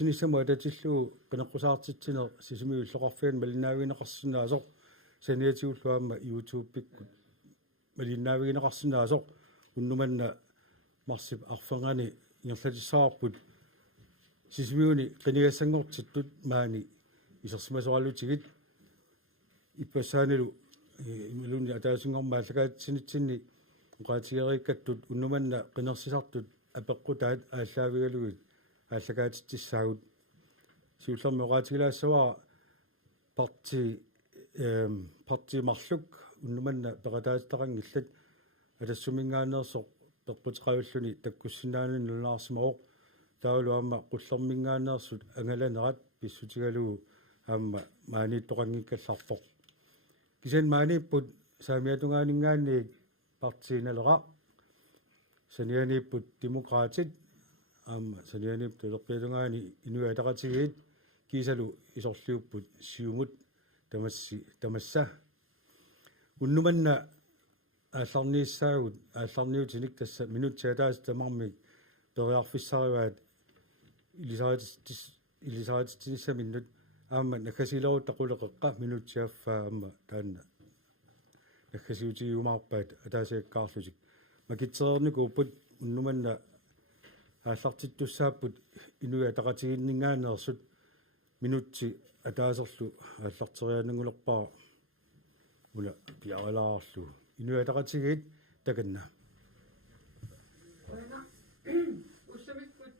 Sinisama atatilluu qinaqqusaarsitsinер sisimiulloqarfian malinnaavинеқарсинааsoq saniatiulluamma YouTube-pikkut malinnaavинеқарсинааsoq unnumanna marsip arfangani ingerlatissaarput sisimiuni qinigassangortittut maani isersimasoralutigit ippasaanilu imiluni ataasingormaallakaatsinitsinni qaatigerikkattut unnumanna qinersisartut apeqqutaat ааllaавигалугит ааллакаатиттиссаагут сиуллерми оqaатигилаассаваа парти марлук уннуманна пеқатаатитақангиллат алассумингаанерсоқ перпутеқавиллуни таккуссинаанин нулаарсимаоқ таулуамма қуллермингаанерсут ангаланерат писсутигалугу аама maaнииттоқангиккалларпоқ кисен maaнииппут саамиатунгаанингааник партииналера санианииппут демократит аама санианиип толерпиатунгаани инуатақатигиит кисалу исорлиуппут сиумут тамасса уннуманна аалларнииссаагут аалларниутиник тасса минутсиатаас тамармик периарфиссариваат илисаатиссаминнут аама накасилерут тақулеқеққа минутсиаффаа аама таанна накасиутигиумаарпаат атаасиаккаарлутик макитсеерникууппут уннуманна ааллартиттуссааппут инуатақатигиннингаанерсут минутси атаасерлу ааллартерианангулерпаа ула пиаралаарлу инуатақатигит таканна уллумиккут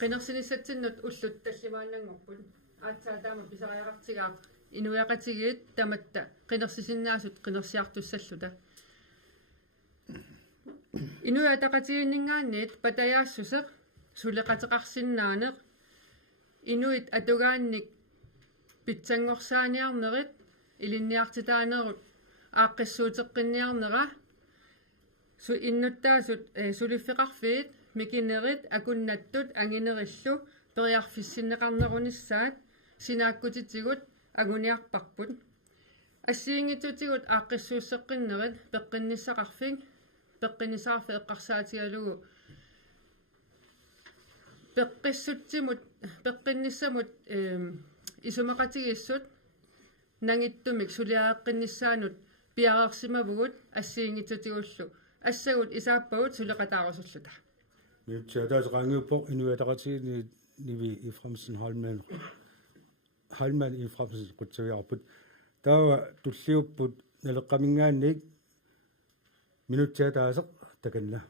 qinерсинissатсиннут уллут таллимааннангорпут аатсаатаама писариақартигаа инуяқатигиит таматта qinерсисиннаасут qinерсиартуссаллута инуятақатигиннингаанниит патаяассусеқ сулеқатеқарсиннаанеқ инуит атугаанник питсангорсааниарнерит илинниартитаанерут ааққиссуутеққинниарнера су иннуттаасут сулиффеқарфиит микинерит акуннаттут ангинериллу периарфиссиннеқарнеруниссаат синааккутитигут агуниарпарпут ассиингитутигут ааққиссууссеққиннерит пеққинниссақарфик пеққинисаарфи эққарсаатигалугу пеққиссутсимут пеққинниссамут исумақатигиссут нангиттумик сулиааққиннissaанут пиарерсимавгут ассиингитутигуллу ассагут исааппагут сулеқатаарусуллута миутсаатаасеқангиуппоқ инуатақатигини ниви ифрамсен хальман ифрамсен қутсавиарпут таава туллиуппут налеққамингаанник минутсиатаасеқ таканна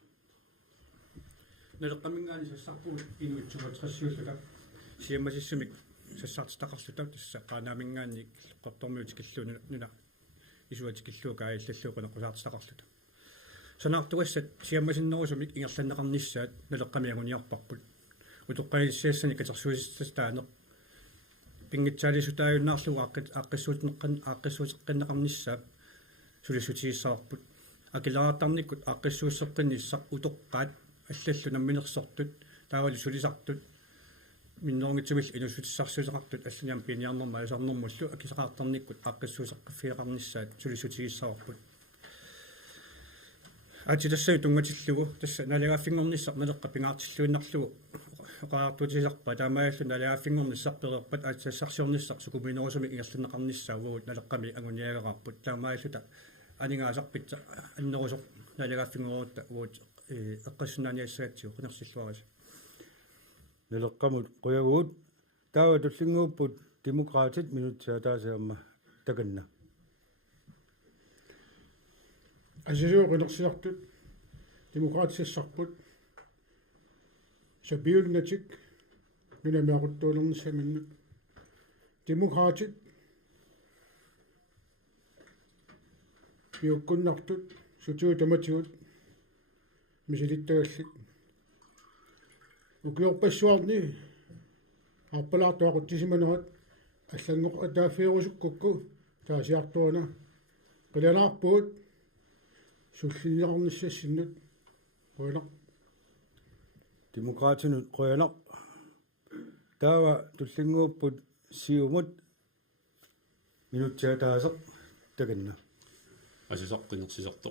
налеққамингаани сассарпугут инуитсугатрассиуллука сиаммасиссумик сассаартитақарлута тасса қаанаамингаанник қортормиутикиллуна нуна исуатикиллука аиллаллуупана қусаартитақарлута санаартугассат сиаммасиннерусумик ингерланнеқарниссаат налеққамиагуниарпарпут утоққаниссаассани катерсуисистаанеқ пингитсаалисутааюннаарлугу ааққиссуутеққиннеқарниссаа сулисутигиссаарпут акилаартарниккут ааққиссууссеққинниссақ утоққаат аллаллу намминерсортут таавали сулисартут миннернгитсумил инусутиссарсусеқартут алланиам пиниарнерма асарнэрмуллу акисақаартарниккут ааққиссуусеққиффиақарниссаат сулисутигиссаарпут атитассау тунгатиллугу тасса налигаффингорниссақ налеққа пингаартиллуиннарлугу оқаартутисарпа таамааллу налигаффингорниссарперерпат аатсассарсиорниссақ сукуминерусуми ингерланнеқарниссаавгут налеққами агуниагараарпут таамааллута анингаасарпитса аннерусоқ налигаффингоруутта уут эққассунаниассаатсиу қинерсиллуарис налеққамут қуягуут таава туллингууппут демократит минутсиатаасаама таканна асисуу қинерсилартут демократиссарпут сабиулнатик нунамиақуттуулерниссаминнут демократит пиуккуннартут сутуу таматигут мисилиттагаллик укиорпассуарни арпалаартуақуттисиманерат аллангоқ атааффиерусуккукку таасиартуана қилалаарпуут суллинниарниссассиннут қуянақ демократинут қуянақ таава туллингууппут сиумут минутсиатаасеқ таканна асисаққинерсисарто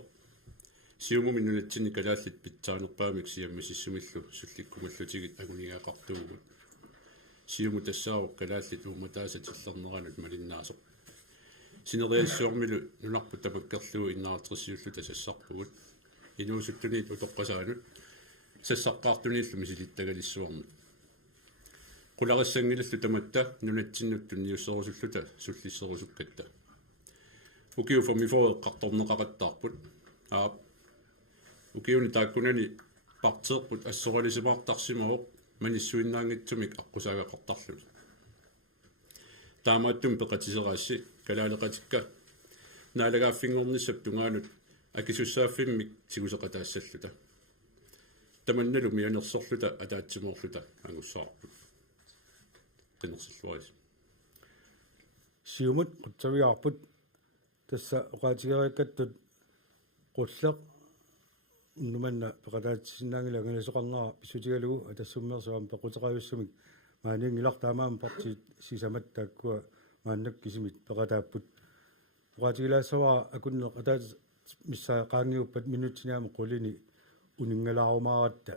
сиумуминнунатсини калааллит питсаанерпаамик сиаммисиссумиллу сулликкумаллутигит агунигаақартуугут сиуму тассаавоқ калааллит ууматаасатиллернеранут малиннаасоқ синериассуармилу нунарпу тамаккерлугу иннаатерсиуллу тассарпугут инуусуттунит утоққасаанут сассаққаартуниллу мисилиттагалиссуарнут qularissanngilullu tamatta nunatsinnuttun niussерусуллута суллиссерусуккатта укиу формифореэққарторнеқаратаарпут укиуни тааккунани партеерпут ассоралисимаартарсимавоқ маниссуиннаангитсумик аққусаагақартарлут таамааттум пеқатисераасси калаалеқатикка наалагааффингорниссап тунгаанут акисуссааффиммик сигусеқатаассаллута таманналу мианерсорлута атаатсимоорлута ангуссаарпут qinnersillуарис сиумут qutsaviarput тасса оqaatigeриаккаттут qulleq нуманна пеқатаатсиннаангила ганасоқарнера писсутигалугу атассуммерсуам пеқутеқависсумик maaнингилар таамаам парти сисамат тааккуа мааннак кисимит пеқатааппут оqaatiгалаассаваа акуннеқ атаат миссаақаангиуппат минутсинаама qulini унингалаарумааратта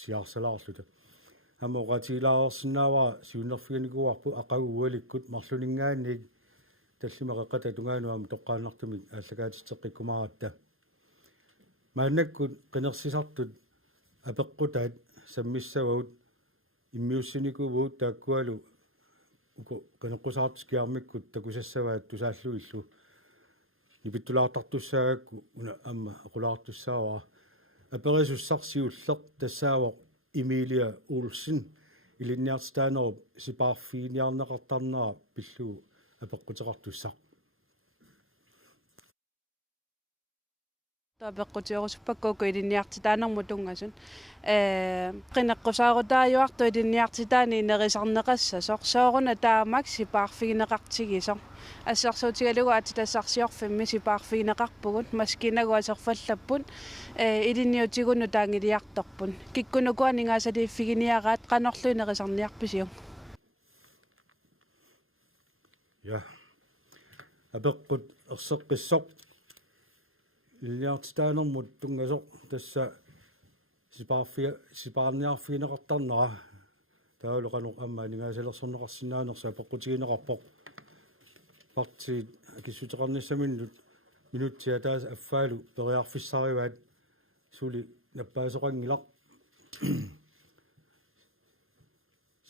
сиарсалаарлута амоqatiilaarsinaава сиуннерфиганикуарпу ақагуаликкут марлунингаанник таллимақақата тунгааnuam тоққааннартумик ааллагаатитеққиккумааратта мааннаккут қинерсисартут апеққутаат саммиссавагут иммиуссиникувуут тааккуалу уко канеққусаартискиармиккут такусассаваат тусааллуиллу нипиттулаартартуссаагакку уна амма aqulaartussaаваа аперисуссарсиуллеқ тассаавоқ Emilia Olsen илинниартитааnerup сипаарфиниарнеқартарнера пиллугу апеққутеқартуссақ таапеққутиорусуппаккуукку илинниартитаанерму тунгасун qinneqqusaarutajjuartu ilinniartitaani nerisarneqassasor sooruna taamaak sipaarfigineqartigisor ассарсуутигалугу атитассарсиорфимми сипаарфигинеқарпугут маскинагу асерфаллаппут илинниутигуну таангилиарторпун киккунукуа нингаасалииффигиниараат qanorlui nerisarniarpisiu я апеққут ерсеққиссоқ илинниартитаанермут тунгасоқ тасса сипаарниарфигинеқартарнера таалоқанеқ амма нингаасалерсорнеқарсинаанерса апеққутигинеқарпоқ парти акиссутеқарниссаминнут минутсиа тааса аффаалу периарфиссариваат сули наппаасоқангилар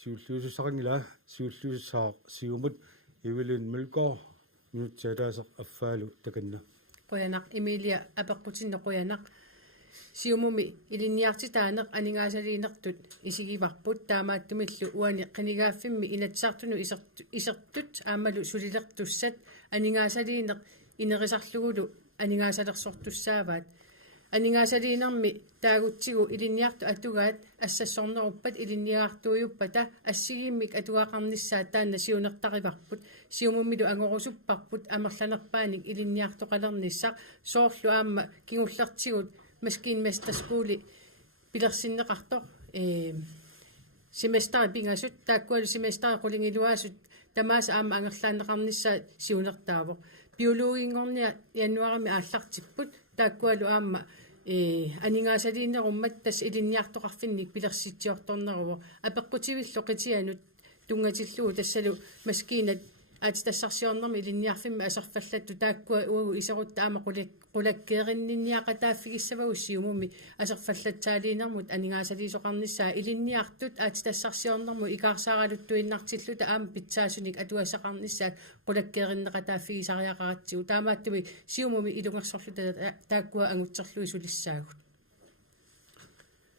сиуллуусуссақангила сиуллууссаа сиумут ивилин милкоо минутсиа тааса аффаалу таканна qoyanaq Emilia апеққутинне qoyanaq сиумуми илинниартитаанеқ анингаасалиинертут исигиварпут таамааттумиллу уани қинигааффимми инатсаартуну исертут аамалу сулилертуссат анингаасалиинеқ инерисарлугулу анингаасалерсортуссааваат анингаасалиинерми таагутсигу илинниарту атугаат ассассорнеруппат илинниаартуйуппата ассигииммик атуаақарниссаа таанна сиунертариварпут сиумуммилу ангорусуппарпут амерланерпааник илинниартоқалерниссаа соорлу аама кигуллертигут маскин местерскули пилерсиннеқартоқ семестер пингасут тааккуалу семестер qulingилуаасут тамаас аама ангерлаанеқарниссаа сиунертаавоқ биологингорниа януарами ааллартиппут тааккуалу аама анингаасалииннеруммат тас илинниартоқарфинник пилерситсиорторнеруво апеққутивиллу қитианут тунгатиллуу тассалу маскинат аатитассарсиорнерми илинниарфимма асерфаллатту тааккуа уагу исерутта аама qulakkeerinninniaqataaffigissavagу сиумуми асерфаллатсаалиинермут анингаасалиисоқарниссаа илинниартут аатитассарсиорнерму икаарсааралуттуиннартиллута аама питсаасуник атуассақарниссаа qulakkeerinneqataaффигисариақаратсигу таамааттуми сиумуми илунгерсорлута тааккуа ангутсерлуи сулиссаагут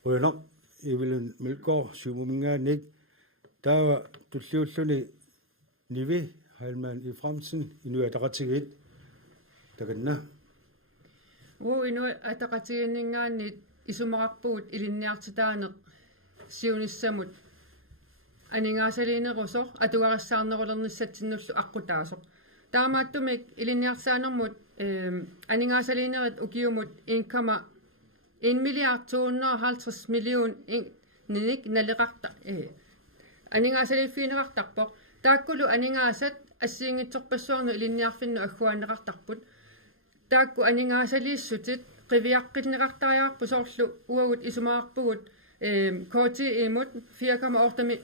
уянақ ивилин милкоо сиумумингааник таава туллиуллуни nivi halman i fremtiden inu ataqatigit takanna ину атақатигиннгаанни исумақарпугут илинниартитааneq сиуниссамут анингаасалиинерусор атугарассаарнерулерниссатсиннуллу аққутаасоq таамааттумик илинниарсаанермут анингаасалиинерит укиумут 1,1 milliard 250 million ник налеқарта анингаасалииффиинеқартарпоq тааккулу анингаасат ассиингитсорпассуарну илинниарфинну аггуанеқартарпут таакку анингаасалииссутит qivиаққиннеқартариарпу соорлу уагут исумаарпугут коти имут 4,8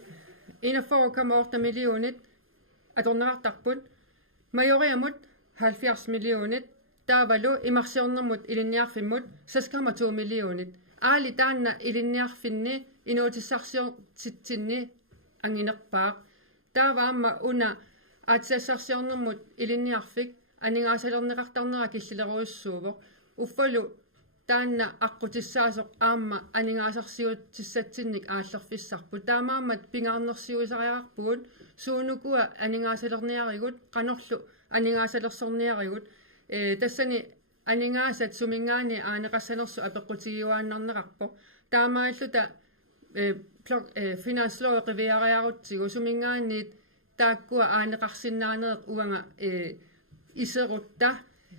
41,8 millionit atornerartarput majoriamut 70 millionit taavalu imarsiornermut ilinniarfimmut 6,2 millionit aali taanna ilinniarfinni inuutissarsiortitsinni anginerpaaq taavaamma una aatissassarsiornermut ilinniarfik aningaasалернеқартарнера киллилеруйуссууво уффалу таанна аққутиссаасоқ аама анигаасарсиутиссатсинник ааллерфиссарпу таамаамат пингаарнерсиуисариарпугут суунукуа анигаасалерниаригут qanorlu анигаасалерсорниаригут тассани анигаасат сумингаани аанеқассанерсу апеққутигиуааннарнеқарпо таамааллута финанслоо қивиариарутсигу сумингаанниит тааккуа аанеқарсиннаанеқ уанга исерутта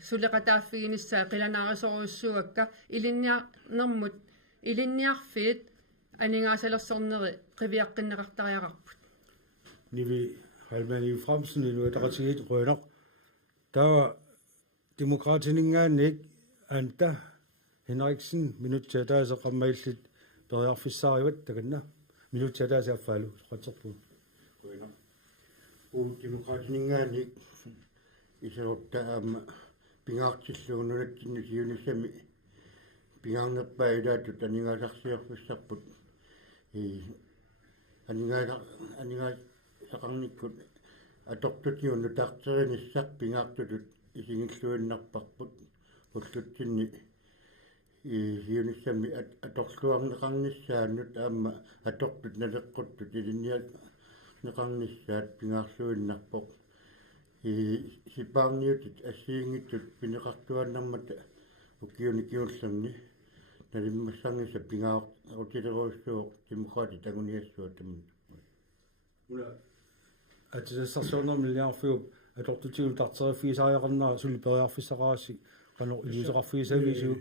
сулеқатааффигиниссаа қиланаарисоруйуссуакка илинниарнэрмут илинниарфиит анигаасалерсорнери қивиаққиннеқартариақарпут Nivi Halmani Fremsen i Nuadaratigit Rønner. Der var demokratiningaannik anta Henriksen minuttiataasa qammaillit periarfissarivat takanna minuttiataasa affalu qaterpu Rønner. Demokratiningaannik iserutta aama pingaartilluunulakkinnu siunissami pingaarnerpaidaatu taningaasarsiorfissarput сақарниккут аторtutiunnu таартеринissaq pingaartutut isingilluinnarparput уллутсинни иунissami аторлуарнеқарнissaannut аама атортут налеққуттут илинниат неқарнissaat pingaarluinnarpoq сипаарниутит ассиингиттут пинеқартуаннармата укиуникиуллерни налиммассарниса пингаа рутилеруйссуоқ демократи тагуниассуатаммут атисассарсуунер миллиарфиуп аторtutiun тартериффисариақарнаа сулипериарфиссараасси qanor ilusaqarfiisavisiu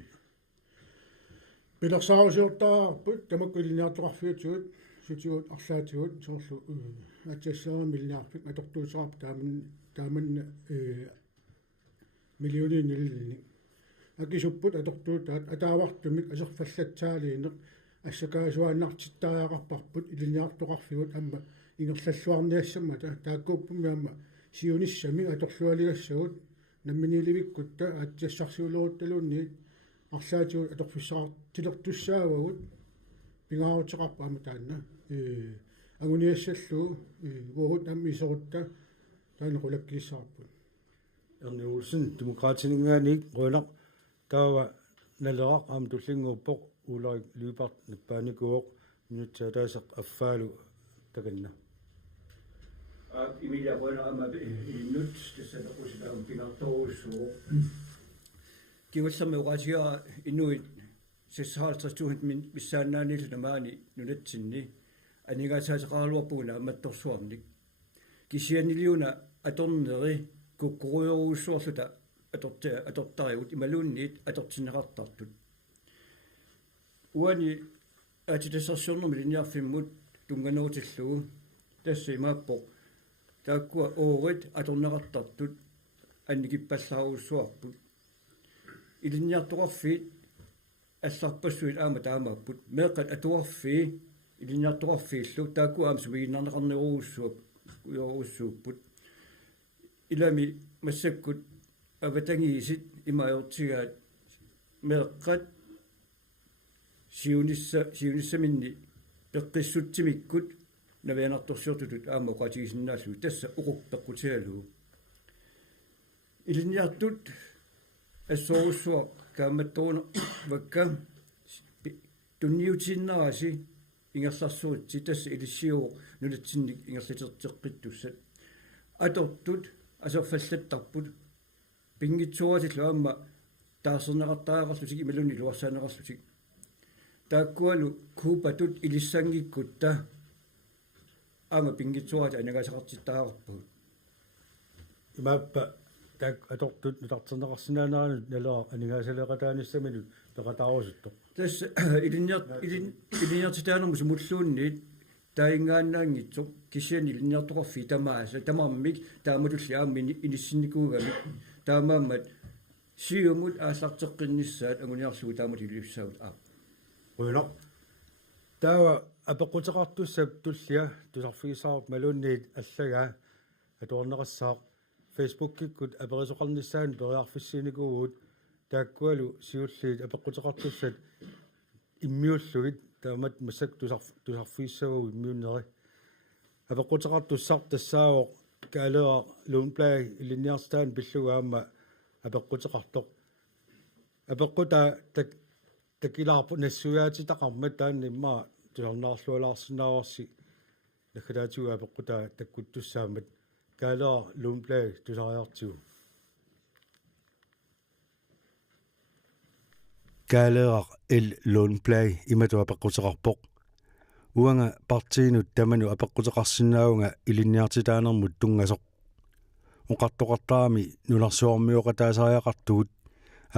пилерсаарусиортаарпут тамаккулиниартоқарфиутсуут сутиут арлаатигут соорлу атсассаа миллиарфик атортуусаарп тааманна миллионинилни акисуппут атортуутаат атаавартумик асерфаллатсаалиинеқ ассакаасуааннартиттариақарпарпут илиниартоқарфигут амма ингерллуарниассамата тааккууппумиамма сиуниссами аторлуалигассагут намминиливиккутта аатсассарсиулерутталуунниит арлаатигут аторфиссаар тилертуссаавагут пингаарутеқарпа аматаанна агуниассаллуу уурут аммисерутта таанеқулаккиссаарпут Erni Olsen demokratiningaannik Rønner taava naleaq aam tullingguuppoq uularik lyupart nappaanikuoq minuttiataasaq affaalu takanna Emilia Rønner ama inut tissaqusitaam pingartorussuu kigullami uqasiga inuit 56.000 min missaannaanillu namaani nunatsinni anigaasaaseqarluarpuguna amattorsuarnik kisianiliuna atorneri kukkuruyoruussuorluta atortarigut imaluunniit atortinneqartartut uani atitassarsiornermi linniarfimmut tunganuutillugu tassa imaappoq taakkua oorit atorneqartartut annikippallaaruussuarput ilinniartoqarfiit алларпассуит аама таамааппут меэкъат атуарфи илинниартоқарфииллу таакку аама суигиннарнеқарнеруussуап уйоруussууппут илами массаккут аватангиисит имаёртигаат меэкъат сиуниссаминни пеққиссутсимиккут навианарторсиортутут аама оқатигисиннааллу тасса уқуппеққутиалуу илинниартут ассоруссуа kaammattuuna vakka tunniutiinnerasi ingerlarsuut tassa ilissiu nulitsinnik ingerliterteqqittussat atortut aserfallattarput pingitsuatillu aamma taarserneqartaaqarlusik imalunni luarsaaneqarlusik taakkualu kuupatut ilissangikkutta aama pingitsuati anagaasaqartittaaqarput imappa tak atortut nutarterneqarsinaaneranu nalaa anigaasaleqataanissaminut peqataarusuttoq tässä ilinniartitaanermu sumulluunniit taingaannaangitsoq kisiani ilinniartoqarfi tamaasa tamammik taamatulli aammi inissinnikууgamik taamaammat siumut aallarteqqinnissaat anguniarlugu taamat ilissaavut Rønner taava апеккутеқартуссап туллиа тусарфигисаарут малуунниит аллагаа атуарнеқассаақ Facebook-киккут аперисоқарниссаан периарфиссиникуугут тааккуалу сиуллиит апеккутеқартуссат иммиуллугит таамат массак тусарфигиссагуу иммиуннери апеккутеқартуссар тассаавоқ каалеа луунплаа илинниарстаан пиллугаама апеккутеқартоқ апеккута такилаарпу нассуяатитақармат тааннимма тусарнаарлуалаарсинааруарси наккалаатиуа апеккута таккуттуссаамат каалеа луунплаа тусариартигу каалеа ил луунплаа имату апеккутеқарпоқ уанга партиинут таману апеккутеқарсинаагунга илинниартитаанермут тунгасоқ оқартоқартаами нуларсуармиоқатаасариақартугут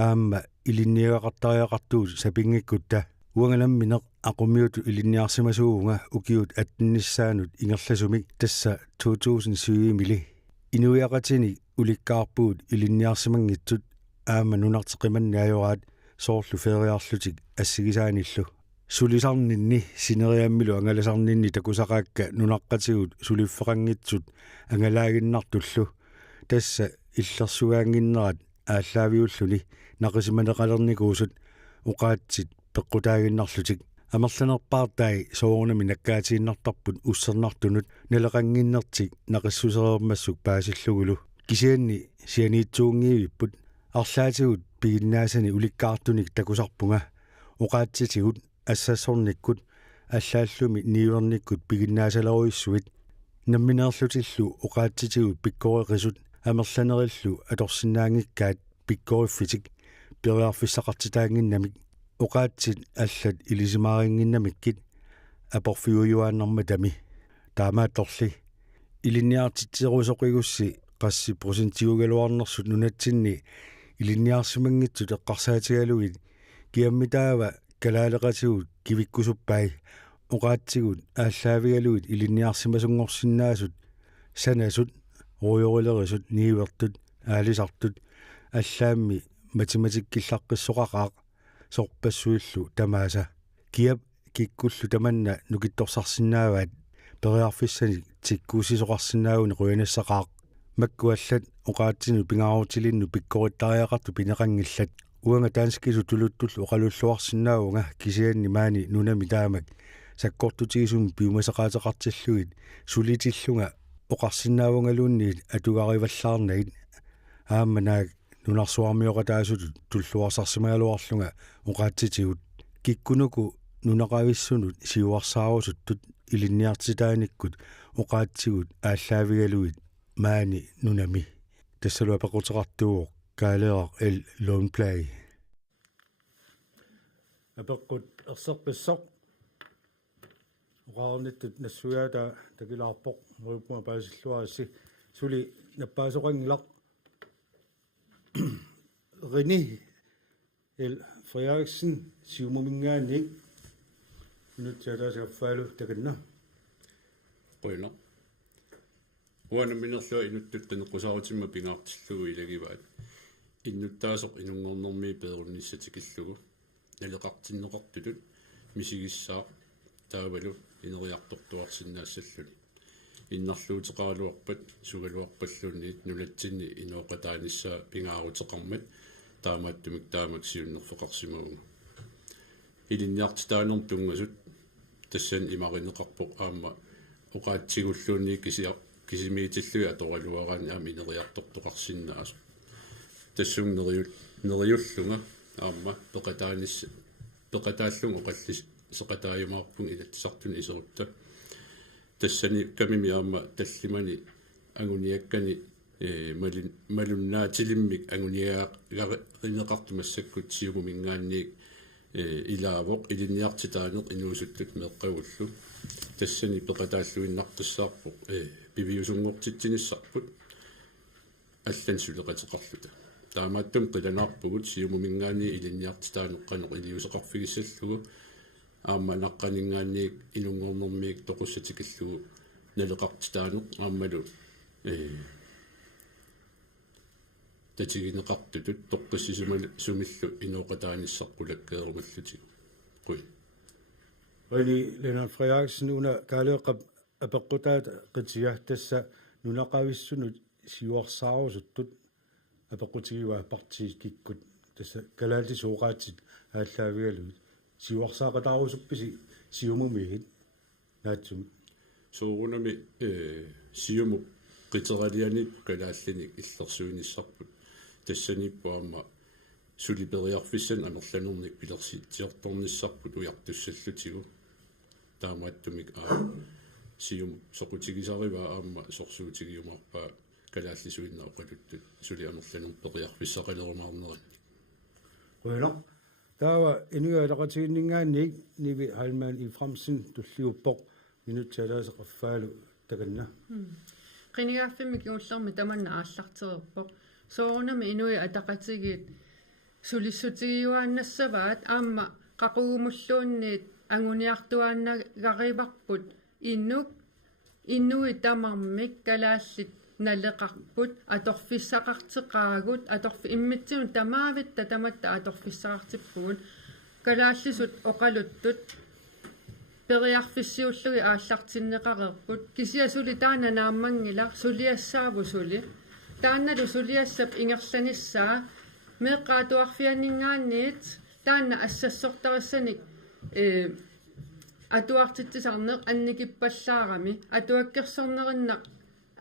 аама илинниагақартариақартуут сапингиккутта уангаламминеқ ақумиуту илинниарсимасуугунга укиут аттинниссаанут ингерласумик тасса 2007 мили инуиақатини уликкаарпуут илинниарсимангитсут аама нунартеқиманнаажораат соорлу фериарлутик ассигисааниллу сулисарнинни синериаммилу ангаласарнинни такусақаакка нунаққатигут сулиффеқангитсут ангалаагиннартуллу тасса иллерсугаангиннерат ааллаавиуллуни нақисиманеқалерникуусут уқаатсит пеққутаагиннарлутик амерланерпаартай соорнами наккаатииннартарпут уссернартунут налеқангиннертик нақиссусереермассук паасиллугулу кисианни сианиитсуунгиивиппут арлаатигут пигиннаасани уликкаартуник такусарпунга уқаатситигут ассассорниккут аллааллуми ниуерниккут пигиннаасалеруиссуит намминеерлутиллу уқаатситигут пиккореқисут амерланериллу аторсинаангиккаат пиккориффитик периарфиссақартитаангиннамик уқаатсит аллат илисимаарингиннамиккит апорфиуюааннэрма тами таамаатторли илинниартитсерусоқигусси қасси процентиугалуарнерсут нунатсинни илинниарсимангитсут эққарсаатигалугит киаммитаава калаалеқатигут кивиккусуппай уқаатсигут ааллаавигалугит илинниарсимасунгорсинаасут санасут руйорилерисут ниивертут аалисартут аллаамми математиккиллаққиссоқақаақ сорпассуиллу тамааса киап киккуллу таманна нукитторсарсинааваат периарфиссани тиккуусисоқарсинаагуни қуянассақаақ маккуаллат оqaатсину пингаарутилинну пиккориттариақарту пинеқангиллат уанга таанскису тулуттуллу оқалуллуарсинаагунга кисианни маани нунами таамак саккортутигисум пиумасақаатеқартиллугит сулитиллунга оқарсинаагунгалуунниит атугариваллаарнагит аамманаак нунарсуармиоқатаасутут туллуарсарсимагалуарлунга оqaатситигут киккунуку нунақависсунут сиуарсаарусуттут илинниартитааниккут оqaатсигут ааллаавигалуит маани нунами тассалуа пеқутеқартуоқ каалеақ ил лоунплай апеққут ерсерписсоқ оqaarnittut нассуяата такилаарпоқ руупма паасиллуарисси сули наппаасоқангилақ René El Frederiksen siumumingaanik nutsaataasafaalu takanna qoina uana minerlua inuttut qenequsaarutimma pingaartillugu ilagivaat innuttaasoq inunngornermi peerunnissatikillugu naleqartinneqartutut misigissaa taavalu ineriartortuarsinnaassalluni иннарлуутеқаралуарпат сугалуарпаллуунниит нулатсинни инооқатааnissaa пингаарутеқармат таамааттумик таамак сиуннерфеқарсимауга илинниартитаанерм тунгасут тассан имаринеқарпоқ аама оqaатсигуллуунни кисимиитиллуи аторалуараани аама инериартортоқарсиннаасу тассун нериуллунга аама пеқатааллун оқаллис сеқатааюмаарпун илатсартун исерутта тассани камими аама таллимани агуниаккани малуннаатилиммик агуниаа гаринеқартумассаккут сиумумингаанниик илаавоқ илинниартитаанеқ инуусуттут меққагуллу тассани пеқатааллуиннартассаарпоқ пивиусунгортитсиниссарпут аллан сулеқатеқарлута таамааттум қиланаарпугут сиумумингаани илинниартитаанеққанеқ илиусеқарфигиссаллугу аама наққанингаанниик инунгорнэрмиик тоқуссатикиллугу налеқартитаанеқ аамалу татигинеқартутут тоққиссисумал сумиллу инооқатааниссаққулаккеерумаллутиг қуи Reni Lennart Frederiksen una kaaleqap apeqqutaat qitiga tassa nunaqavissunut siuarsaarusuttut apeqqutigiwa partiikikkut tassa kalaalti suuqaatsit ааллаавигалуит сиуарсаақатаарусупписи сиумумигит наатсум соорунами сиуму қитералианит калааллиник иллерсуиниссарпут тассаниппуама сулипериарфиссан амерланерник пилерсиитсиорторниссарпут уяртуссаллутигу таамааттумик сиум соқутигисарива аама сорсуутигиумарпаа калааллисуиннаа оқалуттут сули амерланер периарфиссақалерумаарнеран Well, tawa inualaqatiginningaannik nivi halmaan i fremsen tulliuppoq minutsalaaseqaffaalu takanna qinigaaffimmik iullermi tamanna aallartererpoq soorunami inui ataqatigit sulissutigiuaannassavaat aamma qaqugumulluunniit anguniartuaannagarivarput innui tamarmik kalaallit naleqarput atorfissaqarteqaagut immitsinun tamaavitta tamatta atorfissaqartippugut kalaallisut oqaluttut periarfissiullugi aallartinneqarerput kisiasuli taana naammangila suliassaavu suli taannalu suliassap ingerlanissaa meeqqaatuarfianingaanniit taanna assassortarissanik atuartitsisarneq annikippallаарami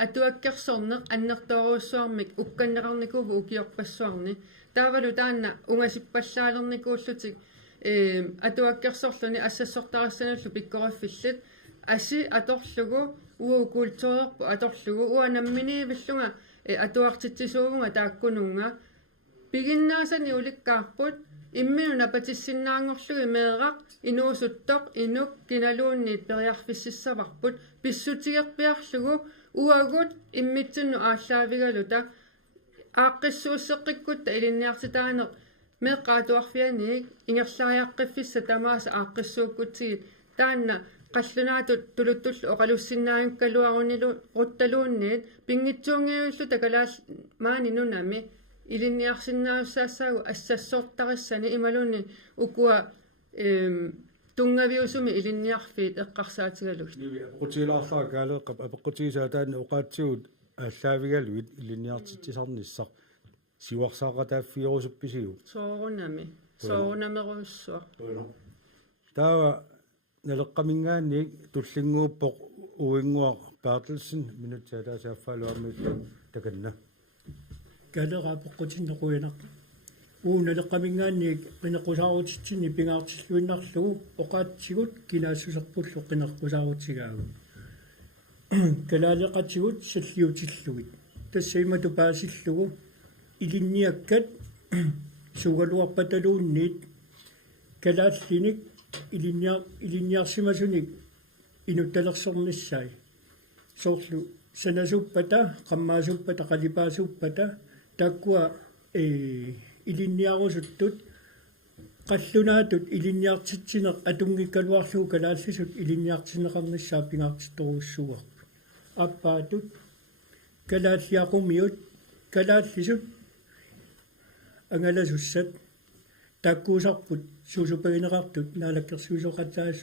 atuakkersorneq annertooruussuarmik ukkanneqarnikugu ukiorpassuarni taavalu taanna ungasippallaalernikullutik atuakkersorluni assassortarissanullu pikkorifillit asi atorlugu uukultoorpu atorlugu uanamminiivillunga atuartitsisuugunga taakkununga piginnaasani ulikkaarput imminu napatissinnaangorlugi meeraq inuusuttoq inuk kinaluunniit periarfississavarput pissutigerpiarlugu uagut immitsinnu aallaavigaluta aaqqissuusseqqikkutta ilinniartitaaneq meeqqaatuarfianiik ingerlaariaqqifissa tamaasa aaqqissuukkutigit taanna qallunaatut tuluttullu oqalussinnaankkaluarunilu ruttaluunniit pingitsuungiullu takalaal maaninunami ilinniarsinnaassaassaagu assassortarissani imalunni ukua tungaviusumi ilinniarfiit eqqarsaatigalugt qutilaarlaa kaaleqqap apeqqutigisaa taanna uqaatsigut ааллаавигалуит илинниартитсисарниссар сиуарсаақатааффиорусупписигу соорунамеруссуа таава налеққамингаанник туллингууппоқ уингуар Bertelsen минутсаалаасааффалуармиллу таканна калерапеққутиннеқуинақ ууналеққамингаанник қинеққусаарутитсини пингаартиллуиннарлугу оқаатсигут кинаассусерпуллу қинеққусаарутигаагу калаалеқатигут саллиутиллугит тассаимату паасиллугу илинниаккат сугалуарпаталуунниит калааллиник илинниарсимасуник инутталерсорниссай соорлу санасуппата қаммаасуппата қалипаасуппата таккуа илинниарусуттут qallunaatut ilinniartitsinеq atungikkaluarlugu kalaallisut ilinniartinneqarnissaa pingaartittoruussuuarput appaatut kalaalliaqumiut kalaallisut angalasussat takkuusarput suusupagineqartut naalakkersuusoqattaas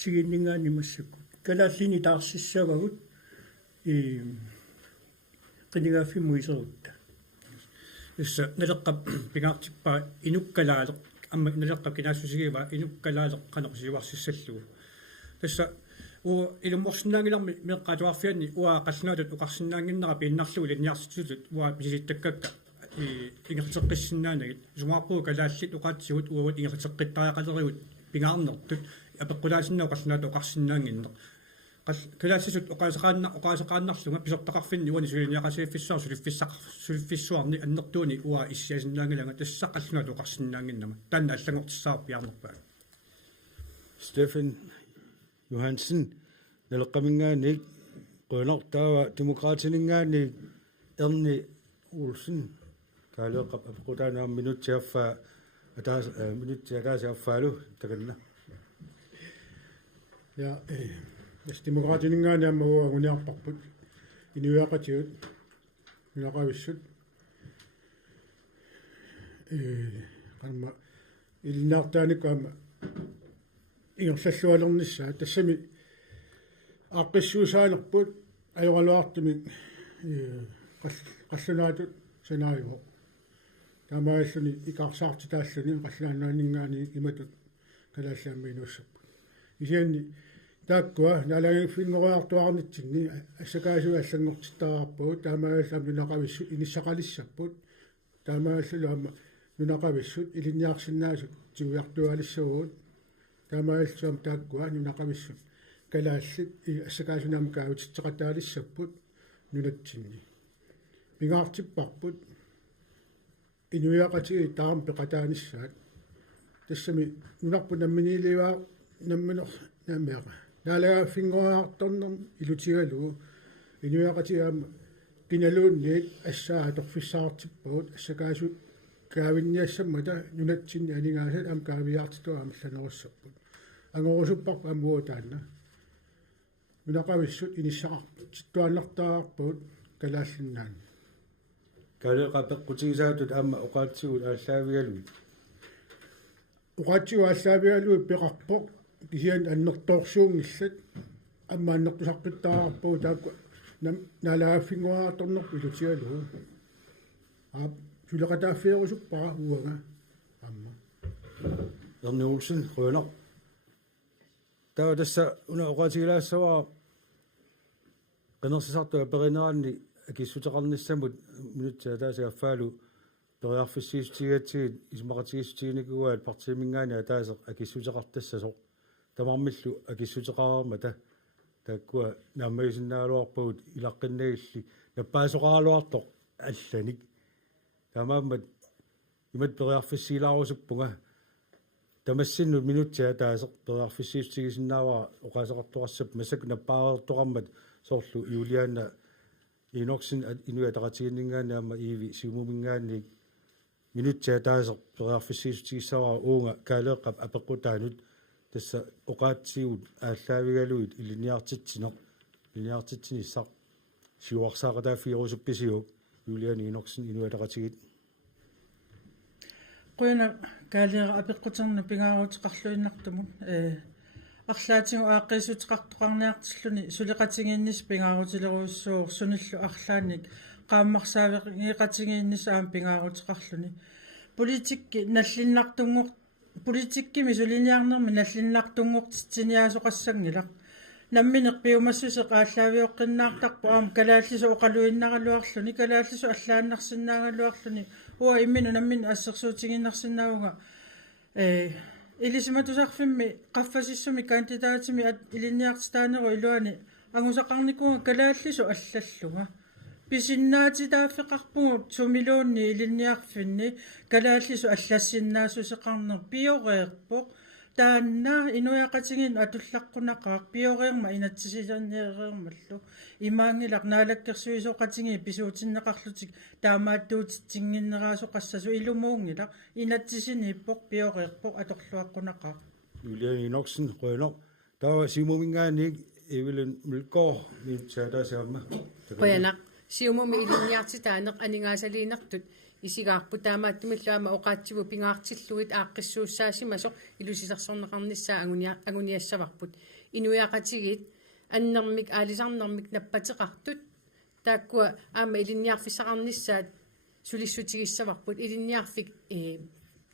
siginningaannimassakut kalaallini taarsissavagut qinigaaffimuiserutta issa naleqqap pingaartippaa inukkalaaleq amma naleqqap kinaasussigivaa inukkalaaleq qanersiuarsissallugu tassa ilumorsinnaangilarmi meeqqaatuarfianni qallunaatut uqarsinnaanginnera piinnarlugu linniarsitutut pisilittakkakka ingerteqqissinnaanagit sumaaquu kalaallit uqaatsigut uagut ingerteqqittaaqalerigut pingaarnertut apeqqulaasinna qallunaatu uqarsinnaanginneq kalaassisut oqaasaqaannarlunga pisortaqarfinni uani suliniaqasiiffissuar suliffissuarni annertuuni uaa issiasinnaangilanga tassaqallunatu oqarsinnaanginnama taanna allangortissaarpiarnerpaa Stefan Johansen naleqqamingaannik qoinertaava demokraatiningaannik erni Olsen kaaleqqap apeqqutaanaam minutiaffaa ataas minutiagaasiaffaalu takanna ja demokraatiningaanaamma uaguniarparput inuiaqatigut naqavissut qamma ilinaartaanikkaama ингерллуалернissaа тассами ааққиссуусаанерпут ajorluartumi qallunaatut scenario таамааллуни икаарсаарти тааллуни қаллаанаанингаани иматут калааллаамминуссаппут исианни тааккуа налагиффингориартуарнитсинни ассакаасуи аллангортиттаараарпут таамааллам нунақависсут иниссақалиссаппут таамааллулаама нунақависсут илинниарсинаасут тигуяртуалиссагуут таамааллуам тааккуа нунақависсут калааллит ассакаасунаама каавитсеқатаалиссаппут нунатсинни пингаартиппарпут инуяқатиги таам пеқатааниссаат тассами нунарпу намминиливаа намминер наммеqa наалага фингориарторнерм илутигалуу инуяқатигаама киналуунниит ассаа торфиссаартиппагут ассакаасут каавинниассаммата нунатсинни анингаасат ам каавиаартитуа амлланеруссаппут ангорусуппарпа амуутаанна нунақависсут иниссақарпут ситтуаннартаарпут калааллиннаан калеқапеққутигисаатут аама оқаатсигут ааллаавигалуи оқаатсигу ааллаавигалуи пеқарпо кисиан аннерторсуунгиллат амма аннертусаққиттаарпуу таакку налааффингуаарторнерпу илутигалуу сулеқатааффиерусуппара уага амма Erni Olsen Rønner таа тасса уна оқаатигилаассаваа qenersisartu aperineraanni akissutеқарниссамут минутсаа таасааффаалу периарфиссиистигатсигит исмақатигиссутигникуаат партимингаани таасеқ акиссутеқартассасоқ тамармиллу акиссутеқараарма тааккуа нааммаисиннаалуарпагут илаққиннагилли наппаасоқаралуартоқ алланик тамааммат имат периарфиссиилаарусуппунга тамассиннут минутсаа таасеқ периарфиссиистигисиннааваа оқаасеқартуқассап масак наппаареэртоқармат соорлу юлиаана иноксин инуятақатигиннгаани аама ииви симумингаани минутсаа таасеқ периарфиссиистигиссаваа уунга каалеэққап апеққутаанут тасса оқаатсигут ааллаавигалуит илиниартитсинессақ сиуарсаақатааффиерусупписиук юлиаани иноксин инуятақатигит quyana kaaliera apiqquterna pingaaruutiqarluinnartumut арлаатигу ааққиссутеқартоқарниартиллуни сулеқатигииннис пингаарутилеруссуур суниллу арлааник qaammarsaaveqiqatigииннис аам пингаарутеқарлуни политикки наллиннартунгор политиккими сулиниарнерми наллиннартунгортитсиниаасоқассангилақ намминеқ пиумассусеқ ааллаавиоққиннаартарпу аам калааллису оқалуиннаралуарлуни калааллису аллааннарсиннаагалуарлуни уа иммину наммин ассерсуутигиннарсиннаауга илисиматусарфимми qaffasissumi кандидаатими илинниартитаанеру илуани ангусақарникунга калааллису аллаллуга писиннаатитааффеқарпугут сумилуунни илинниарфинни калааллису аллассиннаасусеқарнер пиореерпоқ таанна инуяқатигин атуллаққунақаақ пиореерма инатсисисаннеерермаллу имаангилақ наалаккерсуисоқатиги писуутиннеқарлутик таамааттуутиттингиннераасоқассасу илумуунгилақ инатсисиниппоқ пиореерпоқ аторлуаққунақаақ юлиани иноксин Rønner таа симумингаани эвилен милкоо нитсаатаасаама quyana siumumi iliniartitaanеқ анингаасалиинартут исигаарпу таамааттумиллаама оқаатсигу пингаартиллуит ааққиссууссаасимасоқ илусисарсорнеқарниссаа агуниассаварпут инуяақатигит аннермик аалисарнермик наппатеқартут тааккуа аама илинниарфиссақарниссаат сулиссутигиссаварпут илинниарфик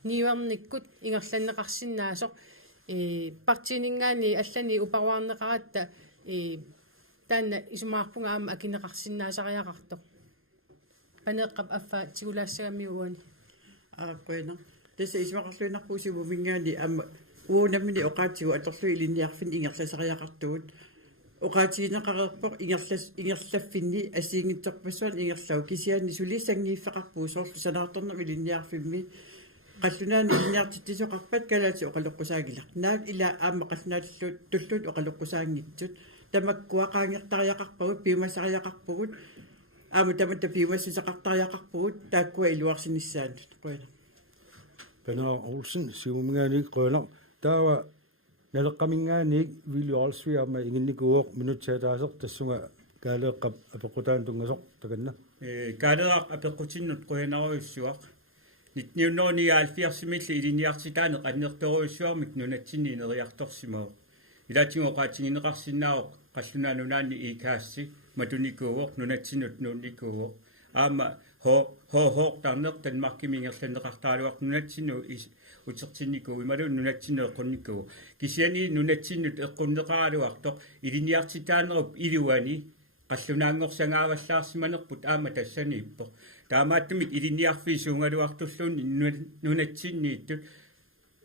ниуерниккут ингерланнеқарсиннаасоқ партинингаани аллани упаруарнеқаратта таанна исумаарпунга аама акинеқарсиннаасариақартоқ панеққап аффа тигулаассагамиуани quyana тасса исмақарлуинарпуусиву мингаани аама уунаммини оқаатигу аторлуи илинниарфин ингерласариақартугут оқаатигинеқарерпоқ ингерлаффинни асиингитсорпассуан ингерлау кисиаанни сулиссангииффеқарпуу соорлу санаарторнер илинниарфимми qallunaani iliniartittisoqarpat kalaati oqaloqqusaagilar naak ila aamma qallunaalluu tullut oqaloqqusaangitsut tamakkuaqaangertariaqarpagut piumassariaqarpugut aama tamatta piumassisaqartariaqarpugut taakkua iluarsinissaanut qoina Benner Olsen simumингаани Rønner таава налеққамингаани вилуарсуиарма ингинникууоқ минутсаатаасеқ тассунга каалеэққап апеққутаан тунгасоқ таканна каалеэқ апеққутиннут quyanaruissuaq нитниуннернигаалфиарсимилли илиниартитаанеқ аннерторуйссуармик нунатсинни инериарторсимао илаатингоқаатингинеқарсиннаавоқ қаллунааnunaanni иикаасси матуникууоқ нунатсинут нуунникууоқ аама хоо танмаркимингерланеқартаалуақ нунатсину утертинникуу ималу нунатсину эққунникуу кисиани нунатсиннут эққуннеқаралуартоқ илиниартитаанеруп илуани қаллунаангорсангааваллаарсиманерпут аама тассанииппо таамааттумик илиниарфисуунгалуартуллуунни нунатсиннииттут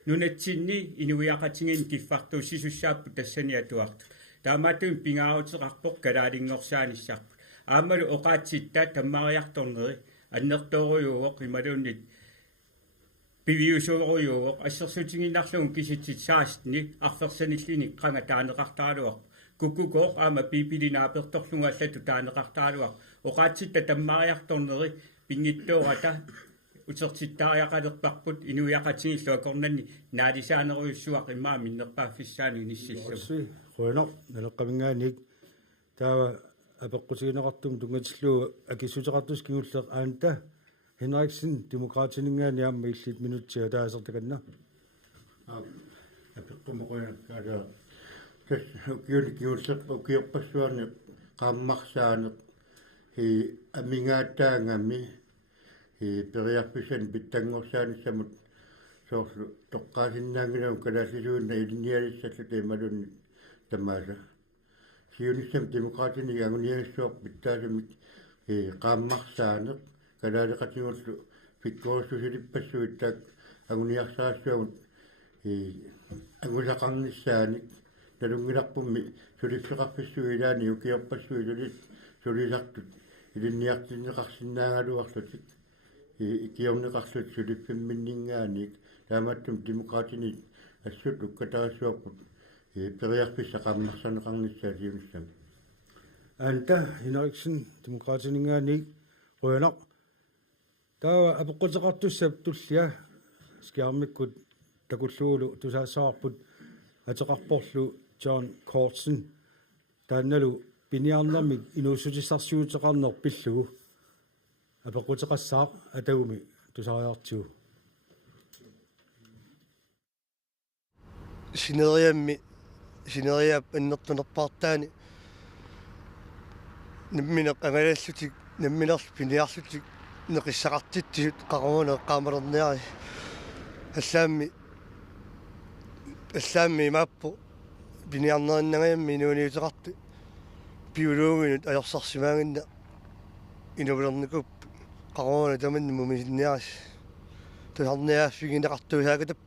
нунатсинни инуиақатингин киффартуу сисуссааппу тассаниатуарту таамааттум пингаарутеқарпоқ калаалингорсааниссарпу аамалу оқаатситта таммариарторнери аннерторуйууоқ ималууннит пивиусууруйууоқ ассерсутингиннарлугун киситсит саастни арферсаниллини қанга таанеқартаалуақ куккукооқ аама пипилинааперторлунга аллату таанеқартаалуақ оқаатситта таммариарторнери пингиттоората утертиттаариақалерпарпут инуиақатингиллуа корнанни наалисаанеруйуссуақ иммаа миннерпааффиссаани ниссиллу қойнер налеққамингааник таава апеққутигинеқартум тунгатиллуу акиссутеқартус кигуллеқ аанта Henriksen демократинингаани аама иллит минутсиа таасертаканна апеққумоқуянаккаала тас киуллеққу киорпассуарни qaammarsaanеқ амингааттаангами периарписан питтангорсааниссамут соорлу тоққаасиннаангилау калаасилуунна илиниалиссаллу таималунни тамааса сиунissam демократини агуниассуар питтаасамик qaammarsaanеқ калаалеқатигорлу пиккоорсусилиппассуиттаак агуниарсаассуагут агулақарниссааник талунгиларпумми сулиффеқарфиссуилаани укиорпассуилулит сулилартут илинниартиннеқарсиннаагалуарлутик икиорнеқарлут сулиффимминнингааник таамааттум демократини ассут уккатарассуарпут периарписсақаммарсанеқарниссаа сиунissam аанта Henriksen демократинингаани қойнақ таава апеққутеқартуссап туллиа скиармиккут такуллуулу тусаассаарпут атеқарпорлу John Courtson таанналу пиниарнэрмик инуусутиссарсуутеқарнер пиллугу апеққутеқассаа атауми тусаариартигу синериап аннертунерпаартаани намминеқ ангалаллутик намминерл пиниарлутик неқиссақартиттисут қаруунеқ qaamalerniari аллаамми мааппу пиниарнериннагамми инуниутеқарту пиулуугинут аёрсарсимаагинна инувлерникуп қарууна таманни мумисинниарис тусарниааффигинеқартуусаагатап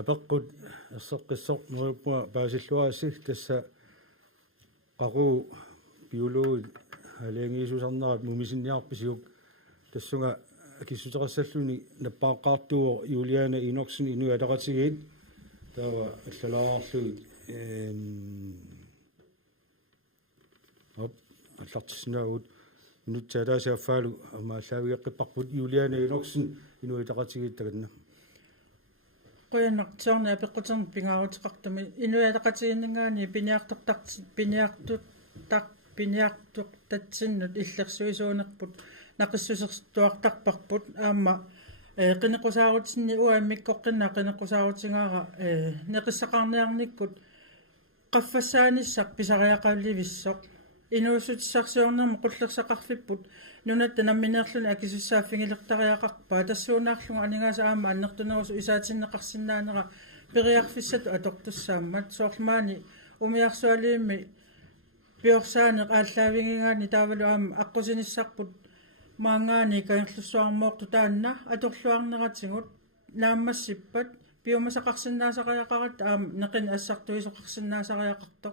апеққут ерсеққиссоқ нуиппуа паасиллуаси тасса қару биологи аленгиисусарнерат мумисинниарписиук тассунга акиссутеқассаллуни наппааққартуо Юлиана Иноксен инуалератигиит таава аллалаарлуги аллартиснаагут минутсаатаасиаффаалу амааллаавиаққиппарпут Юлиана Иноксен инуалератигиит таканна qoyanartiorna apeqquterni pingaarutiqartumi inualaqatiginngaani piniartuqtatsinnut illersuisuunerput naqissusertuartarparput aamma qinequsaarutinni uammikkoqqinna qinequsaarutingaara neqissaqarniarnikkut qaffassaanissaq pisariaqallivissoq inuussutissarsuornermu qullersaqarfipput nunatta nammineerluni akisussaaffingillertariaqarpaa tassuunaarlunga aningaasa aamma annertunerusu isaatinneqarsinnaanera periarfissatu atortussaammat soormaani umiarsualiimmi piorsaane aallavingингаани таавалу аама аққусиниссарпут маангаани каерлуссуармоорту таанна аторлуарнератигут нааммассиппат пиумасақарсинаасақаяқарат аама неқин ассартуисоқарсинаасариақарто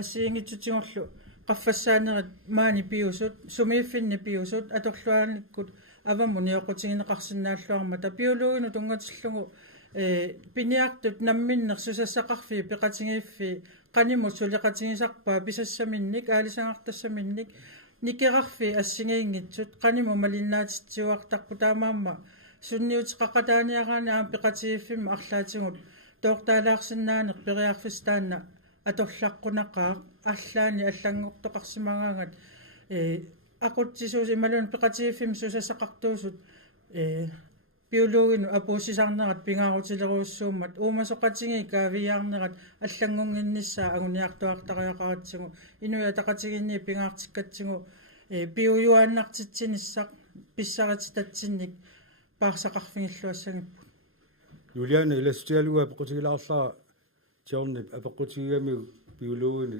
ассиингитсутигорлу qaffassaaneret maani piusut sumiiffinni piusut atorluanikut avammu nioqutigineqarsinnaalluarma tapiuluinu tungatillugu piniartut namminnersusassaqarfi peqatigiiffi qanimu suliqatigisarpaa pisassaminnik aalisangartassaminnik nikerarfi assingiingitsut qanimu malinnaatitsiuartarpu taamaamma sunniutiqaqataaniaraani aam peqatigiiffimma arlaatigut toortaalaarsinnaaneq periarfistaanna аторлаққунақаа аллаани аллангортоқарсимагаангат aqutsisuusi malun peqatiiffim susassaqartuusut biologinu apuussisarnerat pingaarutileruussuummat uumasoqatingi kaaviyaarnerat аллангунгиннissaa агуниартуартариақаратсигу инуя тақатигинни пингаартиккатсигу биуюааннартитсиниссақ писсарати татсинник паарсақарфигиллуассагиппут Juliana ilastиалуа пеқутигилаарлаа тиорнип апеқутигигами биологини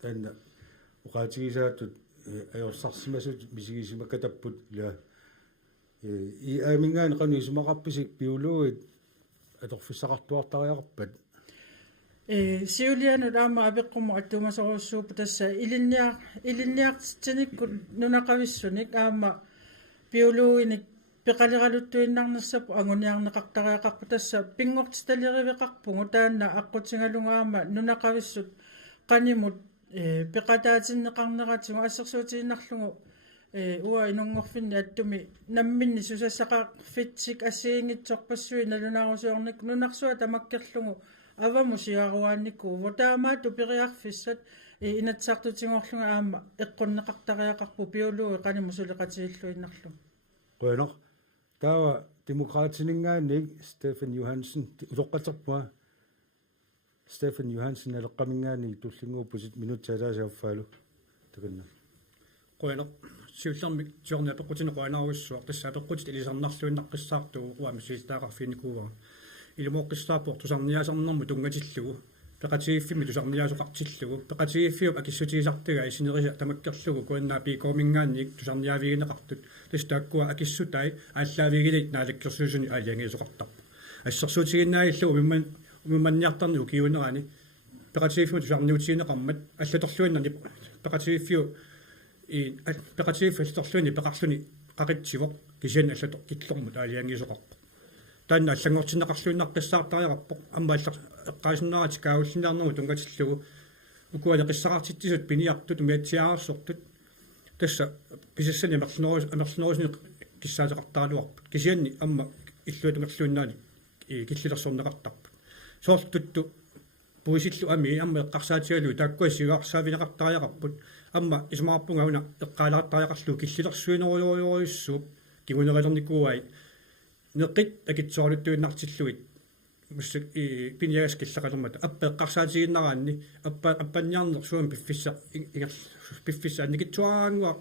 таанна уqaатигисааттут аёрсарсимасут мисигисимаккатаппут ила и амингаани қану исумақарписи биологит аторфиссақартуартариақарпат сиулиану таама апеққуму аттумасоруссуупу тасса илинниартитсиниккут нунақависсуник аама биологиник пеқалералуттуиннарнассапу агуниарнеқартариақарпу тасса пингортиталеривеқарпугу таанна аққутингалунгаама нунақависсут қанимут пеқатаатиннеқарнератигу ассерсуутииннарлугу уа инунгорфинни аттуми намминни сусассақарфитсик ассиингитсорпассуи налунаарусуорник нунарсуа тамаккерлугу аваму сиаруаанникку вотаамаату периарфиссат инатсаартутингорлунга аама эққуннеқартариақарпу биолуи қаниму сулеқатигиллуиннарлу qoynoq tawa demokraatiningaanik Stefan Johansen utoqqaterpua Stefan Johansen aleqqamingaani tullinguupusit minutsalaasiaffaalu takanna qoynoq siullermik tiorna pequtini qoanaaruissuaq tassa pequtit ilisarnarluinnaqqissaartugu uami siistaqarfinikuuga ilumuoqqissaapuor tusarniasarnermu tungatillugu peqatigiffimi tusarniasuqartillugu peqatigiffiup akissutiisartiga isinerisa tamakkerlugu kuannaa piikomingaannik tusarniavigineqartut tastaakkua akissutai ааllaавигилит наалаккерсуусуни аалиангиисоқартарпу ассерсуутигиннааллугу умимманниартарни укиунерани peqatigiffimu tusarniutiинеқармат аллаторлуиннани peqatigiffiu peqatigiffi аллаторлуини пеқарлуни қақитсивоқ кисиан аллатор киллормут аалиангиисоқарпу таанна аллангортинеқарлуиннаққиссаартариақарпоқ амма эққаасиннерати кауллинаарнеру тунгатиллугу укуале қиссақартиттисут пиниартут умиатсиаарсортут тасса писассани амерлнерусни киссаатеқартаалуарпут кисианни амма иллуатумерлуиннаани киллилерсорнеқартарпут соорлутту puisitlu ami amma eqqarsaatigalu taakkua sigaarsaavинеқартариақарпут амма исмаарпунгауна эққаалаартариақарлу киллилерсуинеруйоруйуссууп кигунералерникууай неққит акитсоорлуттуиннартиллуит муссак пиниагас киллақалермата аппа эққарсаатигиннараанни аппанниарнер суам пиффисса пиффисса никитсуаангуа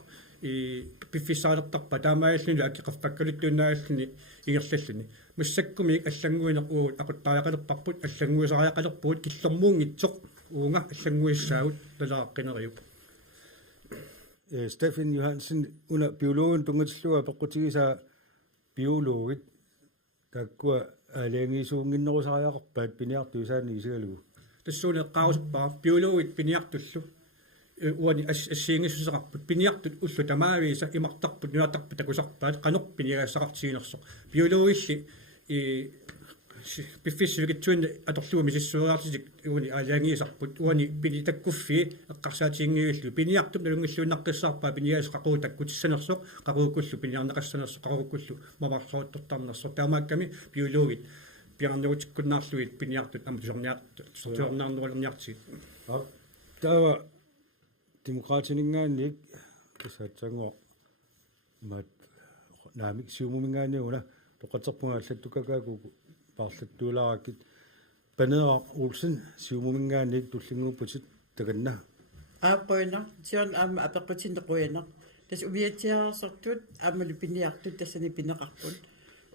пиффиссаалертарпа таамааллуни акиқаффаккалуттуиннаагаллуни игерллаллуни муссаккумик аллангуинеқ уут ақуттариақалерпарпут аллангуисариақалерпуут киллэрмуунгитсоқ уунга аллангуиссаагут талааққинериуп Stefan Johansen una biologen tungatillua peqqutigisaa biologit takkua aaliangiisuunginnerusariaqarpaat piniartuisaani isigalugu тассууни эққарусуппаа биологит пиниартуллу уани ассиингиссусеқарпут пиниартут уллу тамаавииса имартарпут нуатарпут такусарпаат қанеқ пинигассақартигинерсоқ биологилли пиффиссугитсуинни аторлугу мисиссуариартитик уани аалиангиисарпут уани пини таккуффи эққарсаатингиуллу пиниартут налунгиллуиннаққиссаарпаа пинигаас қақуу таккутиссанерсоқ қақууккуллу пиниарнеқассанерсоқ қақууккуллу мамарсоортортарнерсоқ таамаакками биологит пиарнеутиккуннаарлуит пиниартут ама тусорниарнерулерниартиг tawa demokraatiningaanik кисаатсангоо мат наамик сиумумингаaniuna тоқатерпунга аллаттукакааку paarlattuularakit Paneera Olsen siumumingaanik tullingupputit takanna ааппоина сион аама апеққутиннеқуяна тас увиатсиарсортут аамалу пиниартут тассани пинеқарпут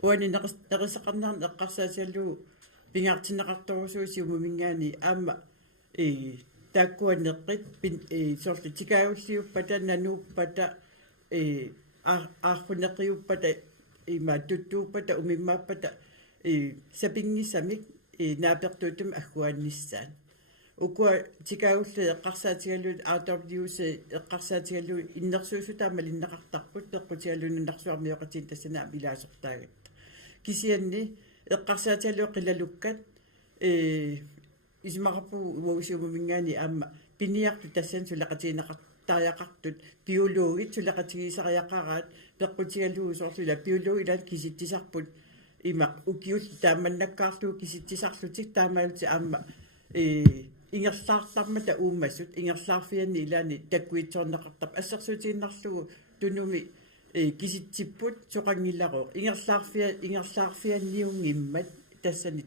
уани нерисеқарнаарн эққарсаасиаллуу пингаартинеқарторусуу сиумумингаани аама тааккуанеққит сорли тикауллиуппата нанууппата аарфунеқиуппата има туттууппата умиммааппата сапингиссамик наапертуутум аггуанниссаан укуа тикаулле эққарсаатигалуут ааторлиусе эққарсаатигалуу иннерсуусутаама линнеқартарпут теққутигалууннарсуармиоқатин тассанаа билаасортаагат кисианни эққарсаатигалуу қилалуккат исмарпу уусиумумингаани аама пиниарту тассан сулеқатиинеқартариақартут биологит сулеқатигисариақараат пеққутигалуу соорлула биологилаат киситтисарпут има укиул тааманнаккаарлуу киситтисарлутик таамаалути аама ингерлаартармата ууммасут ингерлаарфианни илаани таккуитсорнеқартап ассерсуутииннарлугу тунуми киситсиппут соқангилларо ингерлаарфианниунгиммат тассани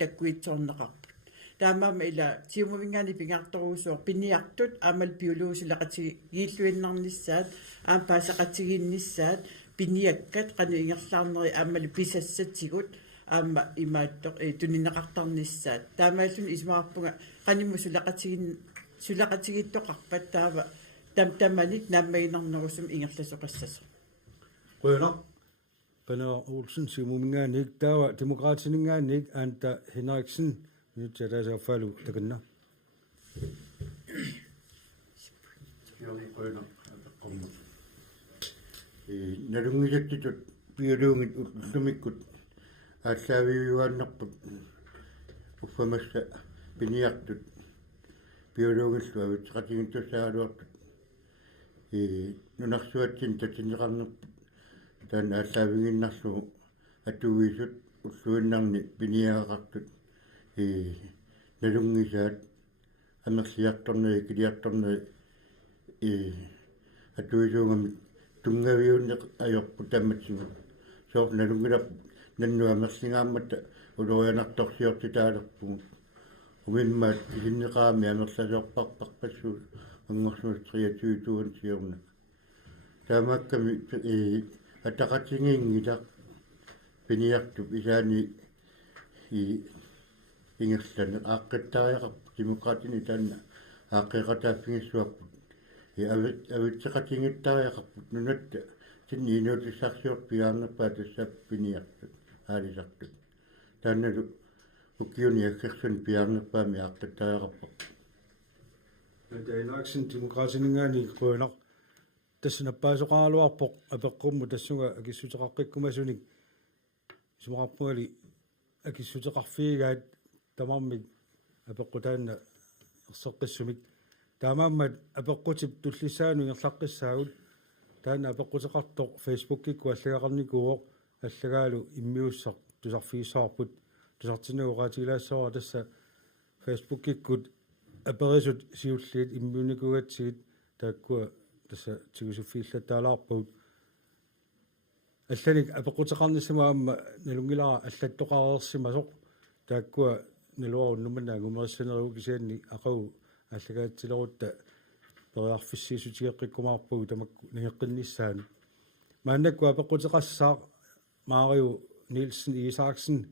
таккуитсорнеқарпут таамаама ила тиумавингаани пингаарторуусуор пиниартут аамал биологисулақати гииллуиннарниссаат аам паасақатигинниссаат пиниаккат қану ингерлаарнери аамали писассатсигут аама имааттоқ тунинеқартарниссаат таамааллун исмаарпунга qaниму сулақатигиттоқарпат таава таманик нааммагинарнерусум ингерласоқассасо qøner Benno Olsen simumingaanik taava demokraatiningaanik Anta Henriksen nyt tatasaaffalu takanna narungisattitut piuluungit ullumikkut аассаавиуаннарпут уффамасса пиниартут биологиллу авитсеқатигинтуссаалуартут нунарсуатсин татинеқарнерпут таан аассаавигиннарлу атууисут уллуиннарни пиниаақартут налунгисаат амерсиарторнери килиарторнери атуисуугами тунгавиуннеқ аёрпу тамматсигу соор налунгилап наннуа мерсингааммата улорианарторсиортитаалерпугу умиммаат кисиннеқаами амерласоорпарпарпассуу ангорсуус 23 сиорна таамаакками атақатингингила пиниартуп исаани ингерлане ааққиттаариақарпу демократини таанна ааққиқатааффигиссуарпут авитсеқатингиттаариақарпут нунатта синни инуутиссарсиор пиаарнерпаа тассаап пиниартут аалисартут таанналу укиуни аккерсун пиаарнерпаами ааққиттаариақарпу Henriksen demokraatiningaanik qøner тассанаппаасоқаралуарпоқ апеққумму тассуга акиссутеқарқиккумасуник сумақарпуали акиссутеқарфиигаат тамармик апеққутаанна ерсеққиссумик таамааммат апеққутип туллисаану ингерлаққиссаагут таана апеққутеқартоқ фейсбуккикку аллагақарникуоқ аллагаалу иммиуссақ тусарфигиссаарпут тусартинагуqaатигилаассаваа тасса фейсбуккиккут аперисут сиуллиит иммиуникугатсигит тааккуа тасса тигусуффииллаттаалаарпагут алланик апеққутеқарниссамаамма налунгилара аллаттоқареерсимасоқ тааккуа налуаруннуманаа гумериссанериу кисианни ақау аллагаатсилерутта периарфиссиисутигеққиккумаарпагу тамакку нагеққинниссаани мааннакку апеққутеқассаа Mario Nielsen Isaksen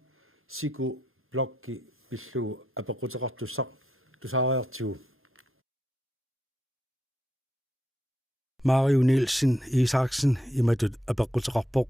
Siku Blokki пиллугу апеққутеқартуссақ тусаариартигу Mario Nielsen Isaksen иматут апеққутеқарпоқ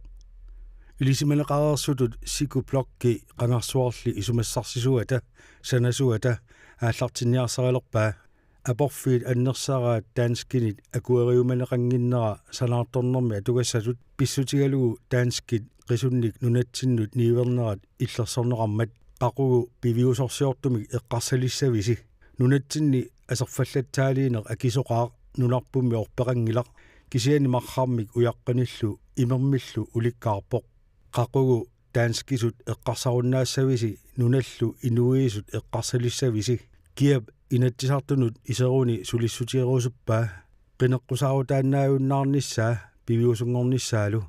илисиманеқарерсутут Siku Blokki қангарсуарли исумассарсисуата санасуата ааллартинниарсарилерпаа апорфиит аннерсараат таанскинит акуэриуманеқангиннера санаарторнэрми атугассатут писсутигалугу таанскит qisунник нунатсиннут нивернерат иллерсорнеқармат қақугу пивиусорсиортумик эққарсалиссависи нунатсинни асерфаллаттаалиинеқ акисоқаа нунарпумми орпеқангилақ кисиани мархармик уяққаниллу имермиллу уликкаарпоқ қақугу таанскисут эққарсаруннаассависи нуналлу инуиисут эққарсалиссависи киап инатсисартунут исеруни сулиссутиерусуппаа qinеққусаарутаанааюннаарниссаа пивиусунгорниссаалу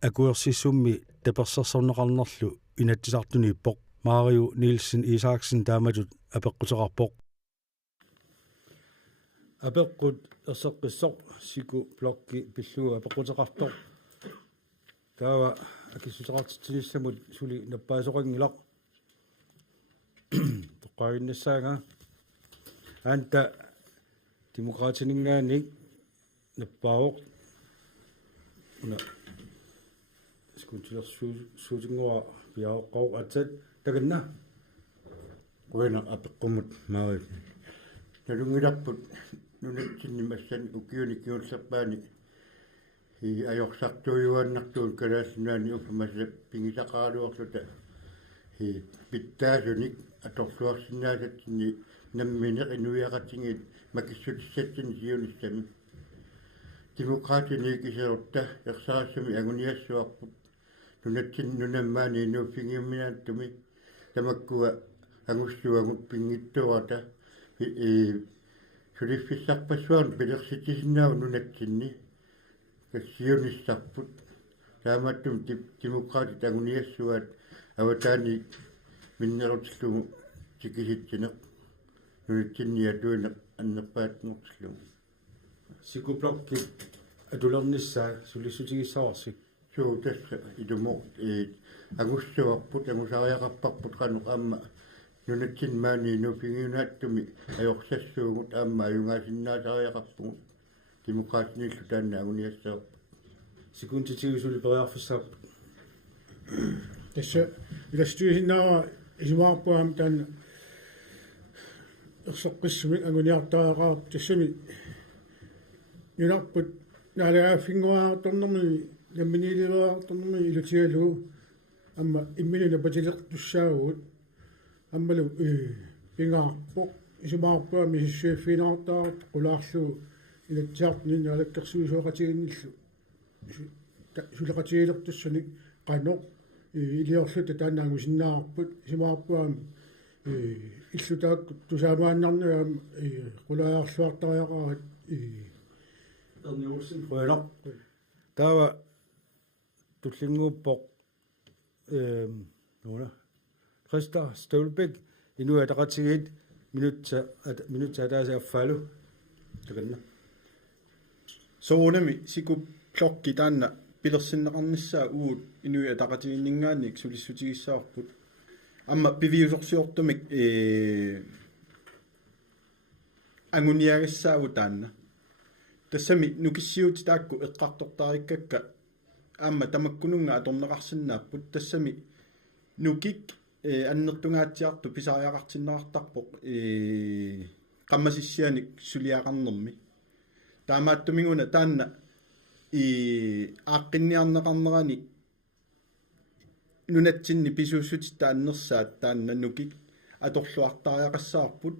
акуерсиссумми таперсерсорнеқарнерлу инатсисартуниппоқ Mario Nielsen Isaksen тааматут апеққутеқарпоқ апеққут ерсеққиссоқ Siku Blokki пиллуга апеққутеқартоқ таава акиссутеқартитсилиссамут сули наппаасоқангилақ тоққаиннассаага анта демократинingaanik наппаоқ уна скунтилерсуутингуа пиаоққау атсат таканна уена апеққумут маавит налунгиларпут нунатсинни массани укиуни киуллерпаани ajorсартуйуаннартуун калаассунаани уффамасса пингисақаалуорлута питтаасуник аторлуарсинаасатсини намминеқ инуиақатингит макиссутиссатсин сиуниссами демократини кисерутта ерсаассами агуниассуарпут нунатсин нунаммаани инуффигиумминааттуми тамаккуа агуссуагут пингиттуата сулиффиссарпассуарн пилерситисиннаау нунатсинни кассиунissarput таамааттум демократи тагуниассуат аватаани миннерутиллугу тикиситсинеқ нунатсинниа туинеқ аннерпаатнертиллугу сикуплокки атулернissaa сулиссутигиссаварсик суу тасса идумо агуссуарпут агусариақарпарпут канеқ аама нунатсин маани нуфигиунааттуми аёрсассуугут аама аюнгаасиннаасариақарпугут демократиниллу таанна агуниассаа сикунтитигисули периарфиссаап tässä ilastuysinnaara isimaarpuam tan ersoqqissumi anguniartaaqaap tassami nunarput naalaaffinguaartornermi namminiililuaartornermi ilutigalu amma imminuna patilertussaagut ammalu pingaarpo isimaarpuam issuiffiinaartaart qulaarlu ilatsiartni naalakkersuusuoqatiginnillu suleqatigilertussanik qanoq илиорлута таанаагусиннаарпут симаарпуам иллутаакку тусаамааннарнуам qulaajorluartariaqarat эрниусин хуалар таава туллингууппоқ нуна Christa Stolbæk инуатақатигит минутта таасааффалу таканна соонами сику плокки таанна пилерсиннеқарниссаа уут инуя тақатигиннгаанник сулиссутигиссаарпут амма пивиусорсиортумик ангуниагассааву таанна тассами нукиссиути таакку эққартортариккакка аама тамаккунунга аторнеқарсинааппут тассами нукик аннертунгаатсиарту писариақартиннеқартарпоқ қаммасиссианик сулиақарнерми таамааттумигуна таанна ааққинниарнеқарнерани нунатсинни писууссутитта аннерсаат таанна нукик аторлуартариақассаарпут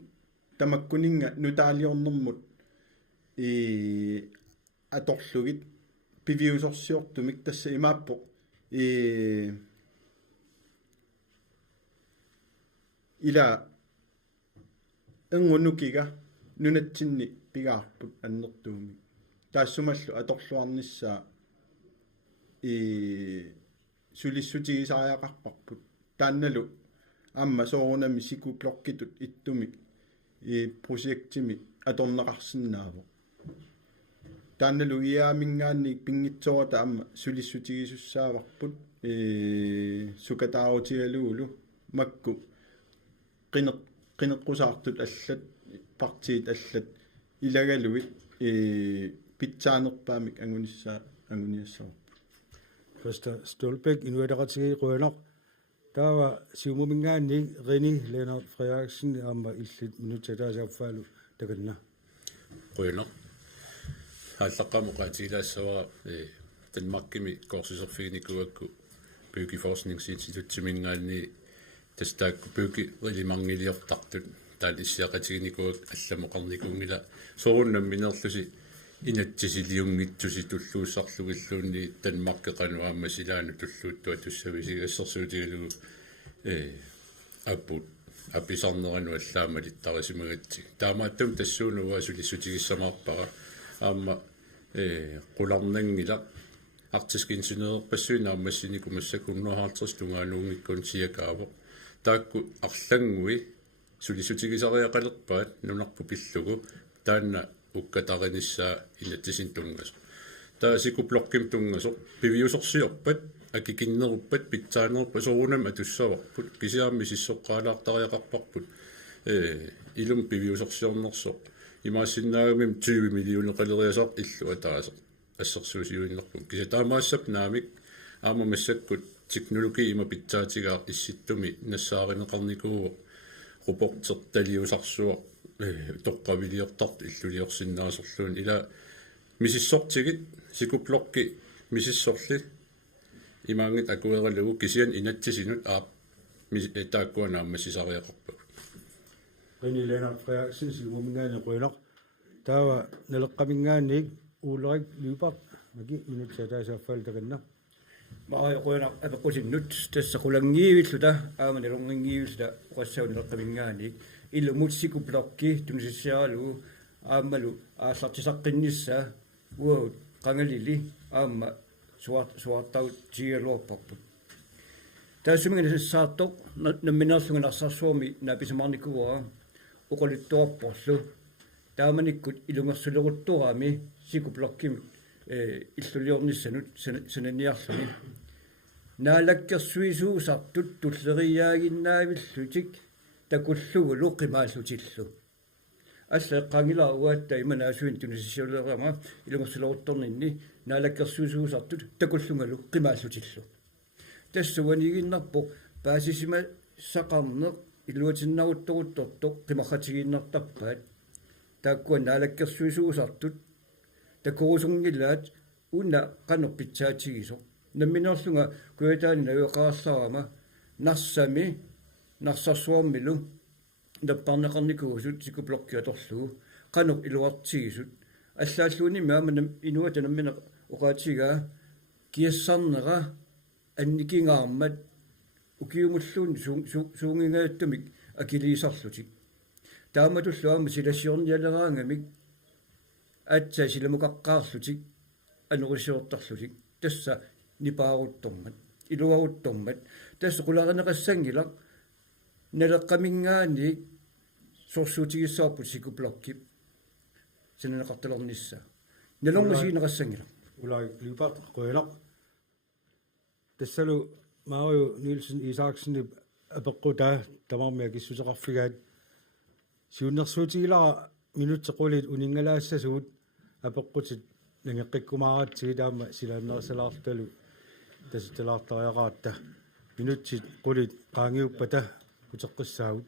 тамаккунинга нутаалиорнэрмут аторлугит пивиусорсиортумик тасса имааппо ила энгунукига нунатсинни пигаарпут аннертууми таассумаллу аторлуарниссаа сулиссутигисариақарпарпут таанналу амма соорунами сикуплоркитут иттуми проектими аторнеқарсинааву таанналу иаамингаанник пингитсоората амма сулиссутигисуссааварпут сукатаарутигалуулу макку qinеққусаартут аллат партиит аллат илагалуит питсаанерпаамик ангуниассаа Christa Stolbæk inuataqatigi quanaq taava siumumингаанни Reni Lennart Frederiksen amma illit minutta taasaaffaalu takanna quanaq аллаққамоқатилаассава Danmarkimi korsiserfiginikuakku byggeforskningsinstituttimingaanni тастаакку пуки рилимангилиортартут таан иссиақатигиникуак алламоқарникунгила сооруннам минерлуси инатсисилиунгитсуси туллууссарлугиллуунни Danmarkеқануаама силаану туллууттуа туссависигассерсуутигалугу аппут апписарнерану аллаама литтарисимагатси таамааттум тассуунуа сулиссутигиссамаарпара аама qulарнангила артискинсинеерпассуина аммассинику массакуннуахаартерс тунгаануунгиккун сиакаавоқ таакку арлангуи сулиссутигисариақалерпаат нунарпу пиллугу таанна уккатариниссаа инатсисин тунгас таасику блокким тунгасо пивиусорсиорпат акикиннеруппат питсаанеруппа соорунам атуссаварпут кисиаамми сиссоққалаартариақарпарпут илум пивиусорсиорнерсо имаассиннаагамим 20 миллион қалериасаар иллу атаасеқ ассерсуусиуиннерпун киса таамаассап наамик аама массаккут технологи има питсаатигаа исситтуми нассааринеқарникуу рупортерталиусарсуа тоққавилиортарт иллулиорсиннаасорлуун ила мисиссортигит сикуплорки мисиссорли имаангит акуералугу кисиан инатсисинут аа тааккуанаамма сисариақарпа Reni Lennart Frederiksen siumumингаани quanaq taava naleqqamingaannik уулерик Lyberg маги минутта таасааффаал таkanna мааяқуинақ апеқусиннут тассақулангиивиллута аамани лонгингиивиллута уқассаунеққамингаани ilumutsikuploqqi tunisissiaralu aammalu aallartisaqqinnissaa uut qangalili aamma suartau tigaluarparput taasumingana sissaartoq namminerlunganarsaarsuumi naapisamarnikuaa uqulittuarporlu taamanikkut ilungersulerutturami sikuploqqimi иллулиорнissanут сананиарлуни наалаккерсуисуусартут туллериаагиннаавиллутик такуллугулу қимааллутиллу алла эққангилаа уаатта иманаасуин тунисиссиулеерама илунгерсулерутторнинни наалаккерсуисуусартут такуллунгалу қимааллутиллу тассуанигиннарпо паасисима сақарнеқ илуатиннарутторутторто қимахатигиннартарпаат тааккуа наалаккерсуисуусартут такуусунгилаат уна канерпитсаатигисо намминерлунга куятаани навеқаарларама нарсами нарсарсуармилу наппарнеқарникуусут сикуплоқкиаторлугу канер илуартигисут аллааллууни маамана инуата наммина уқаатигаа киассарнера анникингаармат укиумуллуун суунгингааттумик акилиисарлутик тааматуллуама силассиорниалераангамик атса силамукаққаарлутик анерисиортарлутик тасса нипааруттормат илуаруттормат тасса қуларинеқассангилақ налеққамингаани сорсуутигиссаарпут сикуплоқкип сананеқарталернissaa налормусигинеқассангилақ улай липат қойлақ тассалу Mario Nielsen Isaksen апеққутаа тамармиа киссусеқарфигаат сиуннерсуутигилара минутсеқулит унингалаассасуут апеққутит нангеққиккумааратсиги таама силааннерсалаарталу тасуталаартариақаатта минутсит қулит qaangiuppata утеққиссаагут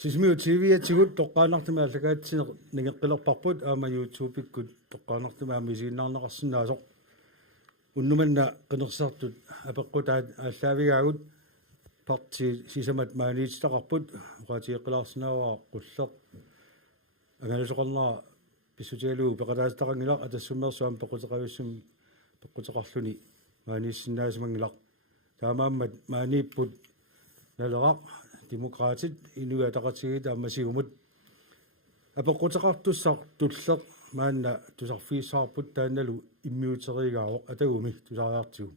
сисмиу тивиатигут тоққаанартима аллагаатсинеқ нигеққилерпарпут аама YouTube-иккут тоққаанартима амисииннаарнеқарсинаасоқ уннуманна қинерсартут апеққутаат ааллаавигаагут парти сисамат maaниититақарпут уқаатиеққилаарсинааваа қуллеқ агалусоқарнаа писсутиалуу пеқалаастақангилақ атассуммерсуам пеқутеқависсум пеқутеқарлуни maaнииссинаасимангилақ таамааммат maaнииппут налерақ демократит инуатақатигит аамасигумут апеқутеқартуссар туллеқ маанна тусарфииссаарпут тааналу иммиутеригаавоқ атагуми тусариартигу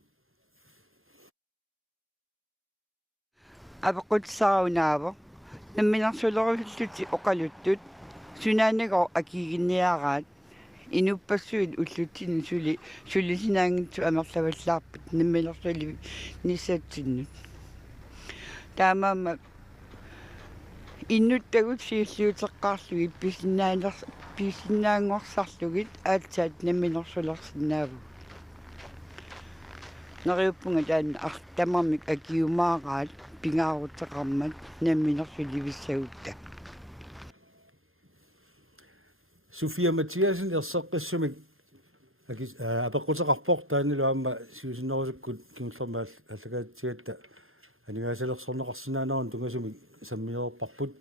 апеқутсаарунааво намминарсулеруллути оқалуттут сунаанагоо акигинниараат инуппассуит уллутсини сулисинаангитсу амерлаваллаарпут намминарсули ниссатсиннут таамаама иннуттагут сииллиутеққарлуги писиннаангорсарлугит аатсаат намминарсулерсинааву нариуппунга таан артамармик акиумаараат пингаарутеқармат намминерсуливиссагутта Sofia Mathiasen ерсеққиссумик акис апеққутеқарпор таанилу аама сиусиннерусуккут кимуллермаа аллагаатсигатта анигаасалерсорнеқарсинаанерун тунгасумик саммиерпарпут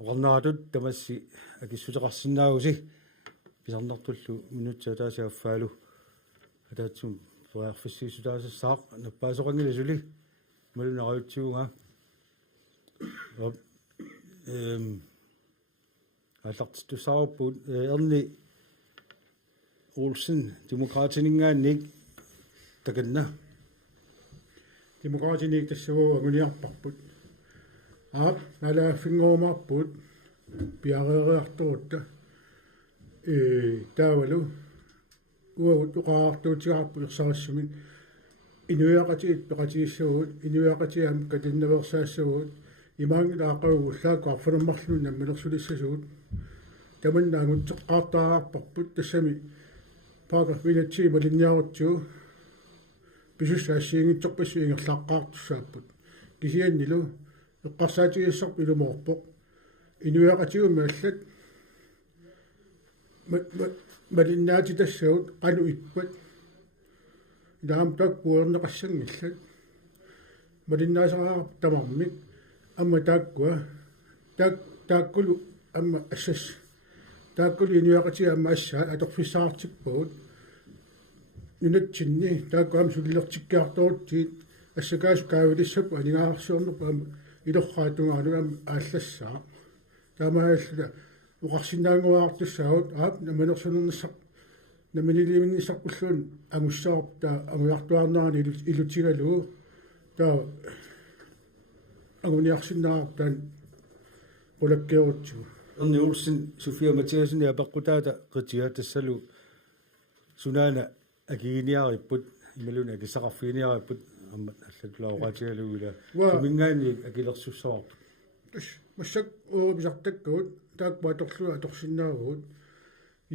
оqarnaatut тамасси акиссутеқарсинаагуси писарнартуллу минутсаатаасиаффаалу атаатсум фуарфиссисутаасассаақ наппаасоқангиласули малунериутсуунга аллартуссаарпут эрни Olsen демократинингаанник таканна демократиник тассагуу агуниарпарпут налааффингоомаарпут пиареериартуутта таавалу уутуqaartuutigaarpu ерсарассумик инуяqatiit пеqatiissагуут инуяqatiам катиннаверсаассагуут имаангилаақагуллааку арфанаммарлуун наммилерсулиссасуут таманнаагутсеққаартаараарпарпут тассами паага вилатсима линниарутсуу писуссаассиингитсорпассу ингерлааққаартуссааппут кисианнилу эққарсаатигиссарпу илумоорпоқ инуяqatiума аллат малиннаати тассагут qalu иппат идаам так пуернеқассангиллат малиннаасараа тамармик амма тааккуа тааккулу амма ассас тааккулу инуяqatiа амма ассаа аторфиссаартиппуут нунатсинни тааккуам суллертиккаартуутсиит ассакаасу каавилиссапу анигаарсуорнерпу илорраатунгаану ааллассаа таамаалла уқарсинаангуаартуссаагут наманерсунернссақ наминилиминнissarpulluun амуссаарпта амуяртуарнаарни илутигалуу таа агуниарсиннаарптан qulakkiurutsugu Erni Olsen Sofia Mathiasen ja paqutaata qitiga tassalu sunaana akiginiaripput imaluna akisaqarfiiniaripput amma allatulauqatigaluula kumingaani akilersussaarput массак уурбисартаккуут таакпааторлуа аторсиннаагуут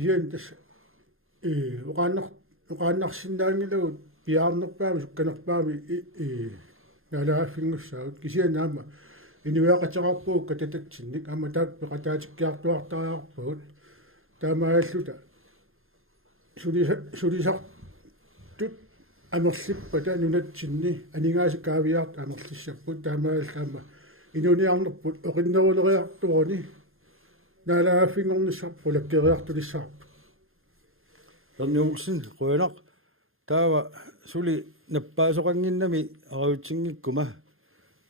иан тас оqaannarsinnaangilagut piaarnerpaami sukkanerpaami налааффингуссаагут кисианаама инуяqatiqarpuuk катататсинник амма таак пеqataatikkиартуартариарпуут таамааллута сулисартут амерлиппата нунатсинни анигааси каавиарт амерлиссаппут таамааллаама инуниарнерпут оқиннерулериартурони налааффингорнissarpu лаккериартулиссаарпу Erni Olsen qуянақ таава сули наппаасоқангиннами ариутсингиккума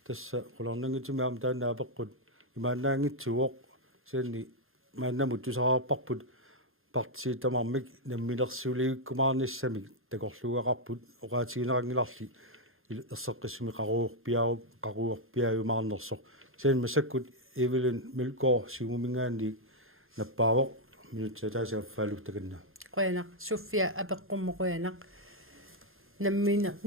тасса qulornangitsumiam тааннаапеққут имааннаангитсуоқ сианни мааннамут тусараарпарпут партиитамармик наммилерсулигиккумаарниссамик такорлугақарпут оqaатигинерангиларли ерсеққиссуми qaruurpiaayumаарнерсоқ сиан массаккут Evelyn Melgaard сигумингаанни наппаавоқ минутсатаасиаффаалук таканна qуянақ Sofia апеққуммоқуянақ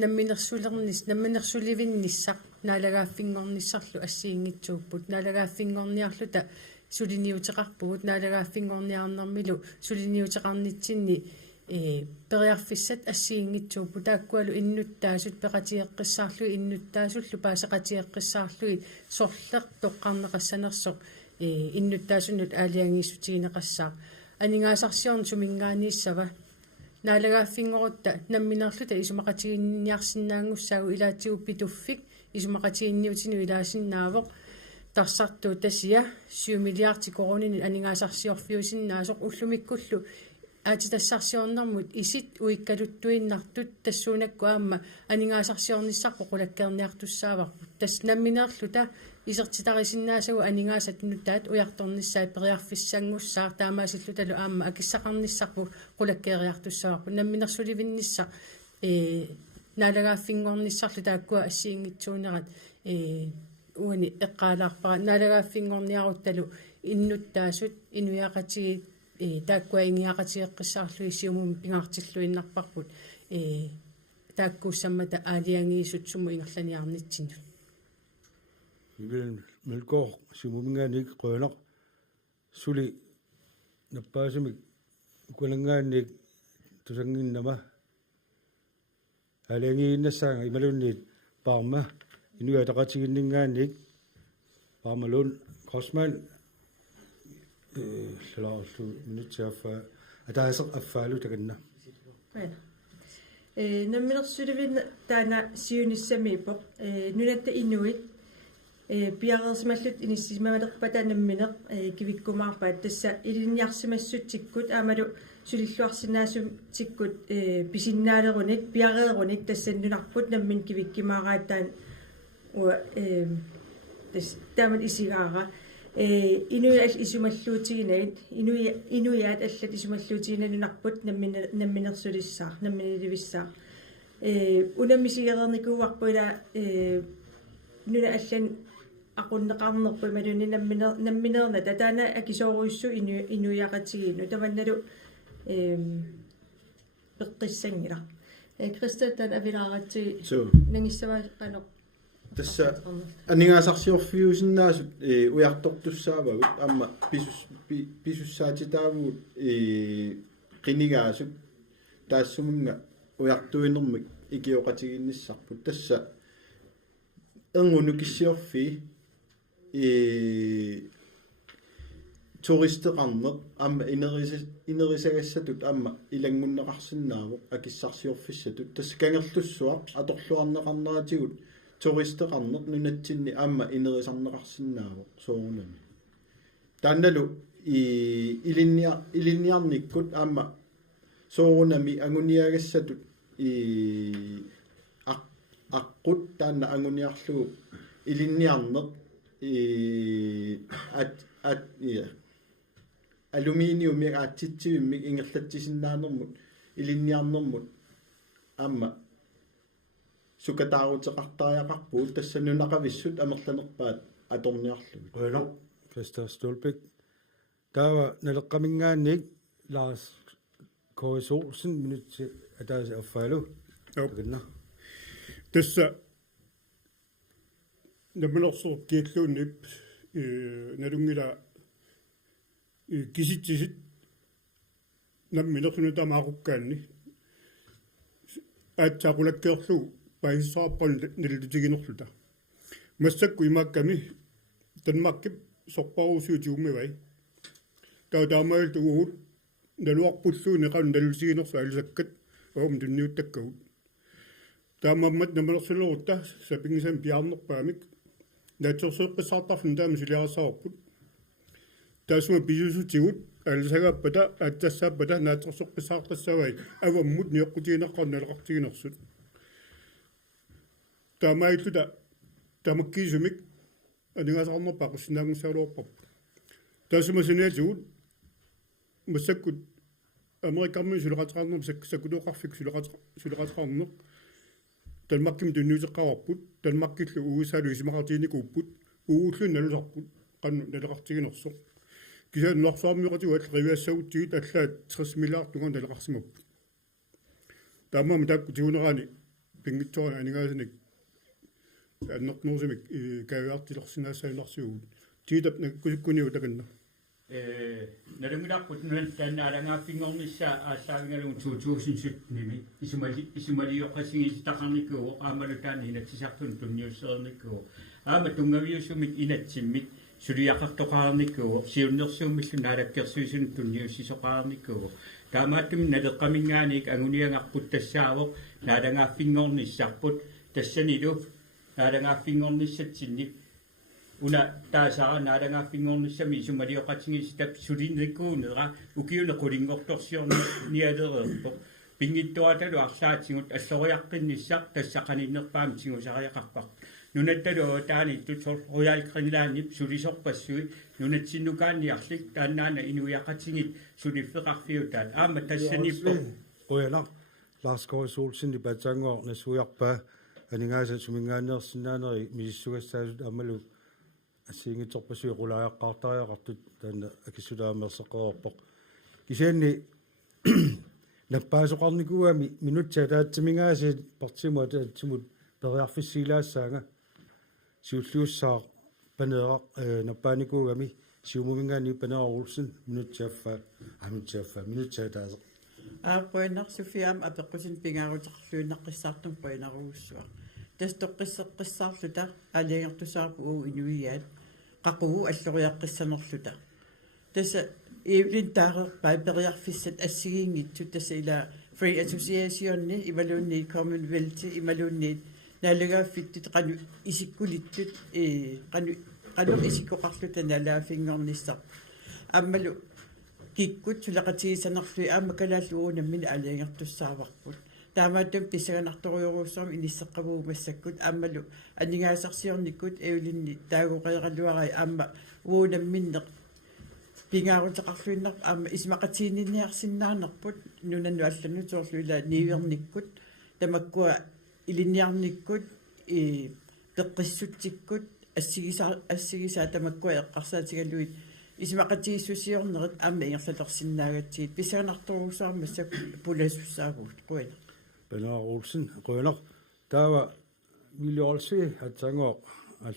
намминерсуливинниссақ наалагааффингорниссарлу ассиингитсууппут наалагааффингорниарлута сулиниутеқарпугут наалагааффингорниарнэрмилу сулиниутеқарнитсинни периарфиссат ассиингитсууппу тааккуалу иннуттаасут пеқатиеққиссаарлуи иннуттаасуллу паасеқатиеққиссаарлуи сорлеқ тоққарнеқассанерсоқ иннуттаасуннут аалиангииссутигинеқассаа анингаасарсиорн сумингаанииссава наалагааффингорутта намминерлута исумақатигинниарсинаангуссаагу илаатигуппитуффик исумақатигинниутину илаасиннаавоқ тарсартуу тасия 7 миллиарди коронин анингаасарсиорфиусиннаасоқ уллумиккуллу аатитассарсиорнэрмут исит уиккалуттуиннартут тассуунакку аама анингаасарсиорниссарпо qulakkerniartussaavарпут тас намминерлута исертитарисиннаасагу анингаасат нуттаат уярторниссаа периарфиссангуссаар таамаасиллуталу аама акиссақарниссарпу qulakkeeriartussaаварпу намминерсуливиннисса наалагааффингуарниссарлу тааккуа ассиингитсуунерат уани эққаалаарпара наалагааффингуарниарутталу иннуттаасут инуяақатиги тааккуаингиақатиеққиссаарлуи сиумум пингаартиллуиннарпарпут тааккууссаммата аалиангиисут суму ингерланиарнитсину Ивен мелкор симуминганик qoynoq suli наппаасимик кулангаанник тусангиннама алангииннассаага ималунниит парма инуятақатигиннингаанник пармалун косман слааллу минутсаафа атаасеқ аффаалу таканна намминерсуливин таана сиуниссамииппоқ нунатта инуит пиареерсималлут иниссимамалерпата намминеқ кивиккумаарпаат тасса илинниарсимассутсиккут аамалу сулиллуарсинаасум тиккут писиннаалеруник пиарееруник тассаннунарпут наммин кивиккимаарааттаан уа тас таамат исигаара инуяал исумаллуутигинаит инуяат аллат исумаллуутигиналунарпут намминерсулиссаа намминеливиссаа унаммисигерерникууарпуила нуна аллан aqunneqarnerpu maluni namminerna tatana akisooruissu inuyaqatiginu tavannalu peqqissangira Christan avilaarati nangissava qanoq тасса анингаасарсиорфиусиннаасут уярторtussaavагут аама писуссаатитаавгут qinigaasuk таассуминга уяртуинермик икиоqatigинниссарпут тасса эрнунукиссиорфи туристеқарнеқ аама инерисагассатут аама илангуннеқарсинаавоқ акиссарсиорфиссатут тасса кангерлуссуа аторлуарнеқарнератигут туристеқарнеқ нунатсинни аама инерисарнеқарсинаавоқ соорунами таанналу илинниарниккут аама соорунами агуниагассатут аққут таанна агуниарлугу илинниарнеқ алуминиуми аатситсивиммик ингерлатсисиннаанермут илинниарнермут аама сукатаарутеқартариақарпуут тассанунақависсут амерланерпаат аторниарлугу Well, Christoph Stolbæk. Der var nalqamingaannik Lars K.S. Olsen minut til at der er fallo. Ja. Tässä nammelorsor kiilluunip nalungila kisittisit nammilersunu tamaarukkaanni aatsaqulakkeerlu paissaappan nilutiginerluta массакку имаакками танмаккип сорпаруусуутиуммивай таутаамаил тугуут налуарпуллууни qan налусигинерсу алисаккат оом тунниуттаккагут таамаммат намалерсулерутта сапингисам пиарнерпаамик наатсерсеэккиссаартарфун таама сулиарасаарпут таасума писусутигут алисагааппата ааттассааппата наатсерсеэккиссаартассавай аваммут ниэккутигинеққарналеқартигинерсут таамаиллута тамаккисумик анингаасаарнерпаа қуссинаагуссаалуорпарпу таасумасиниатигут массаккут америкарми сулеқатеқарнер саккулуоқарфик сулеқатеқарнеқ талмакким тунниутеққарпут талмаккиллу уусаалу исимақартиникууппут ууллун налусарпут қанну налеқартигинерсо кисаан нуарсуармиоқатигу аллеривиассагутсигит аллаат 60 миллиард туган налеқарсимаппут таамаами таакку тигунераани пингитсори анингаасаник аннернуусимик кавиартилерсинаассаинарсугут тиитап наккусиккуниу таканна Narungilaqqut nunan taannaalaangaaffingornissa aallaavингалугу 2017-ними исумалиоққасигиситақарникуу аамалутаани инатсисартун тунниуссерникуу аама тунгавиусумик инатсиммик сулиақартоқарникуу сиуннерсууммиллу наалаккерсуисун тунниуссисоқарникуу таамааттumi налеққамингааник агуниангарпут тассаавоқ наалангааффингорниссарпут тассанилу наалангааффингорниссатсинник una taasara naalaangaaffingornissami isumaliоqatigisitap sulinnikkuunera ukiunequlinngortorsiorni nialererpo pingittuatalu arsaatigut alloriaqqinnisaq tassaqaninnerpaam tigusariaqarpaq nunattalu taani tutsor royal greenlandip sulisorpassui nunatsinnukaanniarlik taannaana inuiaqatigit suliffeqarfiutaat aama tassanippo oyala Lars Gård Olsen i Batangor nasuiarpa aningaasa sumingaanneersinnaaneri misissugassaasut amalu асиингиторпасуи рулааяqqaartariaqartut таана акиссулаамерсеққорпоқ кисианни наппаасоқарникуами минутта таатсимингааси партимуа таатсимут периарфиссилаассаага сиуллиуссаа панеэрақ наппааникуугами сиумумингаани панеэрулсин минутсааффа минутсаа таасеқ аақуиннер суфиам апеққусин пингаарутеқарлуинеққиссаартум пуинеруussуа тастоққиссеққиссаарлута алиангертусаарпу уу инуиаат қақугу аллориаққиссанерлута таса ивлин таарерпаа периарфиссат ассигиингитсу таса ила free association-ни ималуунни commonwealth ималуунни налугааффиттут қану исиккулиттут қану исиккоқарлута налаафингорниссар аммалу киккут сулақатигисанерлуи аама калааллуунаммина алиангертуссаарварпут таамааттум писаганарториуруусарм иниссеққавуу массаккут ааммалу анингаасарсиорниккут эулинни таагоқеералуарай аама уунамминнеқ пингаарутеқарлуиннер аама исмақатиининниарсиннаанерпут нунану аллану соорлуила ниверниккут тамаккуа илинниарниккут пеққиссутсиккут ассигисаа тамаккуа эққарсаатигалуит исмақатииссусиорнерит аама ингерлалерсиннаагатсигит писаганарторуусарм массакку пуласуссаагуут қуина Bernard Olsen Rønner taava milliolsi atsango al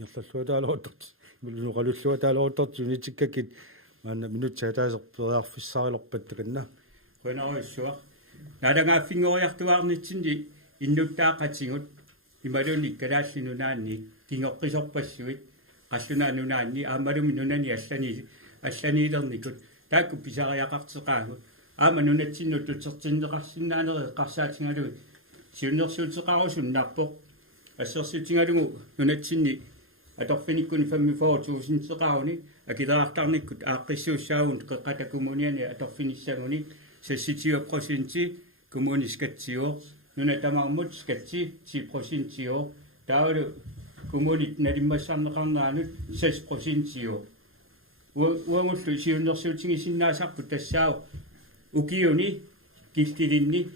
yerlalluataaloortart milluqalulluataaloortart unitikkakit maanna minutsaataaserperiarfissaarilorpat takanna Rønneruissua nalangaaffinngoriartuarnitsinni innuttaaqatigut imaluni kalaallinunaanni kingoqqisorpassuit qallunaannunaanni aammalumi nunani allaniilernikut taakku pisariaqarteqaagut аама нунатсинну тутсертиннеқарсиннаанери эққарсаатингалуи сиуннерсуутеқарусуннарпоқ ассерсутингалугу нунатсинни аторфиниккуни 54000 теқарауни акилеартарниккут ааққиссууссаагун қеққата коммуниани аторфиниссагуни сасситиупросинти коммуни скатсио нунатамаармут скатси 10% таавалу коммунит налиммассарнеқарнаанут 6% уангуллу сиуннерсуутингисиннаасарпу тассаау укиуни килтилинни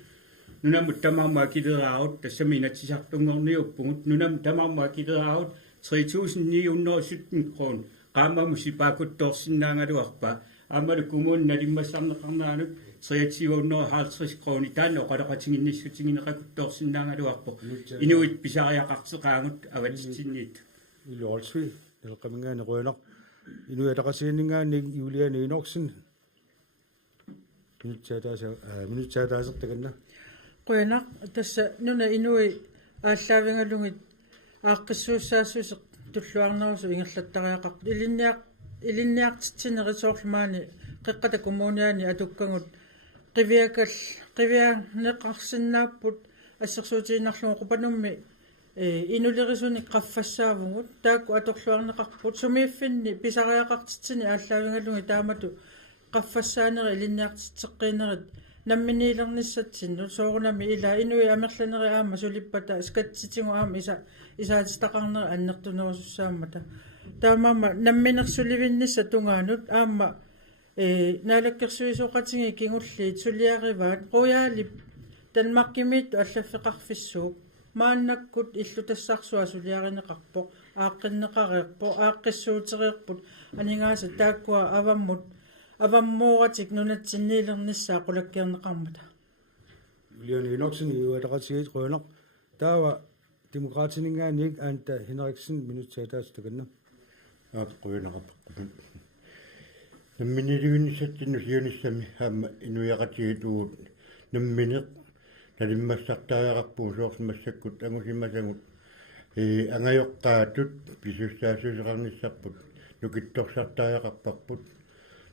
нунамут тамаармаа килераарут тассами натсисартунгорниуппугут нунам тамаармаа килераарут 3917 крон qaammamusipaakuttoorsиннаангалуарпа аамалу коммун налиммассарнеқарнаанут 2350 крони таано қалақатингинниссутингинеқакутторсиннаангалуарпо инуит писариақартеқаангут аватитсинниит илуорсуи нелеқамингаани руйнақ инуялақасииннингаанник юлиани инорсин минутсаатаасертаканна қуянақ тасса нуна инуи ааллаавингалугит ааққиссууссаассусеқ туллуарнерусу ингерлаттариақарпут илинниартитсинерисоорлумаани қеққата коммуниани атуккангут қивианеқарсиннааппут ассерсуутииннарлугу қупанумми инулерисуни qaffassaavungut taakku atorluarneqarput sumiiffinni pisariaqartitsini ааллаавингалуги таамату qaffassaanери илинниартитсеққиинерит намминилерниссатсинну соорунами ила инуи амерланери аама сулиппата скатситингу аама исаатистақарнери аннертунерусуссаамата таамаама намминерсуливиннисса тунгаанут аама наалаккерсуисоқатинги кингуллиит сулиариваат қуяалип танмақкимиит аллаффеқарфиссууп мааннаккут иллутассарсуа сулиаринеқарпоқ ааққиннеқариерпо ааққиссуутериерпут анингааса тааккуа аваммооратик нунатсинниилерниссаа қулаккиарнеқармата Julian Enoksen юалеқатигит руйнақ таава демократинингаанник аанта Henriksen минутсаатаастаканна ааққуинеқарпаққун намминилугинissатсинну сиониссами аама инуяқатигитуут намминеқ талиммассартариақарпуу соорсимассаккут ангусимасагут ангайоққаатут писуссаасусеқарниссарпут нукитторсартариақарпарпут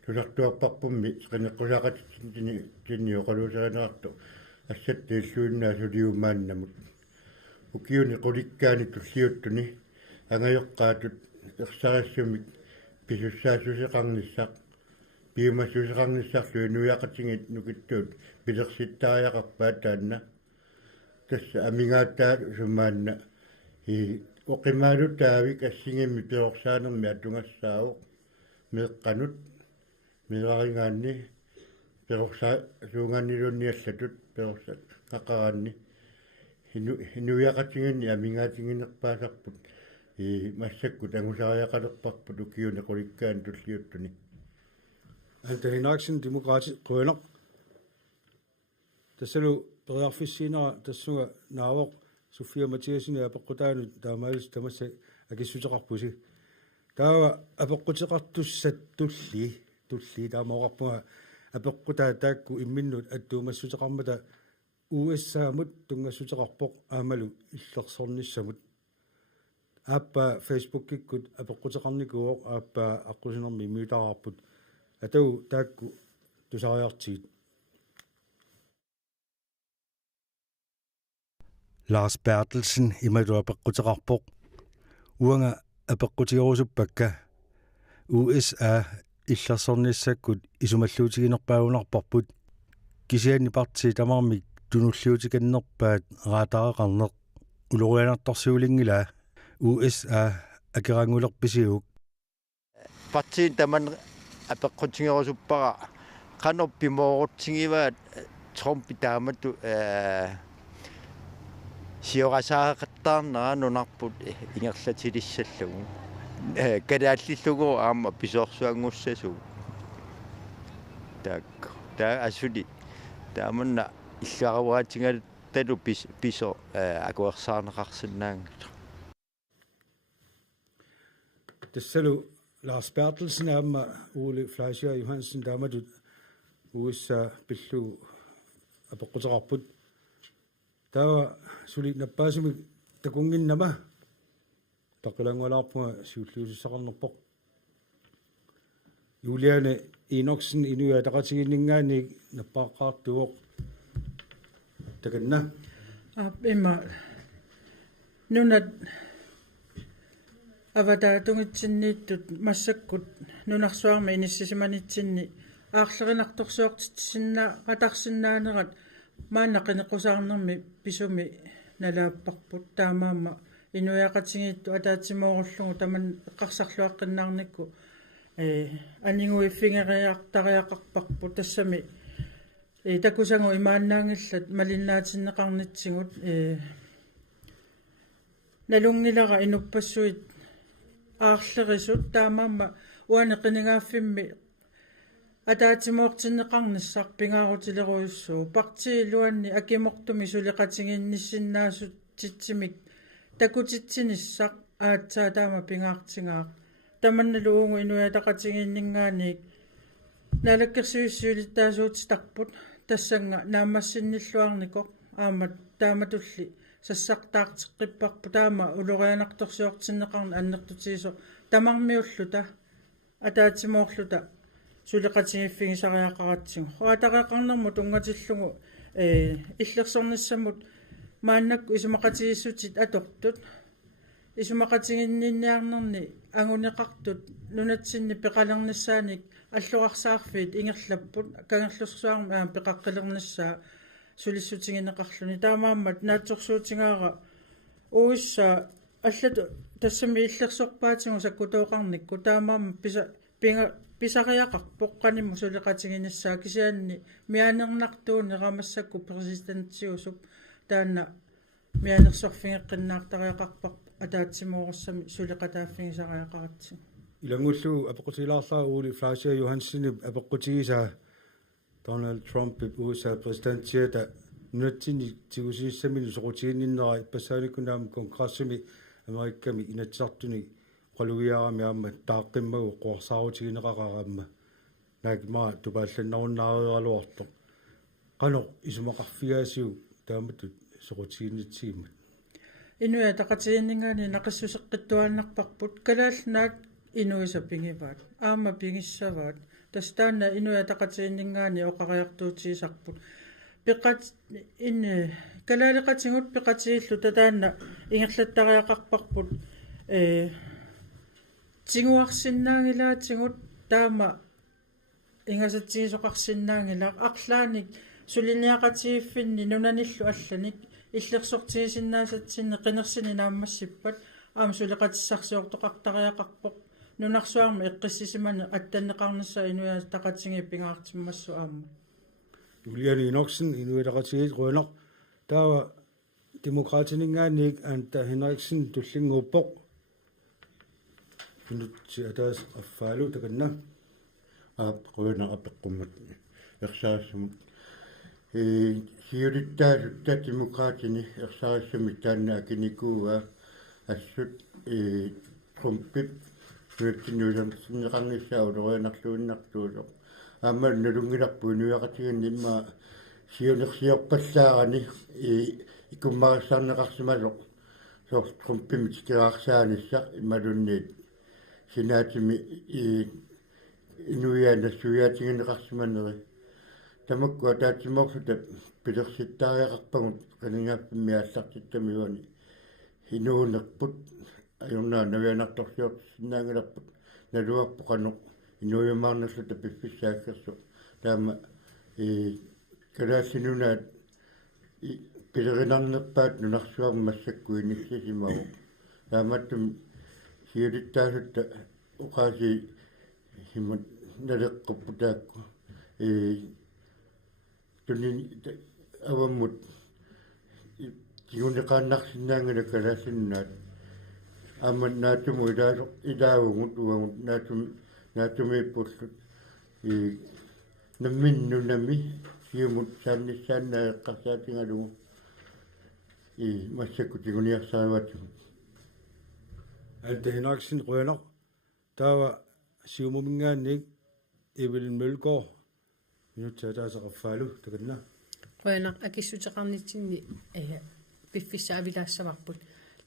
тусартуаппарпумми қинеққусаақатитсини тинниоқалуусеринеқарту ассат теиллуиннаасулиумааннамут укиуни қуликкаани туссиуттуни ангайоққаатут ерсарассумик писуссаасусеқарниссақ пиумассусеқарниссарлу нуяқатингит нукиттуут пилерситтариақарпаа таанна тасса амингааттаа сумаанна оқимаалу таавик ассингимми пеорсаанерми атунгассаау меэққанут миларингаанни пеорса суунгааннилунниаллатут пеорса қақараанни инуяқатингинни амингаатингинерпаасарпут массаккут ангусариақалерпарпут укиуни қуликкаан туллиуттуни антахинаксин демократи қуинеқ тассалу периарфиссинера тассуга наавоқ Sofia Mathiasen апеққутаану таамаалис тамасса акиссутеқарпуси таава апеққутеқартуссат тулли таамаоқарпуга апеққутаа таакку имминнут аттуумассутеқармата USA-мут тунгассутеқарпоқ аамалу иллерсорниссамут ааппа Facebook-киккут апеққутеқарникуоқ ааппа аққусинерми миутаарарпут атау таакку тусариартигит Lars Bertelsen imadu apekkuteqarpoq uanga apekkutigorusupakka USA illersornissakkut isumalluutiginerpaagunarparput kisianni parti tamarmik tunulliutikannerpaat raataqaqarneq ulorianartorsiulingila USA akirangulerpisiuk partiin taman apekkutigorusuppaqa qanorpimoorutsingivaat Trump taamatu сиорасаагаттаарнера нунарпут ингерлатилиссаллугу калааллиллугу аама писоорсуангуссасу так асули тааманна иллараваатинgal талу писо акуерсаарнеқарсинаангат тассалу Lars Bertelsen аама Ole Fleischer Johansen тааматут USA пиллу апеққутеқарпут таа сули наппаасуми такунгиннама тақилангуалаарпуга сиуллуусиссақарнерпоқ юлиане иноксен инуя тақатигиннингаани наппааққаартуоқ таканна имма нунат аватаатунгитсиннииттут массаккут нунарсуарма иниссисиманитсинни аарлеринарторсуартитсинна қатарсиннаанерат маана қинеқусаарнерми писуми налааппарпут таамаама инуяақатингиитту атаатимооруллугу таман эққарсарлуаққиннаарникку анингуиффингериартариақарпарпут тассами такусангу имааннаангиллат малиннаатиннеқарнитсигут налунгилара инуппассуит аарлерисут таамаама уани қинигааффимми атаатимоортиннеқарниссар пингаарутилеруйуссуу партиилуанни акимортуми сулеқатингинниссиннаасут титсимик такутитсиниссақ аатсаа таама пингаартингаа таманналу унгу инуятақатингиннингаанник налаккерсуиссуилиттаасуутитарпут тассанга наамассинниллуарникоқ аамат тааматулли сассартаартеққиппарпу таама улорианарторсуартиннеқарна аннертутиисо тамармиуллута атаатимоорлута сулеқатингиффигисариақаратсигу хуатариақарнэрмут унгатиллугу иллерсорниссамут мааннакку исумақатигиссутит атортут исумақатигинниарнерни агунеқартут нунатсинни пеқалерниссааник аллуарсаарфит ингерлаппут кангерлусуарми пеқаққилерниссаа сулиссутингинеқарлуни таамааммат наатсорсуутингаара уисса аллату тассами иллерсорпаатингу саккутооқарникку таамаамма писариақарпоққаниму сулеқатингиниссаа кисианни мианернартууни рамассакку президентсиусуп таанна мианерсорфингеққиннаартариақарпар атаатсимооруссами сулеқатааффигисариақаратсиг илангуллу апеққутилаарлаа Ole Fleischer Johansen апеққутигиса Donald Trump USA президентиата нуатсини тигусииссамини сорутигинниннера пассааникунаам конгрессими америкками инатсартуни qalugiarami aamma taaqqimmagu qorsaarutigинеqaqaramma наакма тупаалланнаруннаариалуарто qano isumaqarfigaasiu taamatut soqutiinnitsiimmat инуя тақатииннгаани нақиссусеққиттуааннарпарпут калаалнаат инуиса пингиваат аама пингиссаваат тастаана инуя тақатииннгаани оқариартуутиисарпут пеқат ин калаалеқатингут пеқатииллу татаана ингерлаттариақарпарпут тингуарсиннаангилаатингут таама ингасатсигисоқарсиннаангила арлааник сулиниақатииффинни нунаниллу алланик иллерсортигисиннаасатсинне қинерсини нааммассиппат аама сулеқатиссарсиортоқартариақарпоқ нунарсуарма эққиссисимани аттаннеқарнасса инуя тақатинги пингаартиммассу аама Julian Inoksen inuitaqatigiit ruinaq taava demokraatiningaanik Anta Henriksen tullinguuppoq pinutsi ataas affaalu takanna ruinaqapeqqummat ersaasumut siulittaasut ta demokraatini ersaassumit taanna akinikuuga assut trumpip nuuttinuusamsinneqarnissaau ruinarluunnartuusoq amma nulungilarpu nuaqatiginimma siunersiorpallaarani ikummarissarneqarsimasoq soor trumpimit kiraarsaanissa imalunniit sinaatimi inuiaanassuiaatigineqarsimaneri tamakku ataatsimorsuta pilersittaariaqarpagut qaningaappimmиаллартиттамиуани inuunerput ajornaa navianartorsiortissinnaangilarput naluarpoqanoq inuimaarnalluta piffissaakkersu taama kalaallinunaat pilerinarnerpaat nunarsuarmassakkuinissisimau taamattum siulittaasutta uqaasi himmat naleqquputaakku tunin avammut tiguneqaannarsinnaangala kalaallinnaat amma naatumu idaavugut uagut naatumiippullut namminnunami siumut saannissaannaeqqarsaatigalugu массакку тигуниарсариваатигу Anta Henriksen ruinaq taava siumumingaanik Evelyn Mølgaard minutsaataasaqaffaalu takanna ruinaq akissutеқарнитсинни пиффиссаавилаассаварпут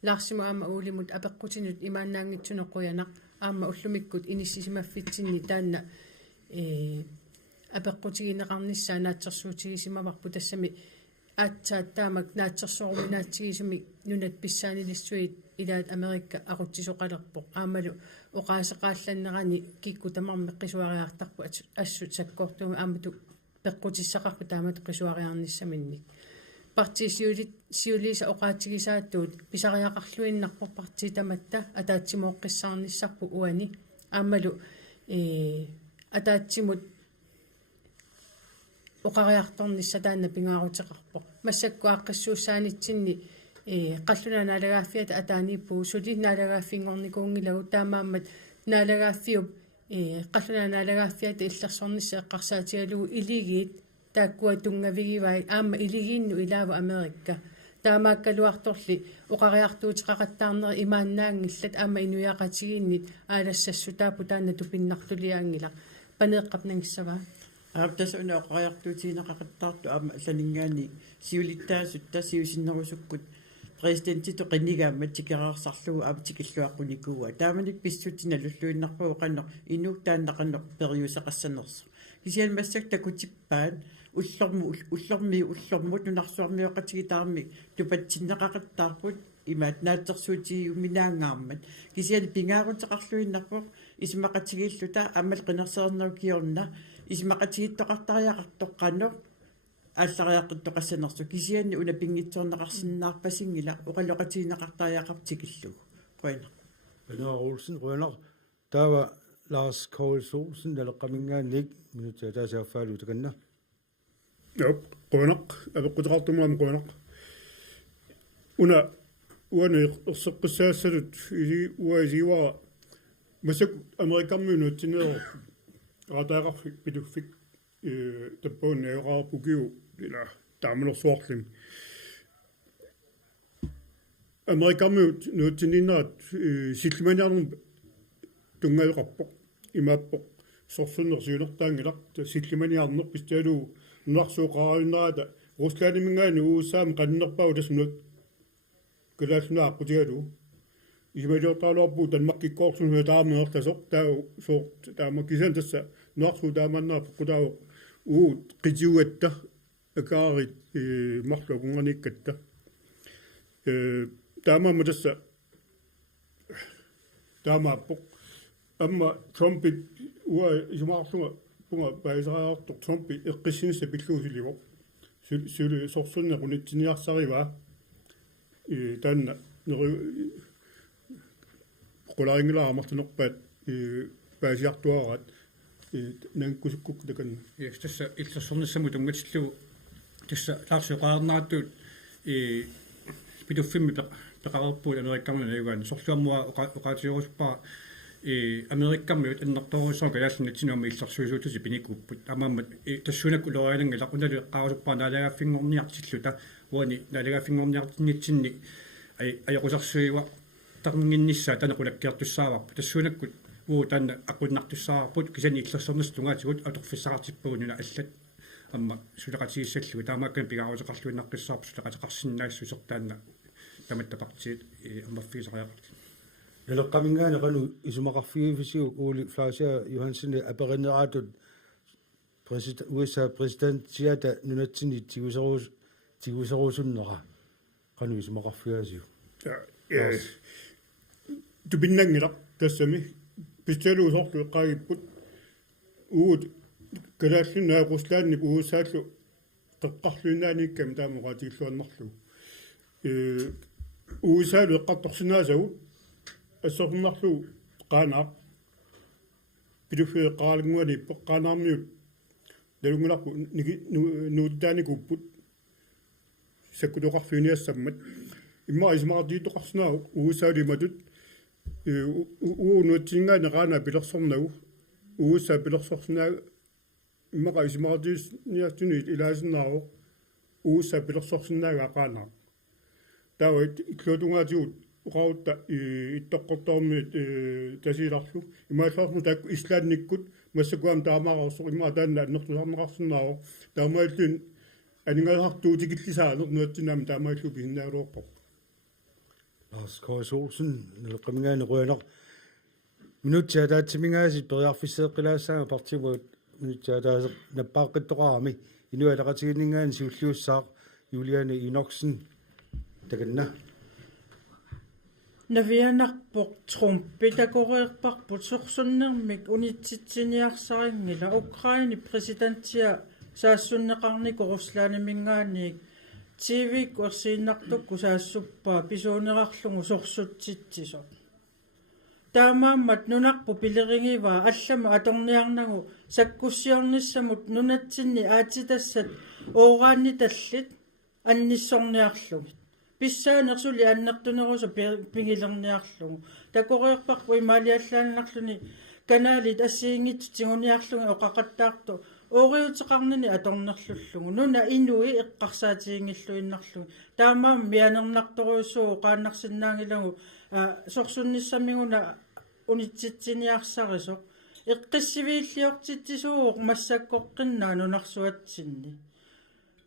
лаарсиму аама уулимут апеққутинут имааннаангитсунеқуянақ аама уллумиккут иниссисимаффитсинни таанна апеққутигинеқарниссаа наатсерсуутигисимаварпу тассами аатсааттаамак наатсерсооруминаатсигисими нунат писсаанилиссуит илаат Америкка ақутсисоқалерпоқ аамалу оқаасеқаалланнерани кикку тамарми қисуариартарпу ассут саккортуми аамату пеққутиссақарпу таамат қисуариарниссаминник партисиулиса оқаатигисааттуут писариақарлуиннарпор партитаматта атаатсимооққиссаарниссарпу уани аамалу атаатсимут оқариарторнисса таанна пингаарутеқарпоқ массакку ааққиссууссаанитсинни қаллуна наалагааффиата атаанииппу сули наалагааффингорникуунгилагу таамааммат наалагааффиуп қаллуна наалагааффиата иллерсорнисса эққарсаатигалугу илигиит тааккуа тунгавигивай аама илигиинну илаава Америкка таамааккалуарторли оқариартуутеқақаттаарнери имааннаангиллат аама инуяақатигииннит аалассассутаапу таанна тупиннартулиаангила панеэққапнангиссаваа аптасуна оқариартуутиинеқақаттаарту аама алланингаани сиулиттаасут тасиусиннерусуккут президентито қиннигааммат тикераарсарлугу аптикиллуаққуникууа тааманик писсутина луллуиннарпуу қаннеқ инук тааннақаннеқ периусеқассанерсу кисиан массак такутиппаат уллормут нунарсуармиоқатигитаарми тупатсиннеқақаттаарпут имаат наатсерсуутигиуминаангаармат кисиан пингаарутеқарлуиннарпоқ исмақатигииллута аммал қинерсеернерукиорна исмақатигиттоқартариақартоққаннеқ ааллариаққиттоқассанерсу кисианни уна пингитсорнеқарсиннаарпасингила оқалоқатигинеқартариақартикиллу қуина Anna Olsen ruinaq taava Lars Kåls Olsen naleqqamingaannik minutsaataasaaffaalu takanna Yep, qunaq abeqquteqartumaam qunaq una uani erseqqissaassatut uasiwa masak amerikammiunuttineero rataqarfik piluffik tappuunneeqarpukiu ila taamnersuarlim amerikammiut nuuttininaat sillmaniarnum tungaluqarpoq imaappoq сорсуннерсиунертаангилар силлиманиарнер пистаалу нуарсуоқараюнерата руслаанимингаани уусаам қаннерпау таснут калаалнуаққутигалу ималиортаалуарпу танмаққиккоорсуна таамиортасоқ таа соо таама кисан тасса нуарсуу тааманнаа пеққутаавоқ уут қитиуатта акаарит марлукунганиккатта таамаама тасса таамааппоқ амма Трумпит уа юмаарлунга пунга байсараартор Трумпи эққиссинисса пиллуусиливоқ сулу сорсуннеқунитсиниарсарива таанна qularingilaarmartunerpaat paasiartuaraat nankkusukku takan tassa illersornissamut ungatsillugu tassa laarsuqaarnaattuut pituffimmi peqarerpuut amerikkamuna yugaan sorluammua oqaatiuruspaa amerikkammiut annertorussoo kalaassinnatsinuama illersuisuutusi pinikkupput amaammat tassunakku lorianangala unalu eqqaarusuppaa naalagaaffinngorniartilluta uani naalagaaffinngorniartinitsinni ayoqusarsuiwa tarninginnissaa tanequlakkiartussaavarpu tassunakkut taanna aqunnartussaavarput kisani illersornistungaatigut atorfissaqartippugununa allat amma suleqatigissallugu taamaakkan pigaaruseqarluinnaqqissaarpu suleqateqarsinnaassusertaanna tamattapartiit ammafiisaqaaqart naleqqamingaani qanu isumaqarfigiifisiu uuli Flasia Johansen aperineraatut USA president siata nunatsini tiguseruusunnera qanu isumaqarfigaasiu тупиннангилар тассами писталуусорлу эққаагиппут уут калааллунаа руслаанник уусааллу теққарлуинааниккам таамуqaатиллуаннарлу уусаалу эққарторсинаасагу ассорнарлу qaanaa пилуффе qaалгуани пеққаанаармиут далунгуларпу нуутааникуппут саккутоқарфиуниассаммат имма исмаартиитоқарсинаа уусаалиматут уунуутсингаанераана пилерсорнагу уусаа пилерсорсинаа иммаqa исмаартиисниартуни илаасиннааво уусаа пилерсорсинаага qaanaa таавит иклуутунгаатигут уqautta иттоққортормит тасиларлу имааллаарму таак ислаанниккут массакуам таамаарорсо имма таанна аннертусарнеқарсинааво таамааллун анингаахартуутикиллисаанер нуатсинаам таамааллу писиннаалуорпо Lars K.S. Olsen naleqqamingaani ruaneq minutsaataatsimingaasit periarfisseeqqilaassaanga partivuut minutsaataaseq nappaaqqittоqarami inualaqatiginningaani siulliussaaq Juliane Inoksen takanna Navianarpoq Trumpi takoreerparput sorsunnermik unitsitsiniarsaringila Ukraini presidenttia saassunneqarniku Ruslaanimingaaniik TV kuarsiinnartukku saassuppaa pisuunerarlugu sorsutsitsiso taamaammat nunarpu pileringiva allama atorniarnagu sakkussiornissamut nunatsinni aatitassat ooraanni tallit annissorniarlugit pissaanersuli annertunerusa pingilerniarlugu takoreerparpu imaaliallaannarluni kanaalit assiingitsutigunniarlugu oqaqattaartu ориутеқарнини аторнерлуллугу нуна инуи эққарсаатигингиллуиннарлуги таамаам мианернарторуйссуу qaannarsinnaangilagu сорсунниссамигуна унитситсиниарсарисо эққиссивииллиортитсисууоқ массаккоққиннаа нунарсуатсинни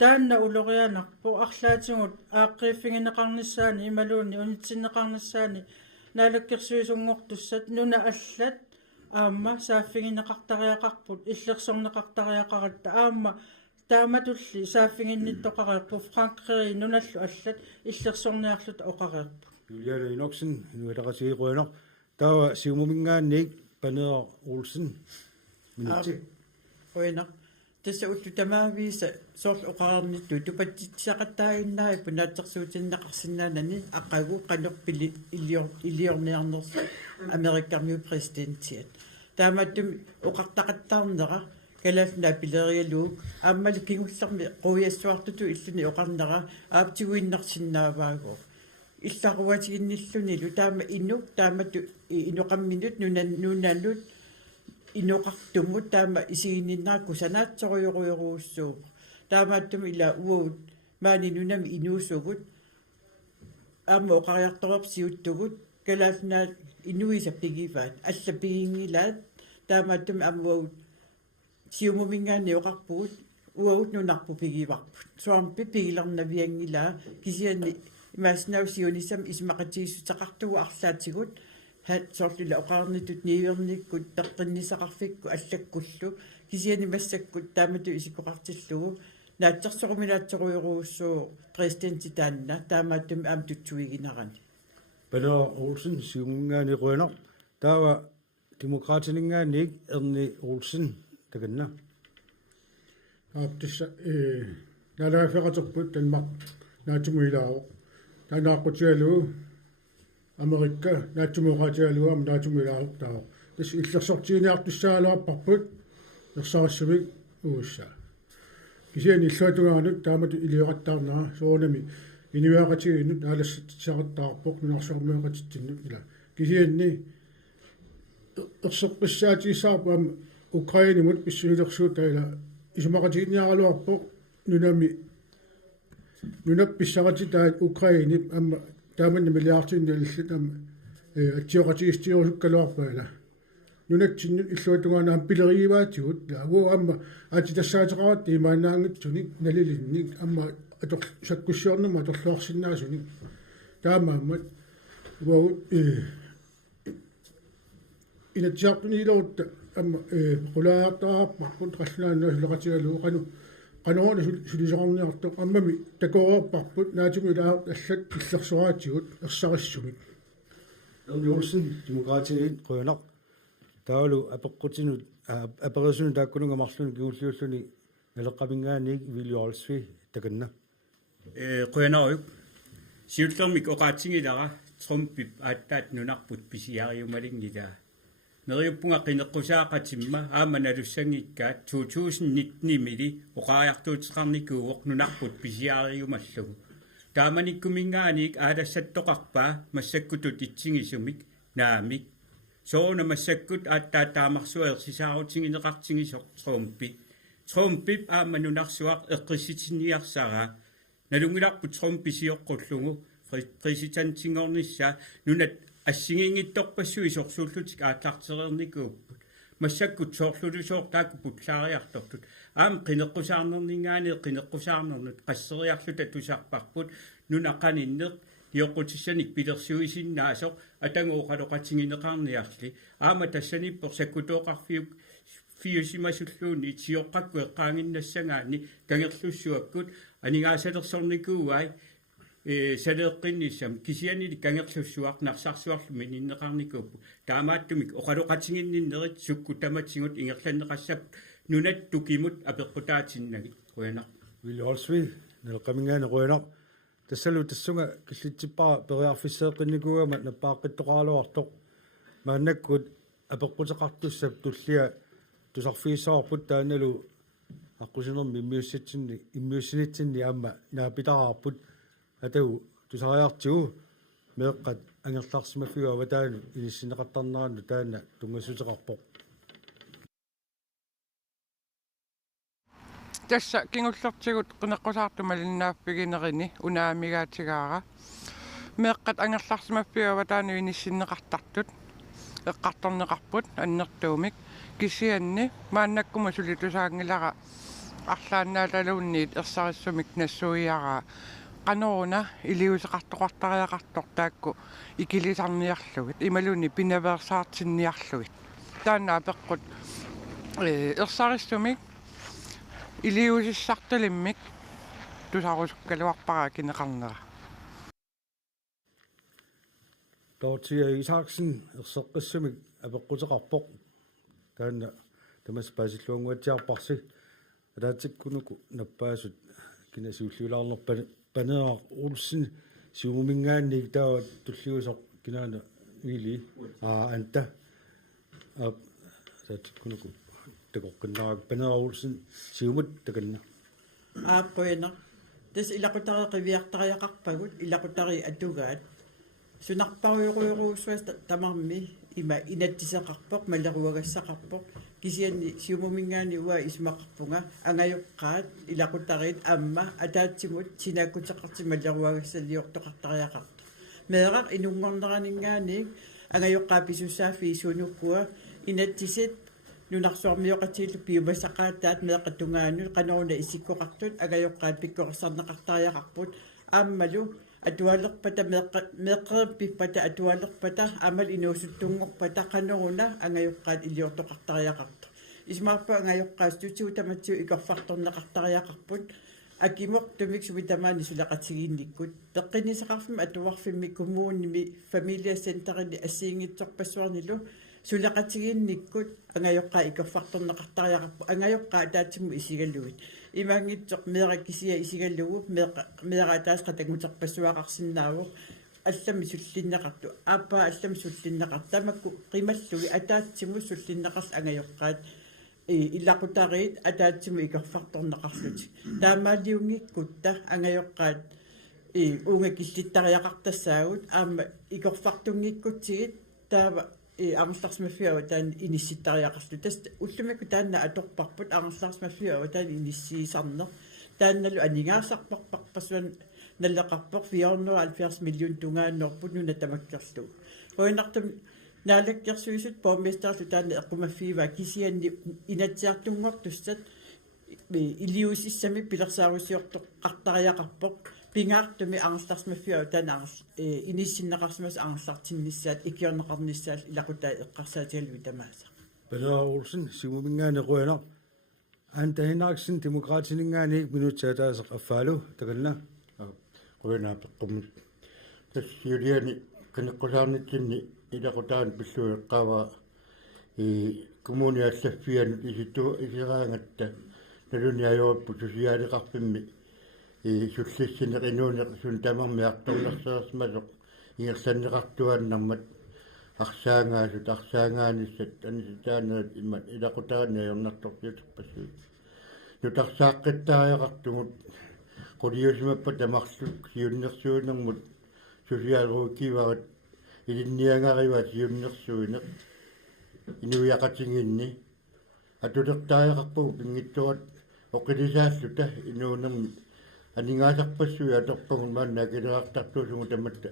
таанна улорианарпо арлаатигут ааққииффигинеқарниссаани ималуунни унитсиннеқарниссаани наалаккерсуисунгортуссат нуна аллат аама сааффигинеқартариақарпут иллерсорнеқартариақаратта аама тааматулли сааффигинниттоқариарпу франкри нуналлу аллат иллерсорниарлут оқариарпу Juliane Inoksen nualaqatigiruaneq taava siumuminggaanniik Paneer Olsen minutti oina tässä uttu tamaavisa sorl oqaarnittu tupatsitsaqattaaginnaa punaatsersuutinnaqarsinnaanani aqqagu qanorpili iliorniarnersu amerikkarniu presidentiat taamattum oqartaqattaarnera kalaalna pilerialuuk aammalu kingullermi quiassuartutu illuni oqarnera aaptiguinnarsinnaavaagu илларуатигинниллуни таама иннук таамату иноқамминут нунналлут иноқартуммут таама исигинниннаакку санаатсориоруйоруussuu таамааттум ила уут маани нунами инуусугут аама оқариарторп сиуттугут калаалнаа инуиса пигиваат алла пигингилаат таамааттуми аммуагут сиумумингаани оқарпугут уагут нунарпу пигиварпут суармпи пигиларнавиангилаа кисианни имааснау сиунисам исмақатигиссутеқартугу арлаатигут соорлула оқарнитут ниверниккут таққиннисақарфикку аллаккуллу кисиани массаккут таамату исикоқартиллугу наатсерсоқумилаатсеруйоруussuu президенти таанна таамааттуми аам тутсуигинарани Peter Olsen siungaani ruiner tawa demokratingaani erni Olsen taganna аптисса налаафеқатерпут Danmark наатумуилаавоо танааққутиалуу Америкка наатумуқатиалуам наатумуилаавоо тас иллерсортиниартуссаалуарпарпут ерсаассамик уусса кисиани иллуатугаанут таамату илиоқаттаарнера соонами иниуақатигинут аалассатсақаттаарпоқ нунарсормуеқатитсиннут ила кисианни ерсеққиссаатиисаарпам Украинимут писсуилерсуутаила исмақатигинниаралуарпоқ нунапписсаратитаат Украинип амма тааманни миллиартиннилиллит амма атсиоқатигистиорусуккалуарпаала нунатсиннут иллуатугаанаам пилерииваатигут лаагуу амма атитассаатеқаrat имаанаангитсуник налилинник амма атор саккуссиорнума аторлуарсинаасуник таамааммат уагут инатсиартунилоутта амма qulaartarapparput qallunaannuusuleqatigaluu qanuuna sulisaqarniartoq ammami takoorparput naatumuilaarat аллат иллерсуаатигут ерсариссумик Olsen demokratinit ruiner taulu apeqqutsinut aperisunu taakkununga marluni kiulliulluni naleqqamingaani viliolsvi takanna quyanaruk siullermik oqaatsingilara Trumpip aattaat nunarput pisiariumalingitaa neriuppunga qineqqusaaqatimma aamanalussangikkaat 2019 mili oqaariartuutiqarnikuuoq nunarput pisiariumallugu taamanikkumingaaniik aalassattoqarpaa massakkutut itsingisumik naamik soona massakkut aattaataamarsuaersisaarutigineqartigisoq Trumpip aamanunarsuaq eqqissitiniarsaraa nalungilarput Trumpisiоққуллугу presidenttingornissa nunat ассигингиттарпассуи сорсууллутик аатаартереерникууппут массаккут соорлулусоортаакку путлаариартортут аам qinеққусаарнернингаани qasseriarluta tusarparput nunaqaninneq иоққутиссаник пилерсуисиннаасоқ атангооқалоқатингинеқарниарли аама тассаниппор саккутооқарфиук фиусимасуллуунни тиоққакку эққаангиннассангаани кангерлуссуаккут анигаасалерсорникууай салеэққиннissam кисианили кангерлуссуақ нарсарсуарлуми ниннеқарникууппу таамааттумик оқалоқатингиннерит сукку таматсигут ингерланнеқассап нунат тукимут апеққутаатиннагит руянақ вилиорсви нелеқамингаани руянақ тассалу тассунга киллитсиппара периарфиссеэққинникуугама наппааққиттоқаалуартоқ мааннаккут апеққутеқартуссап туллиа тусарфииссаарпут тааналу аққусинерми иммиуссинитсинни аама наапитараарпут атау тусариартигу меэққат ангерлаарсимаффиуа ватаани иниссинеқартарнерану таана тунгасутеқарпоқ тасса кингуллертигут қинеққусаартумалиннааффигинерини унаамигаатигаара меэққат ангерлаарсимаффиуа ватаани иниссинеқартартут эққарторнеқарпут аннертуумик кисианни мааннаккума сулитусаангилара арлааннаалалуунниит ерсариссумик нассуиараа qanoruna iliusaqartoqartariaqartor taakku ikilitarniarlugit imaluni pinaversaartinniarlugit taanna apeqqut ersarissumik iliusissartalimmik tusarusukkaluarparaa kineqarnera Dortia Isaksen erseqqissumik apeqquteqarpoq taanna tamaspasilluanguatiarparsi ataatikkunuku nappaasut kinasuulluulaarnerpani Peter Olsen siumingaannik taa tulliusoq kinaana ili anta tatkunuku takoqqinnarak Peter Olsen siumut takanna aappuina tas ilaqutariqiviartariaqarpagut ilaqutari atugaat sunarparuiruiruussuas tamarmi ima inattiseqarpoq maleruagassaqarpoq kisianni siumumingaani uа ismaqarpunga angajoqqaat ilaqutariit amma ataatsimut sinaakkuteqartimaleruagassaliortoqartariaqart meeraq inungorneraningaaniik angajoqqaa pisussaafi suunukkua inattisit нунарсуармиоқатииллу пиумасақаатаат меэқатунгаанну канаруна исиккоқартут агайоққаат пиккоқарсарнеқартариақарпут ааммалу атуалерпата меэққерпиппата атуалерпата аамал инуусуттунгорпата канаруна ангайоққаат илиортоқартариақарто исмаарпа ангайоққаас тутиутаматсиу икорфарторнеқартариақарпут акимортумик сувитамаани сулақатигиинниккут теққинисақарфим атуарфимми коммуунними фамилиасентерини ассиингитсорпассуарнилу сулақатигиинниккут ангайоққаа икорфарторнеқартариақарпу ангайоққаа таатсиму исигаллугит имангитсоқ меэраккисия исигаллугу меэраатаас қатагмутерпассуақарсинаавоқ аллами суллиннеқарту ааппа аллами суллиннеқар тамакку қималлуги атаатсиму суллиннеқарс ангайоққаат илақутариит атаатсиму икорфарторнеқарлути таамаалиунгиккутта ангайоққаат унгакиллиттариақартассаагут аама икорфартунгиккутсигит таава арнерларсмаффиава таан инисситтариақарлу тас уллумаку таанна аторпарпут арнерларсмаффиава таан иниссиисарнер таанналу анингаасарпарпарпасуан наллеқарпор 470 миллион тунгааннорпут нуна тамаккерлу хоинартум наалаккерсуисут помместарлу таанна эққумаффиива кисианни инатсиартунгортуссат илиусиссами пилерсаарусиортоқ қартариақарпоқ пингаартуми арнерларсмаффиава таана иниссиннеқарсимас арнерлартиннissaат икиорнеқарниссаал илақутаа эққарсаатигалуи тамааса пелаурсин симумингаанеқуяна антаинаарксин демократинингаани минутсаатаасеқ аффаалу такална quinaappeqqumut tassiuliani qinneqqulaarnitsinni ilaqutaан pillueqqaava kommuniallaffianut isittu isiraangatta naluniajooppu susiaaliqarpimmi sullissineqinuuneq sun tamarmiartornerseersmasoq ingersanneqartuannarmat арсаангаанissat аниситаанаат имат илақутааниаёрнарторсиутерпассуут нутарсааққиттаариақартугут qoliusumappa tamarluk siunnersuunermut sosiaalruukkiivarat ilinniangarivat siunnersuuneq inuiaqatinginni atulertaariaqarpu pingitturat oqilisaалluta inuunermi aningaasarpassui atorpagun maanna kilerartartuusugu tamatta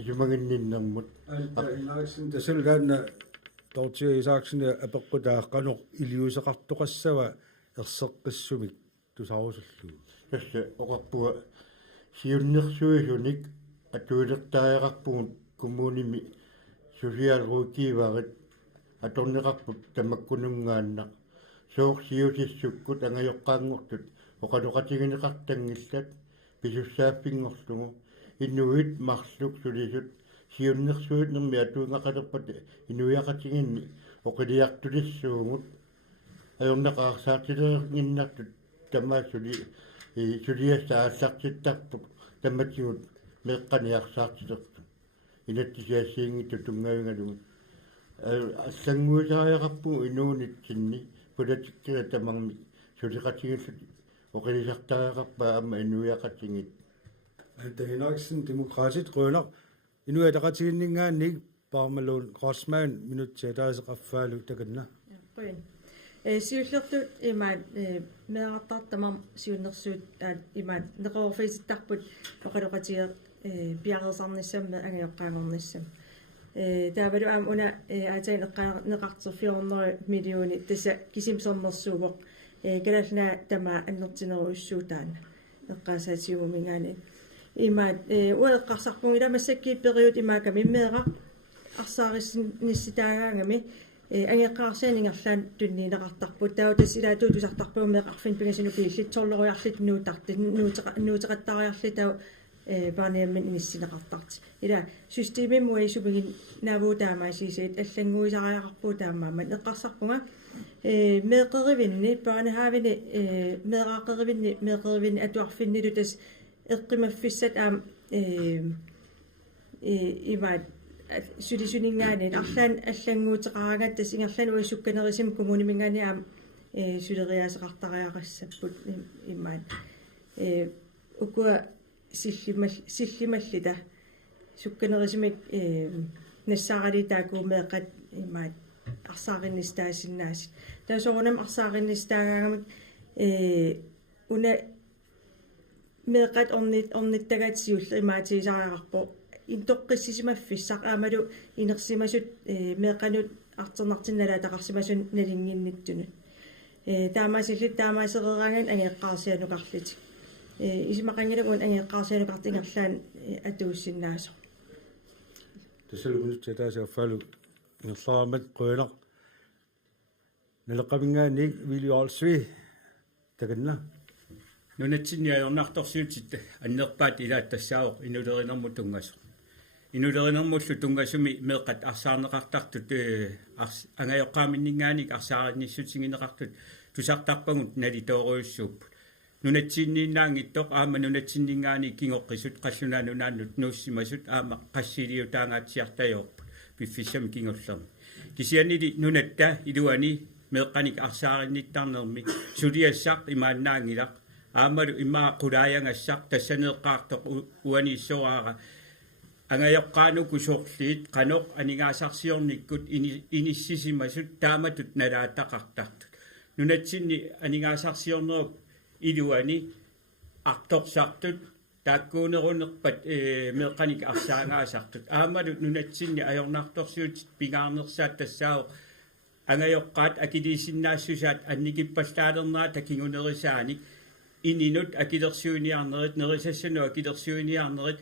isumaginninnermut inaaksin tasalgaanna tortia isaaksinna apeqqutaaqanoq iliuseqartoqassava erseqqissumik tusaarusullu тасса оқарпуа сиуннерсуисуник атуилертаариақарпугут коммуними сосиалрууккииварит аторнеқарпут тамаккунунгааннақ соор сиусиссуккут ангайоққаангортут оқалоқатигинеқартангиллат писуссааффингорлугу иннуит марлук сулисут сиуннерсуитнэрми атуингақалерпат инуиақатигинни оқилиартулиссуугут аёрнеқарсаартилерниннартут тамаасули сулиассааллартиттарпут тамматигут меэққаниарсаартилерту инаттисиассиингитту тунгавингалугу аллангуисариақарпу инуунитсинни политиккера тамарми сулиқатигиллут оқилисартариақарпаа амма инуиақатингит антаинаарксин демократит рøner инуатақатигиннингаанник пармалуун гроссман минутсиатаасеқарфаалу таканна quen siullertu imaan meeqartartamam siunnersuut taat imaan neqorfisittarput oqaloqatiger piarersarnissamma angajoqqaangornissam taavalu aam una aatain eqqaaneqarterfiorneri millioni tassa kisimsernersuugoq kalallna tama annertineruissuutaana eqqaasaatiumingaani imaan ueqqarsarpung ilamassakki period imaaka mimmeeqa arsaarissiniсситаагаангами ангеққарсианинgerlaan tunniineqartarput tautas ilaatuutusartarpuu meeqarfin pigasinu piillitsorleruiarlit nuuteqattariarli tau paaniammin inissineqartarti ila systeemim muisupigin naavutaamaasiisiit аллангуисариақарпуу таамаамат эққарсарпунга meeqerivinni paanahaavini meeqerivinni atuarfinnilu tas eqqimaffissat aam imaat sulisuningaani аллангуутеқарагаат тас ингерлан уиссукканерисим коммунимингаани аам сулериасеқартариақассаппут иммаат укуа силлималлита сукканерисимик нассаарали таакуумеэқат иммаат арсаариннистаасиннаасит таасорунам арсаариннистаагаагамик уна меэқат орниттагаатсиулле имаатисариақарпо интоққиссисимаффиссақ аамалу инерсимасут меэқанут артэрнартиннала тақарсимасун налингинниттунут таамаасиллит таамаасерераанган ангеэққарсианукарлутик исимақангилагун ангеэққарсианукартингерлаан атууссиннаасо тасалугунут татаасааффалу ингерлаарамат қуянақ налеққамингаанник вилиуарсуи таканна нунатсинниаёрнарторсиутит аннерпаат илааттассаавоқ инулеринерму тунгасо инулеринермуллу тунгасуми меэққат арсаарнеқартартут ангайоққааминнингааник арсааринниссутингинеқартут тусартарпагут налитооруйуссууппут нунатсиннииннаангиттоқ аама нунатсиннингаани кингоққисут қаллунаанунааннут нууссимасут аама qassiliutaangaatiartajoorput пиффиссами кингуллерми кисианили нунатта илуани меэққаник арсааринниттарнерми сулиассақ имааннаангилақ аамалу имаа qulaayangassaq тассанеэққаартоқ уанииссораара ангайоққаануку соорлиит қаноқ анигаасарсиорниккут иниссисимасут тааматут налаатақартартут нунатсинни анигаасарсиорнеруп илуани арторсартут тааккуунерунерпат меэққаник арсаангаасартут аамалу нунатсинни ajornartorsiut пигаарнерсаат тассао ангайоққаат акилисиннаассусаат анникиппаллаалернаа такингунерисааник ининут акилерсуиниарнерит нерисассану акилерсуиниарнерит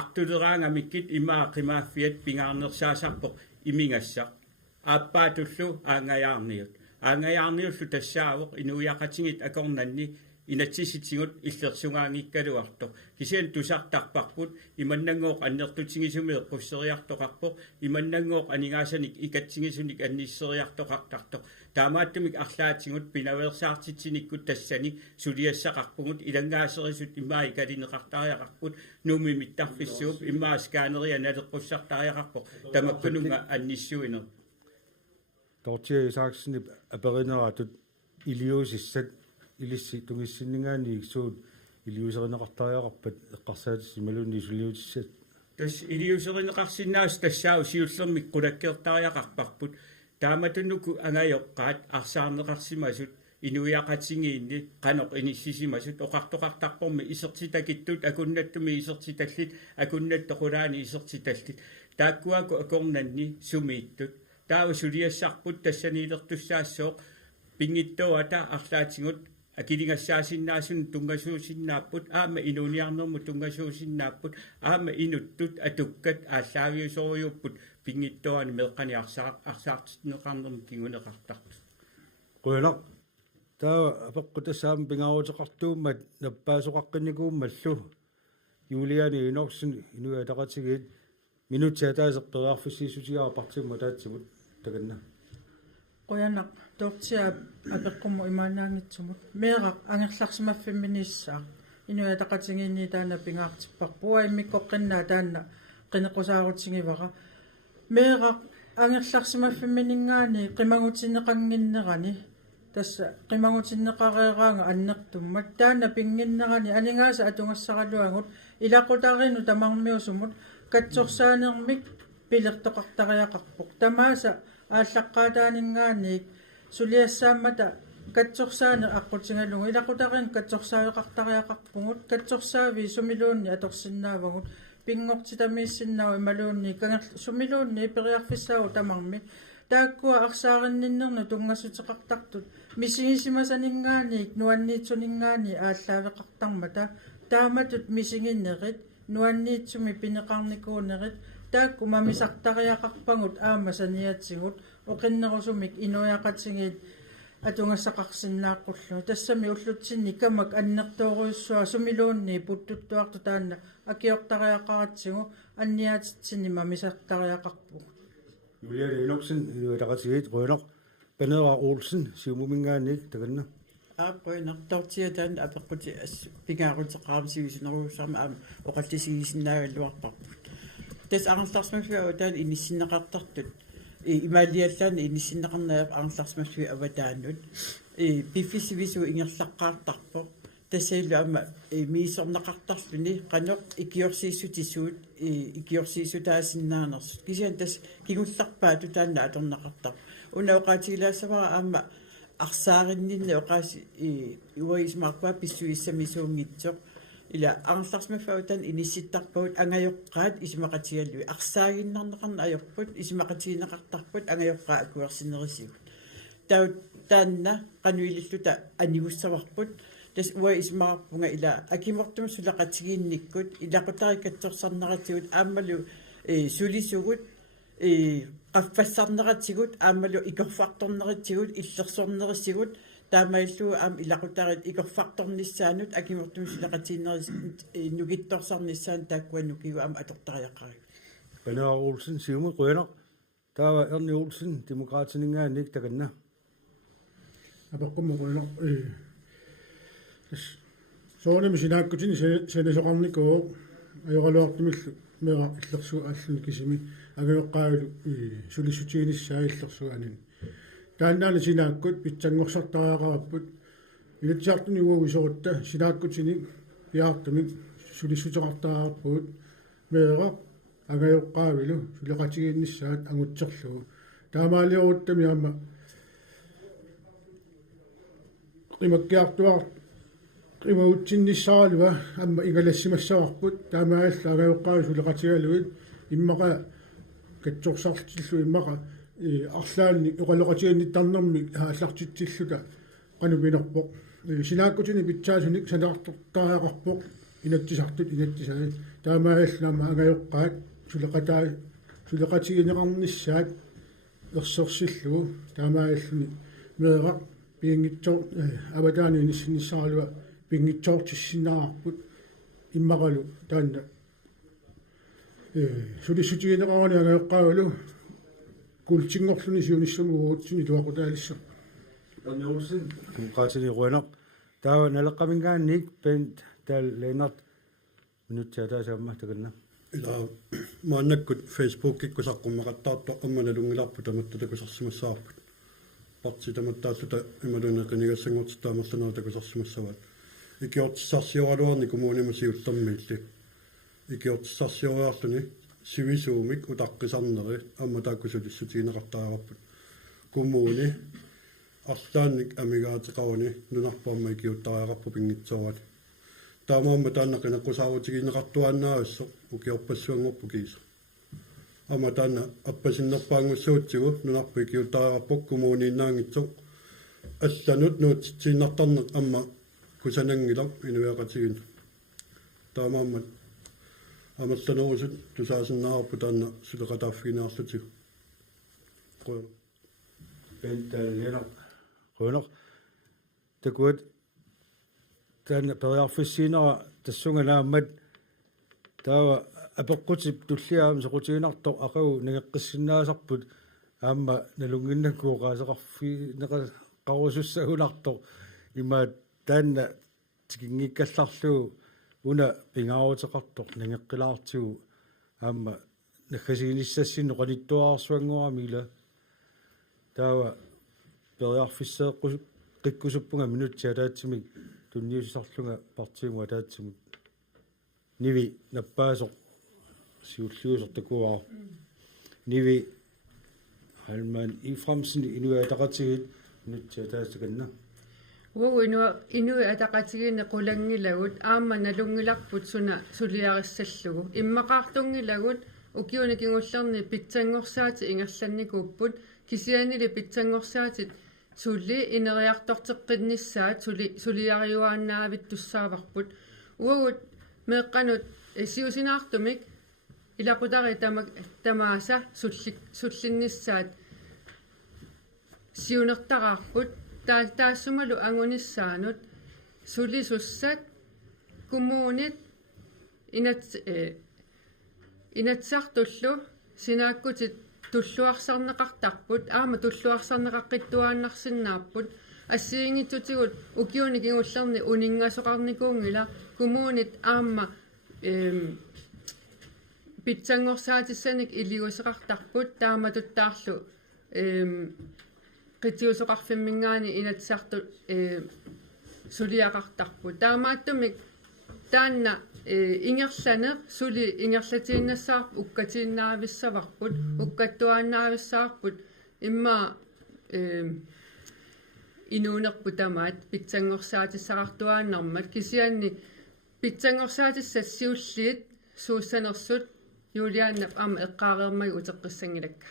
артулераангамиккит имаа қимааффиат пигаарнерсаасарпоқ имингассақ ааппаатуллу аангаяарниуллу тассаавоқ инуяқатингит акорнанни инатсиситсигут иллерсунгаангиккалуарто кисиан тусартарпарпут иманнангооқ аннертутсигисуми эққуссериартоқарпоқ иманнангооқ анигаасаник икатсигисуник анниссериартоқартарто таамааттумик арлаатингут пинаверсаартитсиниккут тассани сулиассақарпугут илангаасерисут имаа икалинеқартариақарпут нуми миттарфиссууп имаа скаанерия налеққуссартариақарпоқ тамаккунунга анниссуинер тортиа сааксни аперинераатут илиусиссат илисси тугиссиннгаани суут илиусеринеқартариақарпат эққарсаатис ималуунни сулиутиссат тас илиусеринеқарсиннаас тассаау сиуллермик қулаккертариақарпарпут тааматуннуку ангайоққаат арсаарнеқарсимасут инуяқатсигиинни қаноқ иниссисимасут оқартоқартарпорми исертитакиттут акуннаттуми исертиталлит акуннаттоқулаани исертиталлит тааккуаку акорнанни сумииттут таава сулиассарпут тассаниилертуссаассоо пингиттуата арлаатингут акилингассаасиннаасун тунгасуусиннааппут аама инуниарнерму тунгасуусиннааппут аама инуттут атуккат ааллаавиусориуппут пингиттуани меэққани арсаартитнеқарнерми кигунеқартарту қуянақ таа апеққутассаама пингаарутеқартууммат наппаасоқаққинникууммаллу юлиани инорсин инуятақатигит минутсиатаасеққериарфиссиисутиарапартимма таатсимут таканна қуянақ тортиа апеққумму имаанаангитсумут меэрақ ангерларсимаффимминиссаа инуятақатигиинни таана пингаартиппарпуа иммиккоққиннаа таана қинеқусаарутсигивара меэрақ ангерларсимаффимминингаани қимагутиннеқангиннерани тасса қимагутиннеқареераанга аннертуммат таана пингиннерани анингааса атунгассаралуангут илақутарину тамармиусумут катсорсаанермик пилертоқартариақарпоқ тамааса ааллаққаатаанингаанник сулиассааммата катсорсаане аққутингалугу илақутарин катсорсаавеқартариақарпугут катсорсаави сумилуунни аторсиннаавагут пингортитамииссиннава ималуунни кангер сумилуунни периарфиссаау тамарми тааккуа арсааринниннерну тунгасутеқартартут мисигисимасанингаанник нуанниитсунингаани ааллаавеқартармата тааматут мисигиннерит нуанниитсуми пинеқарникуунерит таакку мамисартариақарпагут аама саниатсигут оқиннерусумик инуяқатсигит атунгассақарсиннааққуллу тассами уллутсинни камак аннертооруйуссуа сумилуунни путтуттуарту таанна акиортариақаратсигу анниаатитсинни мамисартариақарпу юлиани иноксин илуатақатигит қуянақ панера Олсен сиумумингаанник таканна аппоинер тортиатаан апеққути пингаарутеқармсигисинеруусарма аама оқалтисигисиннаагаллуарпарпут тас арнстарсмафиа таан иниссиннеқартартут имаалиаллаани иниссиннеқарнаа арнстарсмафиа аватааннут пиффисивису ингерлаққаартарпо тассаилу аама миисорнеқартарлуни қаноқ икиорсииссутисуут икиорсииссутаасиннаанерсут кисиан тас кигулларпаа тутаанна аторнеқартар унаоқаатигилаассавара аама арсаариннинне оқааси уаисмаарпаа писсуиссамисуунгитсоқ ila arnlarsmaffautan inissitarput angajoqqaat isimaqatigallui arsaagиннарнеқарна ajorput isimaqatigineqartarput angajoqqaa akuersinerisigut taanna qanuililluta anigussavарput тас уа исмаарпунга ила акимортум сулақатигиинниккут илақутарикатсорсарнаратигут ааммалу сулисугут qaffassarneratsigут ааммалу икорфарторнеритсигут иллерсорнерисигут таамаиллуу аам илақутарит икорфарторниссаанут акимортум сулақатигиннерис нугитторсарниссаан тааккуаннукигу аама атортариаққариг Benner Olsen Siume Grønner tawa Ernie Olsen demokratiningaannik takanna апеққуммеқулно соонами синааккутини сенесоқарникоо ajorалуартумиллу мера иллерсу ааллуни кисими агиоққаалу сулисутииниссаа иллерсуанин тааннаана синааккут питсангорсартариақараппут илутсиартуни уувисорутта синааккутини пиаартуми сулисутеқартаараппут мера агиоққаавилу сулеқатигиинниссаат агутсерлугу таамаалиоруттами аама имаккиартуар имаутсинниссаалуа амма игалассимассаварпут таамаалла агиоққааву сулеқатигалуит иммақа катсорсартиллу иммақа арлаални иқалоқатигинниттарнэрми хааллартитсиллута qanupinarpoq sinaakutini pitsaasunik sanaartortariaqarpoq inatsisartut inatsisai taamaallaama agayoqqaat suleqatigineqarnissaat ersorsillugu taamaalluni meeraq piingittor avataani nissinissaralua piingittortissinnaarput immaqalu taanna sulisutigineqarani agayoqqaavalu kultingorluni siunissumi uutsini tuaqutaalissa Ernie Olsen demokratini Grønner tawa naleqqamingaannik pent tal Lennart minuttiataasama takanna ila maannakkut Facebook ikkusaqqummaqattaarto ammanalungilarpu tamatta takusarsimassaarput parti tamattaalluta imaluneqinigassangortitaamerlanera takusarsimassavat ikiortissarsioraloorni kumuunimasiullermiilli ikiortissarsioriarluni sivisuumik utaqqisarneri amma taakkusulissutiineqartaaraput kumuuni арлаанник амигаатеқарни нунарпаама икиуттариақарпу пингитсоорат таамаама тааннақинаққусааруутигинеқартуааннааруссо укиорпассуангорпу киса ама таанна аппасиннерпаангуссуутсигу нунарпу икиуттариақарпук кумууниннаангитсо алланут нуутсиннартарнеқ амма кусанангилар инуяқатигин таамаама амалланерусут тусаасиннаарпу таанна сулеқатааффигинаарлутигу pent Lennart Grønner takuat tan periarfissinera tassunganaammat tawa apeqqutip tulliaam soqutiginartoq aqagu nangeqqissinnaasarput aamma nalunginnakkuuqaaseqarfi qarusussahunartoq imaat taanna tikingikkallarlugu una pingaaruteqartoq nangeqqilaartigu aamma nakkasiginissassinno qanittuaarsuanguaramila tawa periarfisseeqqus qikkusuppunga minuttiataatsimik tunniusarlunga partiungua taatsimik nivi nappaasoq siulluusertakuaa nivi Halman Iframsen inuataqatigit minuttiataatikanna inuataqatigine qulangilagut aamma nalungilarput suna suliarissallugu immaqaartungilagut ukiunikingullerni pitsangorsaati ingerlannikuupput kisianili pitsangorsaati sulli ineriartorteqqinnissaat suliariuaannaavit tussaavarput uagut meeqqanut siusinaartumik ilaqutari tamaasa sullinnissaat siunertaraarput taassumalu angunissaanut sulisussat kumuunit inatsartullu sinaakkutit tulluarsarneqartarput aama tulluarsarneqaqqittuaannarsinnaarput ассиингитсутигут укиуникингуллерни унингаасоқарникуунгила кумуунит аама питсангорсаатиссаник илиусеқартарпут тааматуттаарлу қитиусоқарфиммингаани инатсарту сулиақартарпут таамааттумик таанна ингерлане сули ингерлатииннассаар уккатииннаависсаварпут уккаттуааннаависсаарпут имма инуунерпу тамаат питсангорсаатиссақартуааннармат кисианни питсангорсаатиссат сиуллиит суусанерсут юлиааннап аама эққаареермай утеққиссангилакка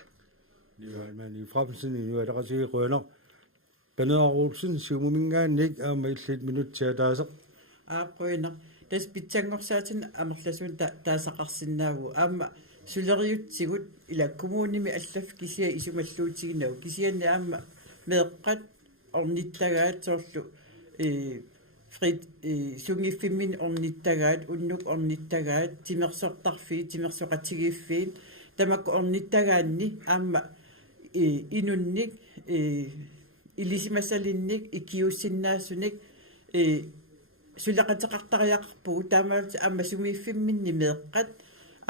Ni Frapsen i nu er der også rønner. Benedar Olsen, Siumumingaannik, aama illit minuttia taasaq. Aaqqoina. Tas pitsangorsaatin amerlasun taasaqarsinnaagu. Aama suleriutsigut ila kommunimi allaf kisia isumalluutiginau. Kisianni aama meeqqat ornittagaat soorlu frit sungiffimin ornittagaat unnuk ornittagaat timersortarfiin tamakku ornittagaanni aama inunnik ilisimasalinnik ikiussinnaassunik sulaqataqartariaqarpugu taamaalti aama sumiiffimminni meeqqat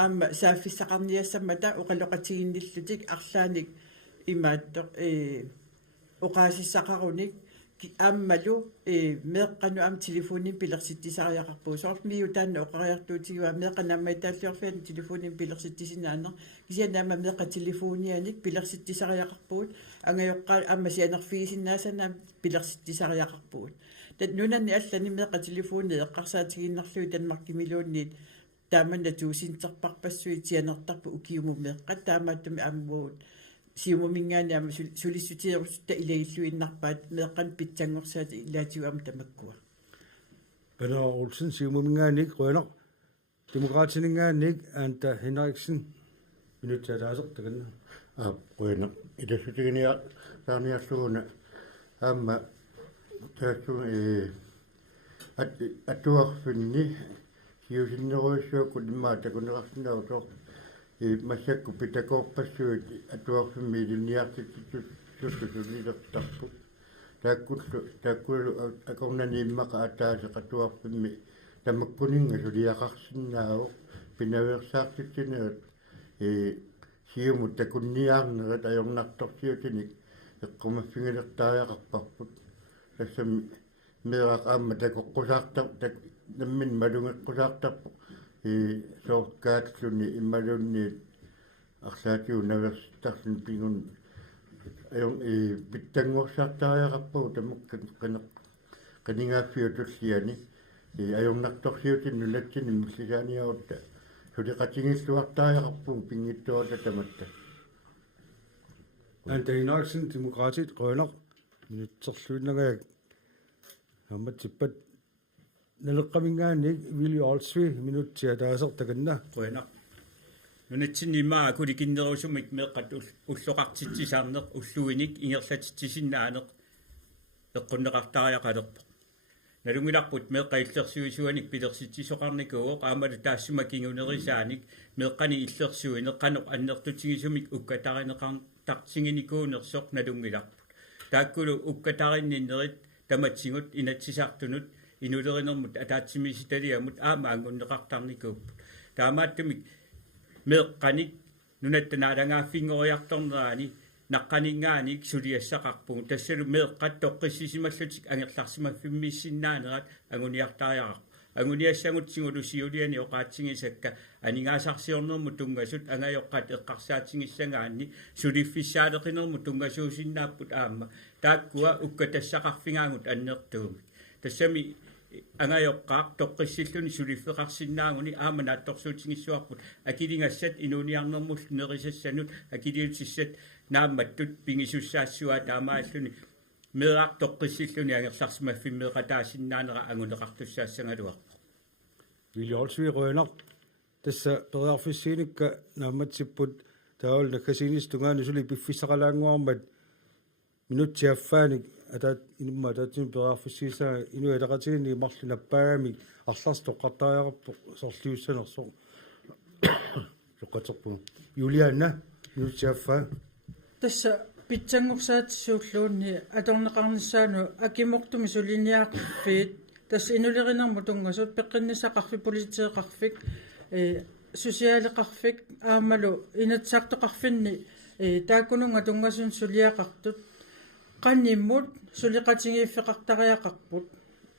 aama saaffissaqarniassammata uqaloqatiginnillutik arlaanik imaattoq uqaasissaqarunik aammalu meeqqanu aam telefonin pilersittisariaqarpuu soormiu taanna uqariartuutigiwa meeqqanaamma taalliorfian telefonin pilersittisinaanner kisianaama meeqqa telefonianik pilersittisariaqarpuut angayoqqaa aamma sianerfiisinnaasanaam pilersittisariaqarpuut tat nunanni allani meeqqa telefoni eqqarsaatiginnarlui tanmarkimiluunniit taamanna tuusinterparpassui tianertarpu ukiumu meeqqat taamaattumi aammuut siumumingaani aama sulissutirusutta ilailluinnarpaat meeqqan pitsangorsaati ilaatiuam tamakkua Benedar Olsen, Siumumingaannik, rønner. Demokratiningaannik, Anta Henriksen, minuttia taasaq takanna. Rønner. Itasutiginia taaniarluuna aama taassu atuarfinni siusinneruissuukkut immaatakunerarsinautor массакку питакоорпассуит атуарфимми линниартитсусулилертарпу тааккулу акорнанииммака атаасеқатуарфимми тамаккунинга сулиақарсинаавоқ пинаверсаартитсинерат сиумут такунниаарнерат ajornartorsiutinik эққумаффингилертариақарпарпут тассами мерақ аама такоққусаартар наммин малунгеққусаартарпу сооркаатлуни иммалунни арлаатиу наверситарлун пингун аён питтангорсаартариақарпуу тамуккан канингаффиутуллиани аёрнарторсиутин нулатсини миллисааниаутта сулиқатингиллуартариақарпуу пингиттуата таматта Anta Henriksen, Demokratit, rønner. Minutterluinagaak. Hammatippat naleqqamingaannik Willy Olsvi minuttia taasaq takanna. Rønner. Nunatsinnimaa kulikinnerusumik meeqqat ulloqartitsisaarneq ulluinik ingerlatitisinnaaneq eqqunneqartariaqalerpoq nalungilarput meeqqaillersuisuanik pilersittisoqarnikuuq aamalu taassumakingunerisaanik meeqqani illersuineq qanoq annertutigisumik ukkatarineqartartinginikuunersoq nalungilarput taakkulu ukkatarinninnerit tamatsingut inatsisartunut inulerinermut ataatsimisitaliamut aama angunneqartarnikuupput taamaattumik meeqqanik nunattanaalangaaffingoriartorneraani naqqaninngaanik suliassaqarpugu tassalu meeqqat toqqissisimallutik angerlarsimaffimmiissinnaaneraat anguniartariaqarpu anguniassangutsingulu siuliani oqaatsingisakka aningaasarsiornermu tungasut angayoqqat eqqarsaatigissangaanni suliffissaaleqinermu tungasuusinnaapput aamma taakkua ukkatassaqarfingaangut annertuumik tassami angayoqqaaq toqqissilluni suliffeqarsinnaanguni aamanaattorsuutigissuarput akilingassat inuuniarnermull nerisassanut akiliutissat naammattut pingisussaassuaa taamaalluni meeqaaq toqqissilluni angerlarsimaffimmeeqataasinnaaneqa anguneqartussaassagaluarpu Willy Olsvi rønner. Tassa perarfissiinikka naammatsipput taawal nakkasiinistungaani suli piffissaqalaanguarmat minuttiaffaanik ataat inumma taatsin perarfissiisaa inu elaqatiini marlunappaami арларстоққартариақарпу сорливуссанерсо лоқатерпу юлианна минутиаффа тасса питсангорсаатиссууллуунни аторнеқарниссаану акимортуми сулиниаақарфиит тасса инулеринерму тунгасут пеққиннисақарфи политеэқарфик сусиалеқарфик аамалу инатсаартоқарфинни тааккунунга тунгасун сулиақартут qannimmut suliqatingiiffeqartariaqarput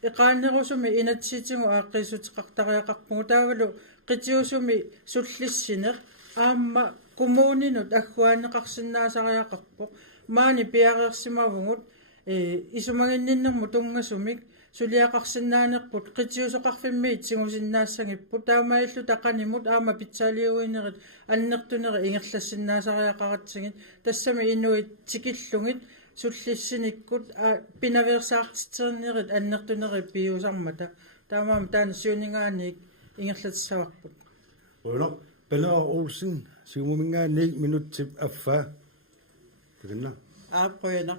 eqaannerusumi inatsitigu aaqqisutiqartariaqarpugu taavalu qitiusumi sullissineq aamma kommuninut agguaaneqarsinnaasariaqarpoq maani piareersimavugut isumaginninnermu tungasumik сулиақарсиннаанерпут қитиусоқарфимми итсигусиннаассагиппут таамаиллу тақанимут аама питсаалиуинерит аннертунери ингерлассиннаасариақаратсигит тассами инуит тикиллугит суллиссиниккут пинаверсаартитсернерит аннертунери пиусармата таамаама таана сиунингаанник ингерлатиссаварпут Ola, Peller Olsen, siumumingaanniik minutsip affa. Tiganna. Aapruyana.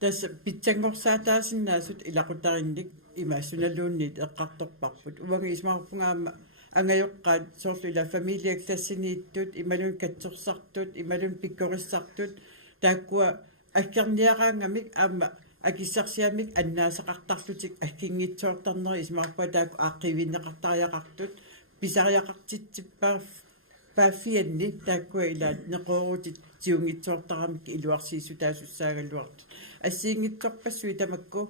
Tas pitsangorsaataasinnaasut ilaqutarinnik imaasunalluunniit eqqartorparput. Uvangi ismaarpungaama angajoqqaat soorlula familiaklassiniittut imalun katsorsartut imalun pikkorissartut taakkua аккерниараангамик аама акиссарсиамик аннаасақартарлутик аккингитсоортарнери исмаарпа таакку ааққивиннеқартариақартут писариақартитсиппаа пааффианни тааккуа илаат неқоорутит тиунгитсоортарамик илуарсиису таасуссаагаллуарт ассиингитсорпассуи тамакку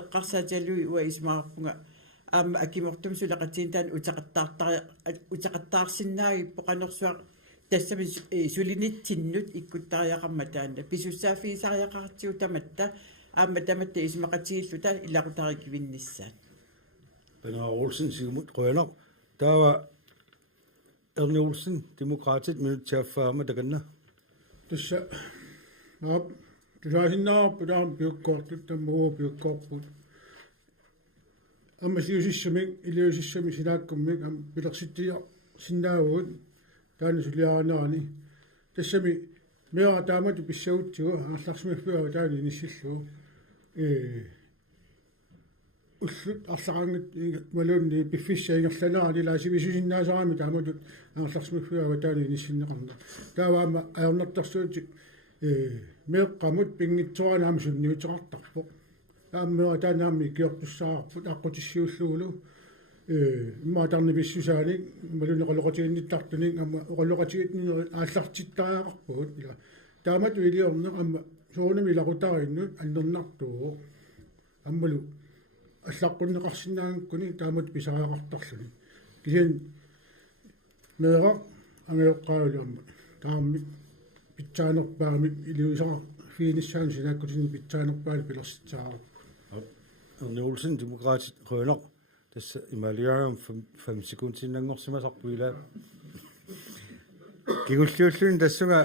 эққарсаатиалуи уа исмаарпунга аама акимортум сулақатиин таан утеқаттаарсиннааги поқанерсуа тассами сулинитсиннут иккуттариақарма таанна писуссаафиисариақартиу таматта аама таматта исмақатииллу таа илақутарикивиннissaat Peller Olsen, siumut Rønner. Der var Ernie Olsen, demokratisk minut til at føre med Tiganna. Tässä tusaasinnaapputaam piukkoortut tammuu piukkoorput amma siusissamik iliusissami silaakkummik am pilersittia sinnaavuut taani suliaanaani tassami mea taamatu pissautsigu aarlarsmiffiaga taani nissillu уллут арлақангат малуунни пиффиссаингерланерани лаасивисусиннаасарами тааматут аарларсмиффиага таани ниссиннеқарна тааваама аернэртарсуути меэққамут пингитсуанаама сунниутеқартарпо тааммеа таанаами киортуссаарпут аққутиссиуллуулу иммаатарни писсусааник малунеқалоқатигинниттартуник амма оқалоқатигитнинери ааллартиттариақарпугут ила таамату илиорнеқ амма суунами илақутариннут аннернартуу аммалу аллаққуннеқарсинаангкуни таамат писариақартарлуни кисин меэра ангеоққаалуамма таамми питсаанерпаамик илиусара финиссаан синааккутини питсаанерпаали пилерситсаарап Ernie Olsen, demokratisk Rønner. Tässä imaliaram 5 sekuntinangorsimasarpuila. Kigulliullun tassunga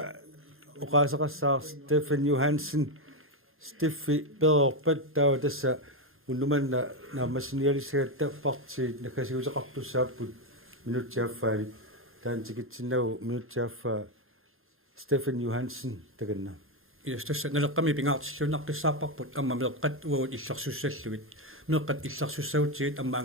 oqaasaqassaar Stefan Johansen Steffi Pederpat tawa tassa unnumanna naammassinialisagatta parti nakasiuteqartussaaput minutiaffaani taantikitsinnagu minutiaffaa Stefan Johansen taganna. Tässä naleqqami pingaartissuunnaqqissaapparput amma meeqqat uagut illarsussalluit meeqqat illarsussautsiit amma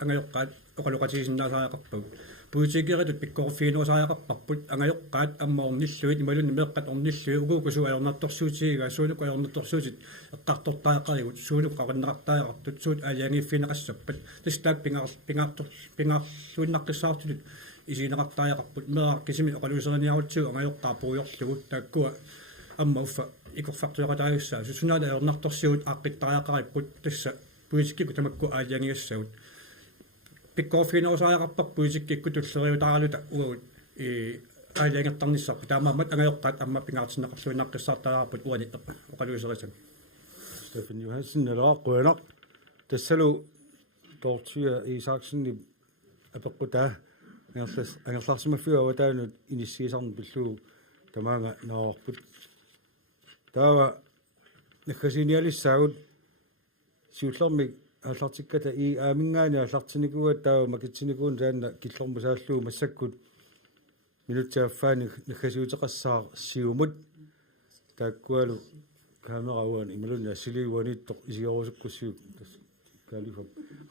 angajoqqaat oqaloqatigisinnaasariaqarput puutigiritut pikkorfiinuusariaqarparput angajoqqaat ammaornilluit imalunni meeqqat ornillui uguukusu ajornartorsuutigiga suunuk ajornartorsuutit eqqartortaaqarigut suunuk qaranneqartaaqartut suut aaliangiiffineqassappat tastaak pingaarluinnaqqissaartulut isineqartaaqarput meeqarkisimi oqaluuseriniarutsigu angajoqqaa puujorlugu taakkua amma uffa ikorfartuaqataayussaa susunaala ajornartorsuut aaqqitariaqaripput tassa puitikkiku tamakku aaliangiassagut pikkorfiinuusariaqarpar puitikkiikku tulleriutaaraluta uagut aaliangertarnissarpu taamaammat angajoqqaat amma pingaartinneqarluinnaqqissaartaraarput uani oqaluuserisan Stefan Johansen eller Rønner. Tassalu Dorthyr Isaksen i apeqquta angerlarsimaffiuga taanut inissiisarn pillu tamaanga naorput taava nakkasinialissaagut siullermik аллартикката и аамингаани аллартиникуат таава макитсиникуун таанна киллормусааллуу массаккут минутсааффаани нахасиутеқассаар сиумут тааккуалу камерауан ималунна силивуаниттоқ исиорусуккуссиу калифа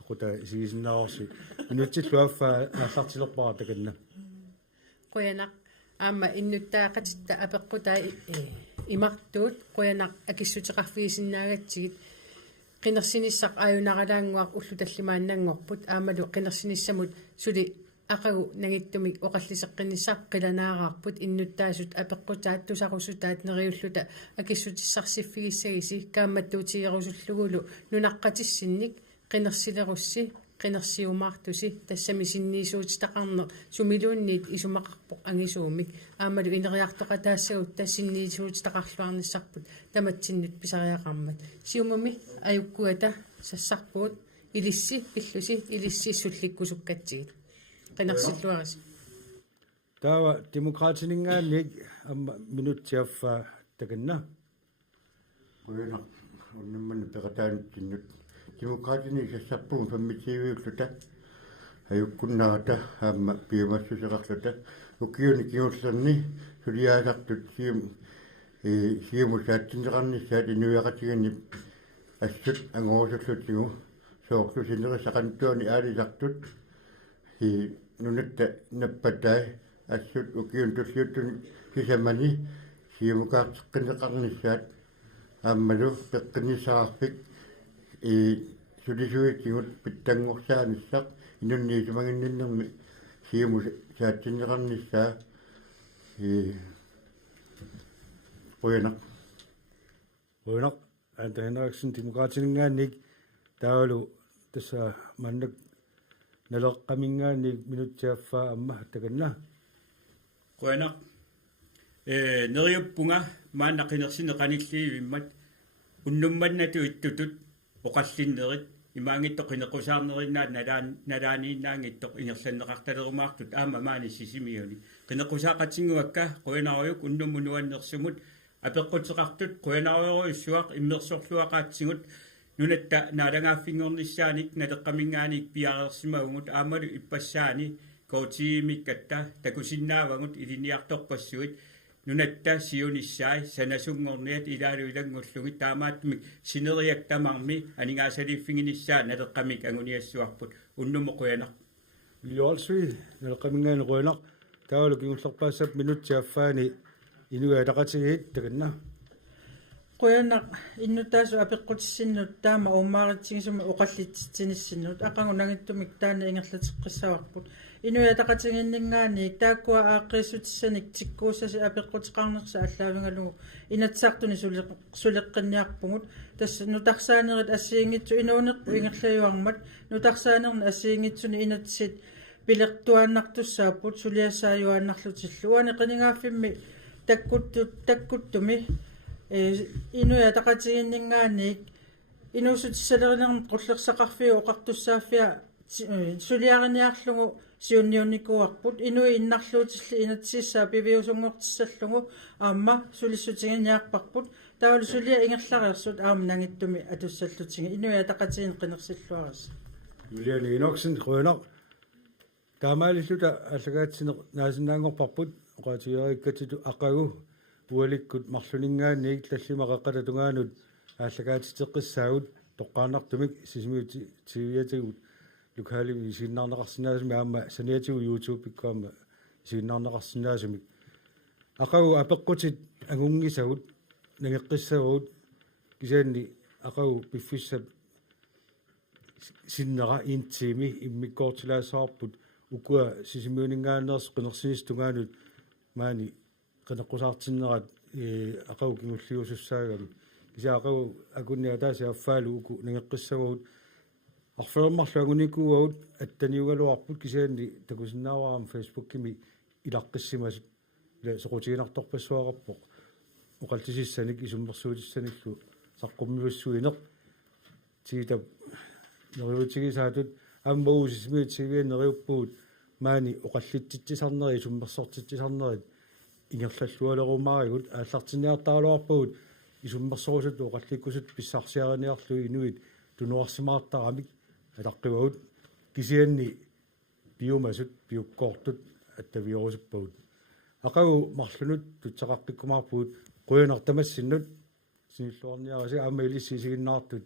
aquta isiisinnaarsi минутсиллуаффаа аллартилерпара таканна qoyanaq аама иннуттаақатитта апеққутаа имартуут qoyanaq акиссутеқарфигисиннаагатсигит qinерсиниссақ ааюнаралаангуақ уллу таллимааннангорпут аамалу qinерсиниссамут сули ақагу нагиттумик оқаллисеққиниссақ қиланаараарпут иннуттаасут апеққутаат тусарусутаат нериуллута акиссутиссарсиффигиссагиси кааматтуутигерусуллугулу нунаққатиссинник qinерсилерусси qinarsiumaartusi tassami sinniisuutitaqarner sumiluunniit isumaqarpoq angisuumik aamalu ineriartoqa taassagut tassinniisuutitaqarluarnissarput tamatsinnud pisariaqarmat siumami ajukkuata sassarpuut ilissi pillusi ilissi sullikkusukkatsiit qinarsilluaris tawa demokraatiningaannik amma minutiaffa takanna Kuina onnemman peqataanittinnut demokraatini sassarpuun fammitsiiviulluta ajukkunnaata aamma piumassuseqarluta ukiuni kiullerni suliaasartut siumu saattinneqarnissaat inuiaqatigani assut angoosullutigu soorlusinerisaqantuani aalisartut nunatta nappatai assut ukiun tulliuttun sisamani siumukaarteqqinneqarnissaat aammalu peqqinnissaarpik sulisuitigut pittangorsaanissaq inunniisumaginninnermi siumu saattinneqarnissaa Rønner, Ante Henriksen, demokraatiningaannik taalu tassa mannak naleqqamingaannik minutiaffaa amma takanna Rønner neriuppunga maannaqqinersineqanilliivimmat unnumannatu ittutut oqallinnerit imaangittoq qinequsaarnerinnaat nalaaniinnaangittoq ingerlanneqartalerumaartut aama maani sisimiuni qinequsaaqatinguakka qoinaruyuk unnummunuannersumut apeqqutseqartut qoinaruyuissuaq immersorluaqaatsigut nunatta naalangaaffingornissaanik naleqqamingaanik piareersimagungut aamalu ippassaani koutiimikkatta takusinnaavagut iliniartorpassuit nunatta siunissai sanasungorniat ilaalu ilangullugit taamaatmik sineriaktamarmi aningaasaliiffinginissaa naleqqamik anguniassuarput unnumoquyanaq liolsui naleqqamingaani Rønner taalu kingullerpaassap minutiaffaani inuataqatigit takanna Qoyanaq innutaasu apeqqutissinnut taama ummaaritsingisuma oqallitsitsinissinnut aqangunangittumik taana ingerlateqqissawarput inuataqatiginningaani taakkua aaqqissutissaanik tikkuussasi apeqqutiqarnersa allaavingalugu inatsartuni suleqqinniarpungut tassa nutarsaaneret assiingitsu inuunerpu ingerlayuarmat nutarsaanerne assiingitsuni inatsit pilertuaannartussaaput suliassaajuaannarlutillu uani qiningaaffimmi takkuttumi inuataqatiginningaannik inuusutissaleриnerнерм qullersaqarfiu oqartussaaffia suliariniarlugu siunniunnikuarput inui innarluutilli inatsissaa piviusungortissallungu aamma sulissutiginniarparput taulu sulia ingerlariarsut aam nangittumi atussallutigi inuataqatigin qinersilluaras Juliane Enoksen Rønner taamaalilluta allagaatsinneq naasinnaangorparput oqaatigeerikkatitu aqagu ualikkut marluningaanniik tallimaqaqqalatungaanut aalлagaatiteqqissaagut toqqaannartumik sisimiuti tiviatigut lukali isiinnaarnaqarsinnaasumi aamma saniatigu YouTube ikkaama isiinnaarnaqarsinnaasumik aqagu apeqqutit angungisagut nangeqqissagut kisaanni aqagu piffissap sinnera intiimi immikkoortilaasaarput ukua sisimiuningaanneers qinersinistungaanut maani qineqqusaartinnerat aqagu kingulliusussaagami kisa aqagu akunniataasi affaalu uku nangeqqissagut arfermarlu agunikuugut attaniugaluarput kisaanni takusinnaavaram Facebook-kimi ilaqqissimasut ila soqutiginartorpassuaqarpoq oqaltisissanik isummersuutissanillu saqqummiussuineq tiitap neriutigisaatut amma uusismiut sivianneriuppuut maani oqallitsitsisarneri summersortitsisarnerit ingerlallualerumaarigut aallartinniartaaluarpugut isummersorusut oqallikkusut pissarsiariniarlu inuit tunuarsimaartaramik ataqqivagut kisianni piumasut piukkoortut attaviorusuppagut aqagu marlunut tutsaqarpikkumaarpugut quyanartamassinnut sinilluarniarasi aama ilissiisiginnaartut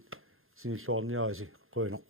sinilluarniarasi quyanaq